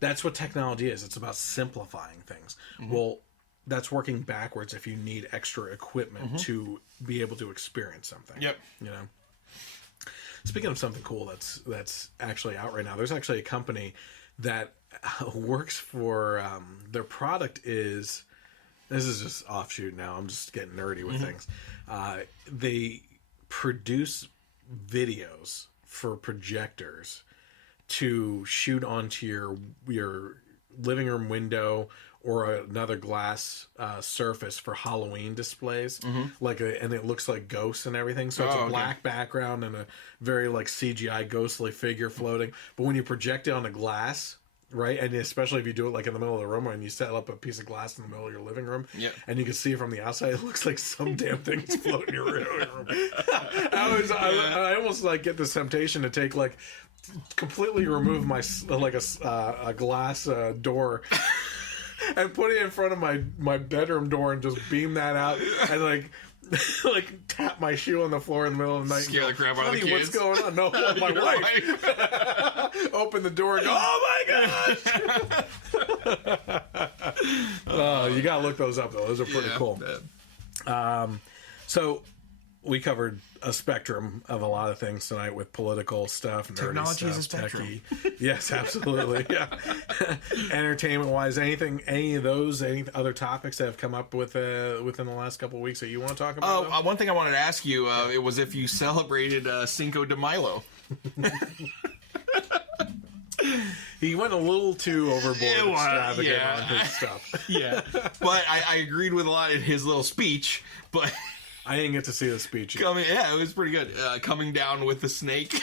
that's what technology is. It's about simplifying things. Mm-hmm. Well, that's working backwards if you need extra equipment to be able to experience something. Yep. Speaking of something cool that's actually out right now, there's actually a company that works for their product is, this is just offshoot now, I'm just getting nerdy with things. They produce videos for projectors to shoot onto your living room window or another glass surface for Halloween displays, and it looks like ghosts and everything. So it's a black background and a very CGI ghostly figure floating. But when you project it on the glass, right, and especially if you do it in the middle of the room and you set up a piece of glass in the middle of your living room, and you can see it from the outside, it looks like some damn thing's floating in your room. I almost get this temptation to take completely remove my a glass door and put it in front of my bedroom door and just beam that out and like tap my shoe on the floor in the middle of the night. Scare the crap out of the Honey, kids. what's going on? No, my wife. Open the door and go, oh my gosh! You gotta look those up though. Those are pretty cool. So we covered a spectrum of a lot of things tonight with political stuff, nerdy Technology is a stuff, spectrum. techie. Yes, absolutely. Yeah. Entertainment wise, any other topics that have come up within the last couple of weeks that you want to talk about? Oh, one thing I wanted to ask you, it was if you celebrated Cinco de Milo. He went a little too overboard, extravagant yeah. on his stuff. Yeah, but I agreed with a lot in his little speech, but I didn't get to see the speech yet. It was pretty good. Coming down with the snake.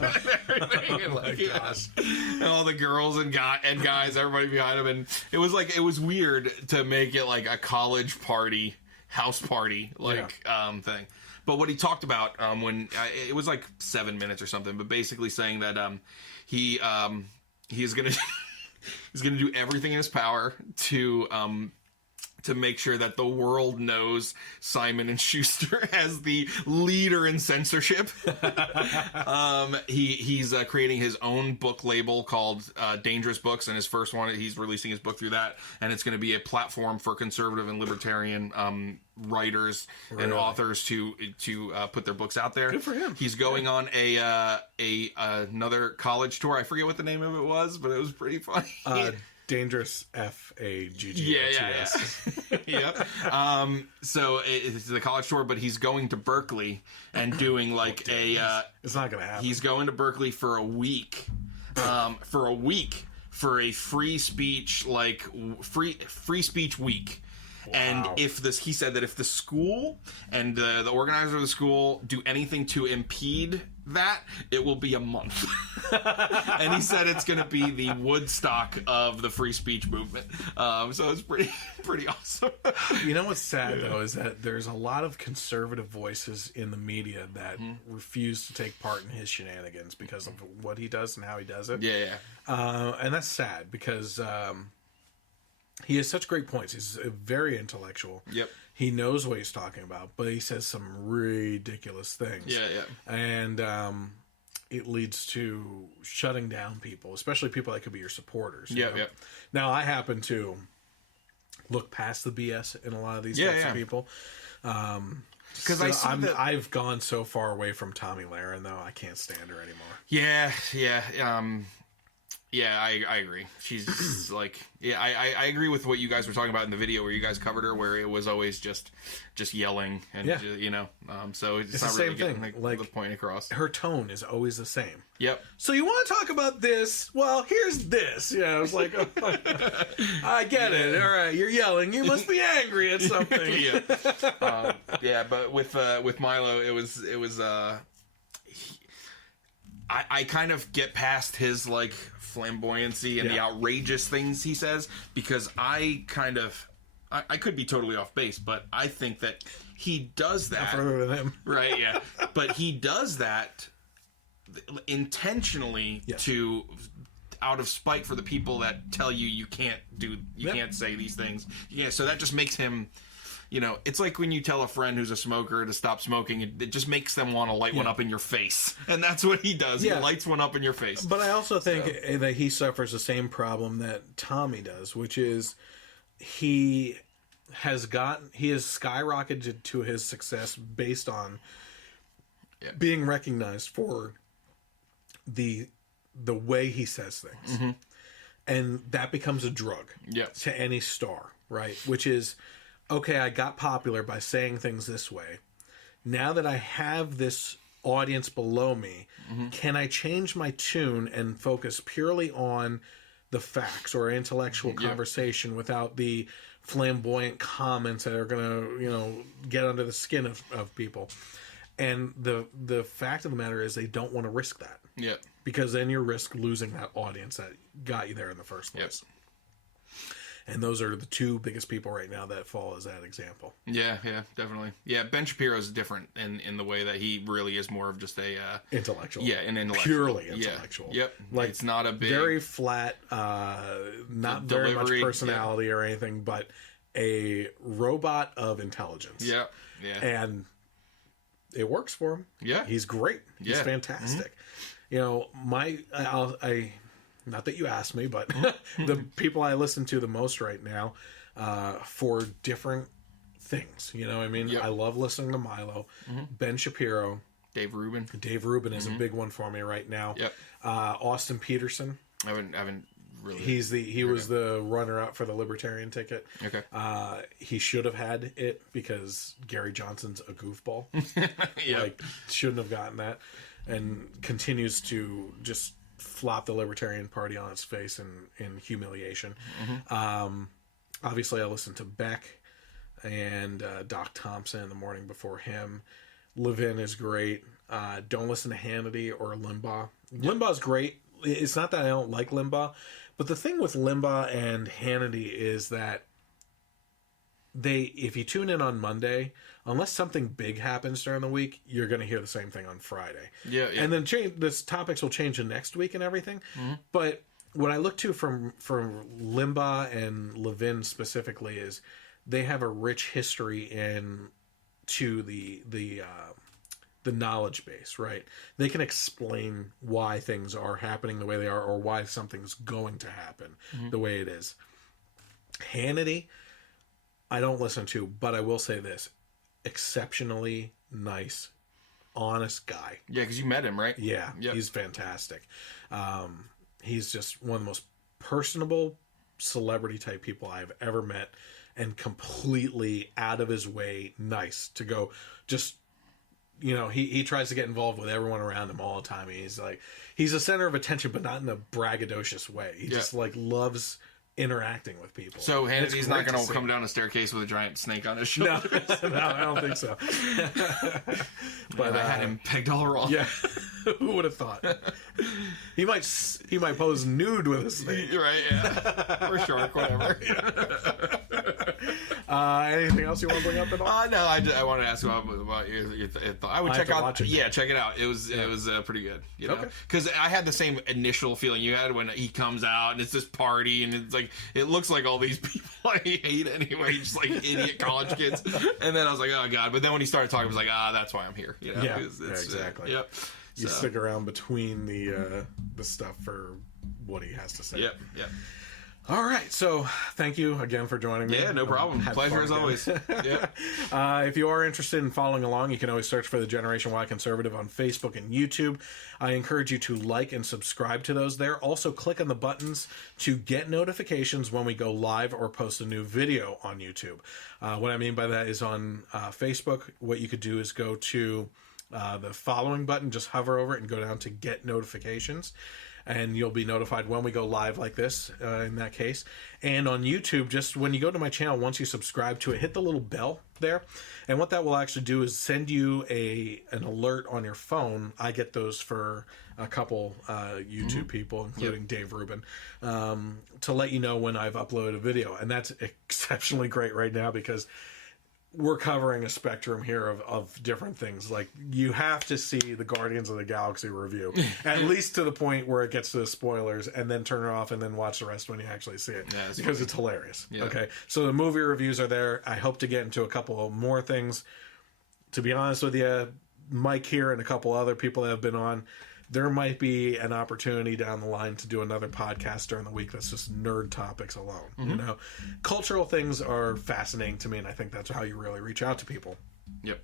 And everything, and like, gosh. And all the girls and guys, everybody behind him, and it was weird to make it like a college party, house party, thing. But what he talked about when it was like 7 minutes or something, but basically saying that he's gonna he's gonna do everything in his power to make sure that the world knows Simon & Schuster as the leader in censorship. He's creating his own book label called Dangerous Books, and his first one, he's releasing his book through that, and it's going to be a platform for conservative and libertarian writers and authors to put their books out there. Good for him. He's going on another college tour. I forget what the name of it was, but it was pretty funny. Dangerous FAGG. Yeah. So it's the college tour, but he's going to Berkeley and doing like it's not gonna happen. He's going to Berkeley for a week. For a free speech free speech week. Wow. And he said that if the school and the organizer of the school do anything to impede that, it will be a month. And he said it's going to be the Woodstock of the free speech movement. So it's pretty awesome. You know what's sad though is that there's a lot of conservative voices in the media that refuse to take part in his shenanigans because of what he does and how he does it. Yeah. And that's sad because he has such great points. He's very intellectual. Yep. He knows what he's talking about, but he says some ridiculous things. Yeah. And it leads to shutting down people, especially people that could be your supporters. Yeah. Now, I happen to look past the BS in a lot of these types of people. Because I've gone so far away from Tomi Lahren, though, I can't stand her anymore. Yeah. Yeah, I agree. She's like, I agree with what you guys were talking about in the video where you guys covered her, where it was always just yelling and so it's not the really same getting thing. the point across. Her tone is always the same. Yep. So you want to talk about this? Well, here's this. Yeah, I was like, I get it. All right, you're yelling. You must be angry at something. But with Milo, it was. I kind of get past his like flamboyancy and the outrageous things he says because I could be totally off base, but I think that he does that. Not further than him. Right, yeah. But he does that intentionally to out of spite for the people that tell you can't say these things. Yeah, so that just makes him, it's like when you tell a friend who's a smoker to stop smoking, it just makes them want to light one up in your face. And that's what he does. Yeah. He lights one up in your face. But I also think that he suffers the same problem that Tommy does, which is he has skyrocketed to his success based on being recognized for the way he says things. Mm-hmm. And that becomes a drug to any star, right? Which is, okay, I got popular by saying things this way. Now that I have this audience below me, can I change my tune and focus purely on the facts or intellectual conversation without the flamboyant comments that are going to, get under the skin of people? And the fact of the matter is they don't want to risk that. Yeah. Because then you risk losing that audience that got you there in the first place. And those are the two biggest people right now that fall as that example. Yeah, definitely. Yeah, Ben Shapiro's different in the way that he really is more of just a intellectual. Yeah, an intellectual. Purely intellectual. Yeah. Yep. Like, it's not a big very flat, not very much personality or anything, but a robot of intelligence. Yeah. And it works for him. Yeah. He's great. He's fantastic. You know, I not that you asked me, but the people I listen to the most right now for different things. You know what I mean? Yep. I love listening to Milo, Ben Shapiro. Dave Rubin. Dave Rubin is a big one for me right now. Yep. Austin Peterson. I haven't really. He was the runner-up for the Libertarian ticket. Okay. He should have had it because Gary Johnson's a goofball. Shouldn't have gotten that, and continues to just flop the Libertarian Party on its face in humiliation. Obviously, I listened to Beck and Doc Thompson the morning before him. Levin is great. Don't listen to Hannity or Limbaugh. Limbaugh's great. It's not that I don't like Limbaugh, but the thing with Limbaugh and Hannity is that if you tune in on Monday, unless something big happens during the week, you're going to hear the same thing on Friday. Yeah. And then this topics will change the next week and everything. But what I look to from Limbaugh and Levin specifically is they have a rich history to the knowledge base, right? They can explain why things are happening the way they are, or why something's going to happen the way it is. Hannity, I don't listen to, but I will say this: exceptionally nice, honest guy. Yeah, because you met him, right? Yeah, he's fantastic. He's just one of the most personable celebrity type people I've ever met, and completely out of his way nice to go. Just, you know, he tries to get involved with everyone around him all the time. He's a center of attention, but not in a braggadocious way. He just loves interacting with people. So Hannity's not going to come down a staircase with a giant snake on his shoulder. No, I don't think so. But I had him pegged all wrong. Yeah, who would have thought? He might pose nude with a snake. Right? Yeah, or shark, whatever. Anything else you want to bring up at all? No, I wanted to ask about your thought. I would check out. Yeah, check it out. It was pretty good. You know, because I had the same initial feeling you had when he comes out and it's this party and it's like it looks like all these people I hate anyway, just like idiot college kids. And then I was like, oh god. But then when he started talking, I was like, that's why I'm here. You know? Exactly. Yep. You stick around between the stuff for what he has to say. Yep. All right, so thank you again for joining me. Yeah, no problem. Pleasure as always. Yeah. If you are interested in following along, you can always search for the Generation Y Conservative on Facebook and YouTube. I encourage you to like and subscribe to those there. Also, click on the buttons to get notifications when we go live or post a new video on YouTube. What I mean by that is on Facebook, what you could do is go to the following button, just hover over it and go down to get notifications. And you'll be notified when we go live like this, in that case. And on YouTube, just when you go to my channel, once you subscribe to it, hit the little bell there. And what that will actually do is send you an alert on your phone. I get those for a couple YouTube people, including Dave Rubin, to let you know when I've uploaded a video. And that's exceptionally great right now because we're covering a spectrum here of different things. Like, you have to see the Guardians of the Galaxy review, at least to the point where it gets to the spoilers, and then turn it off and then watch the rest when you actually see it. Yeah, because it's hilarious. Yeah. Okay, so the movie reviews are there. I hope to get into a couple more things. To be honest with you, Mike here and a couple other people that have been on, there might be an opportunity down the line to do another podcast during the week that's just nerd topics alone. You know, cultural things are fascinating to me, and I think that's how you really reach out to people. Yep.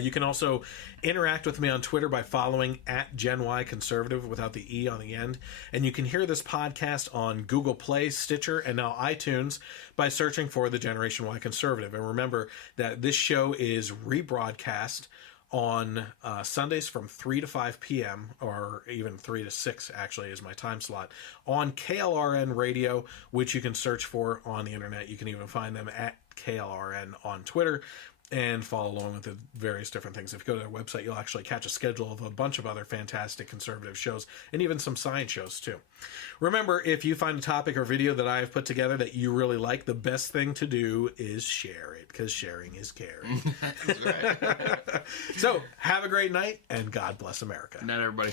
You can also interact with me on Twitter by following @GenYConservative without the E on the end. And you can hear this podcast on Google Play, Stitcher, and now iTunes by searching for the Generation Y Conservative. And remember that this show is rebroadcast on Sundays from 3 to 5 p.m., or even 3 to 6, actually, is my time slot, on KLRN Radio, which you can search for on the internet. You can even find them at KLRN on Twitter and follow along with the various different things. If you go to their website, you'll actually catch a schedule of a bunch of other fantastic conservative shows, and even some science shows, too. Remember, if you find a topic or video that I have put together that you really like, the best thing to do is share it, because sharing is caring. That's right. So, have a great night, and God bless America. Night, everybody.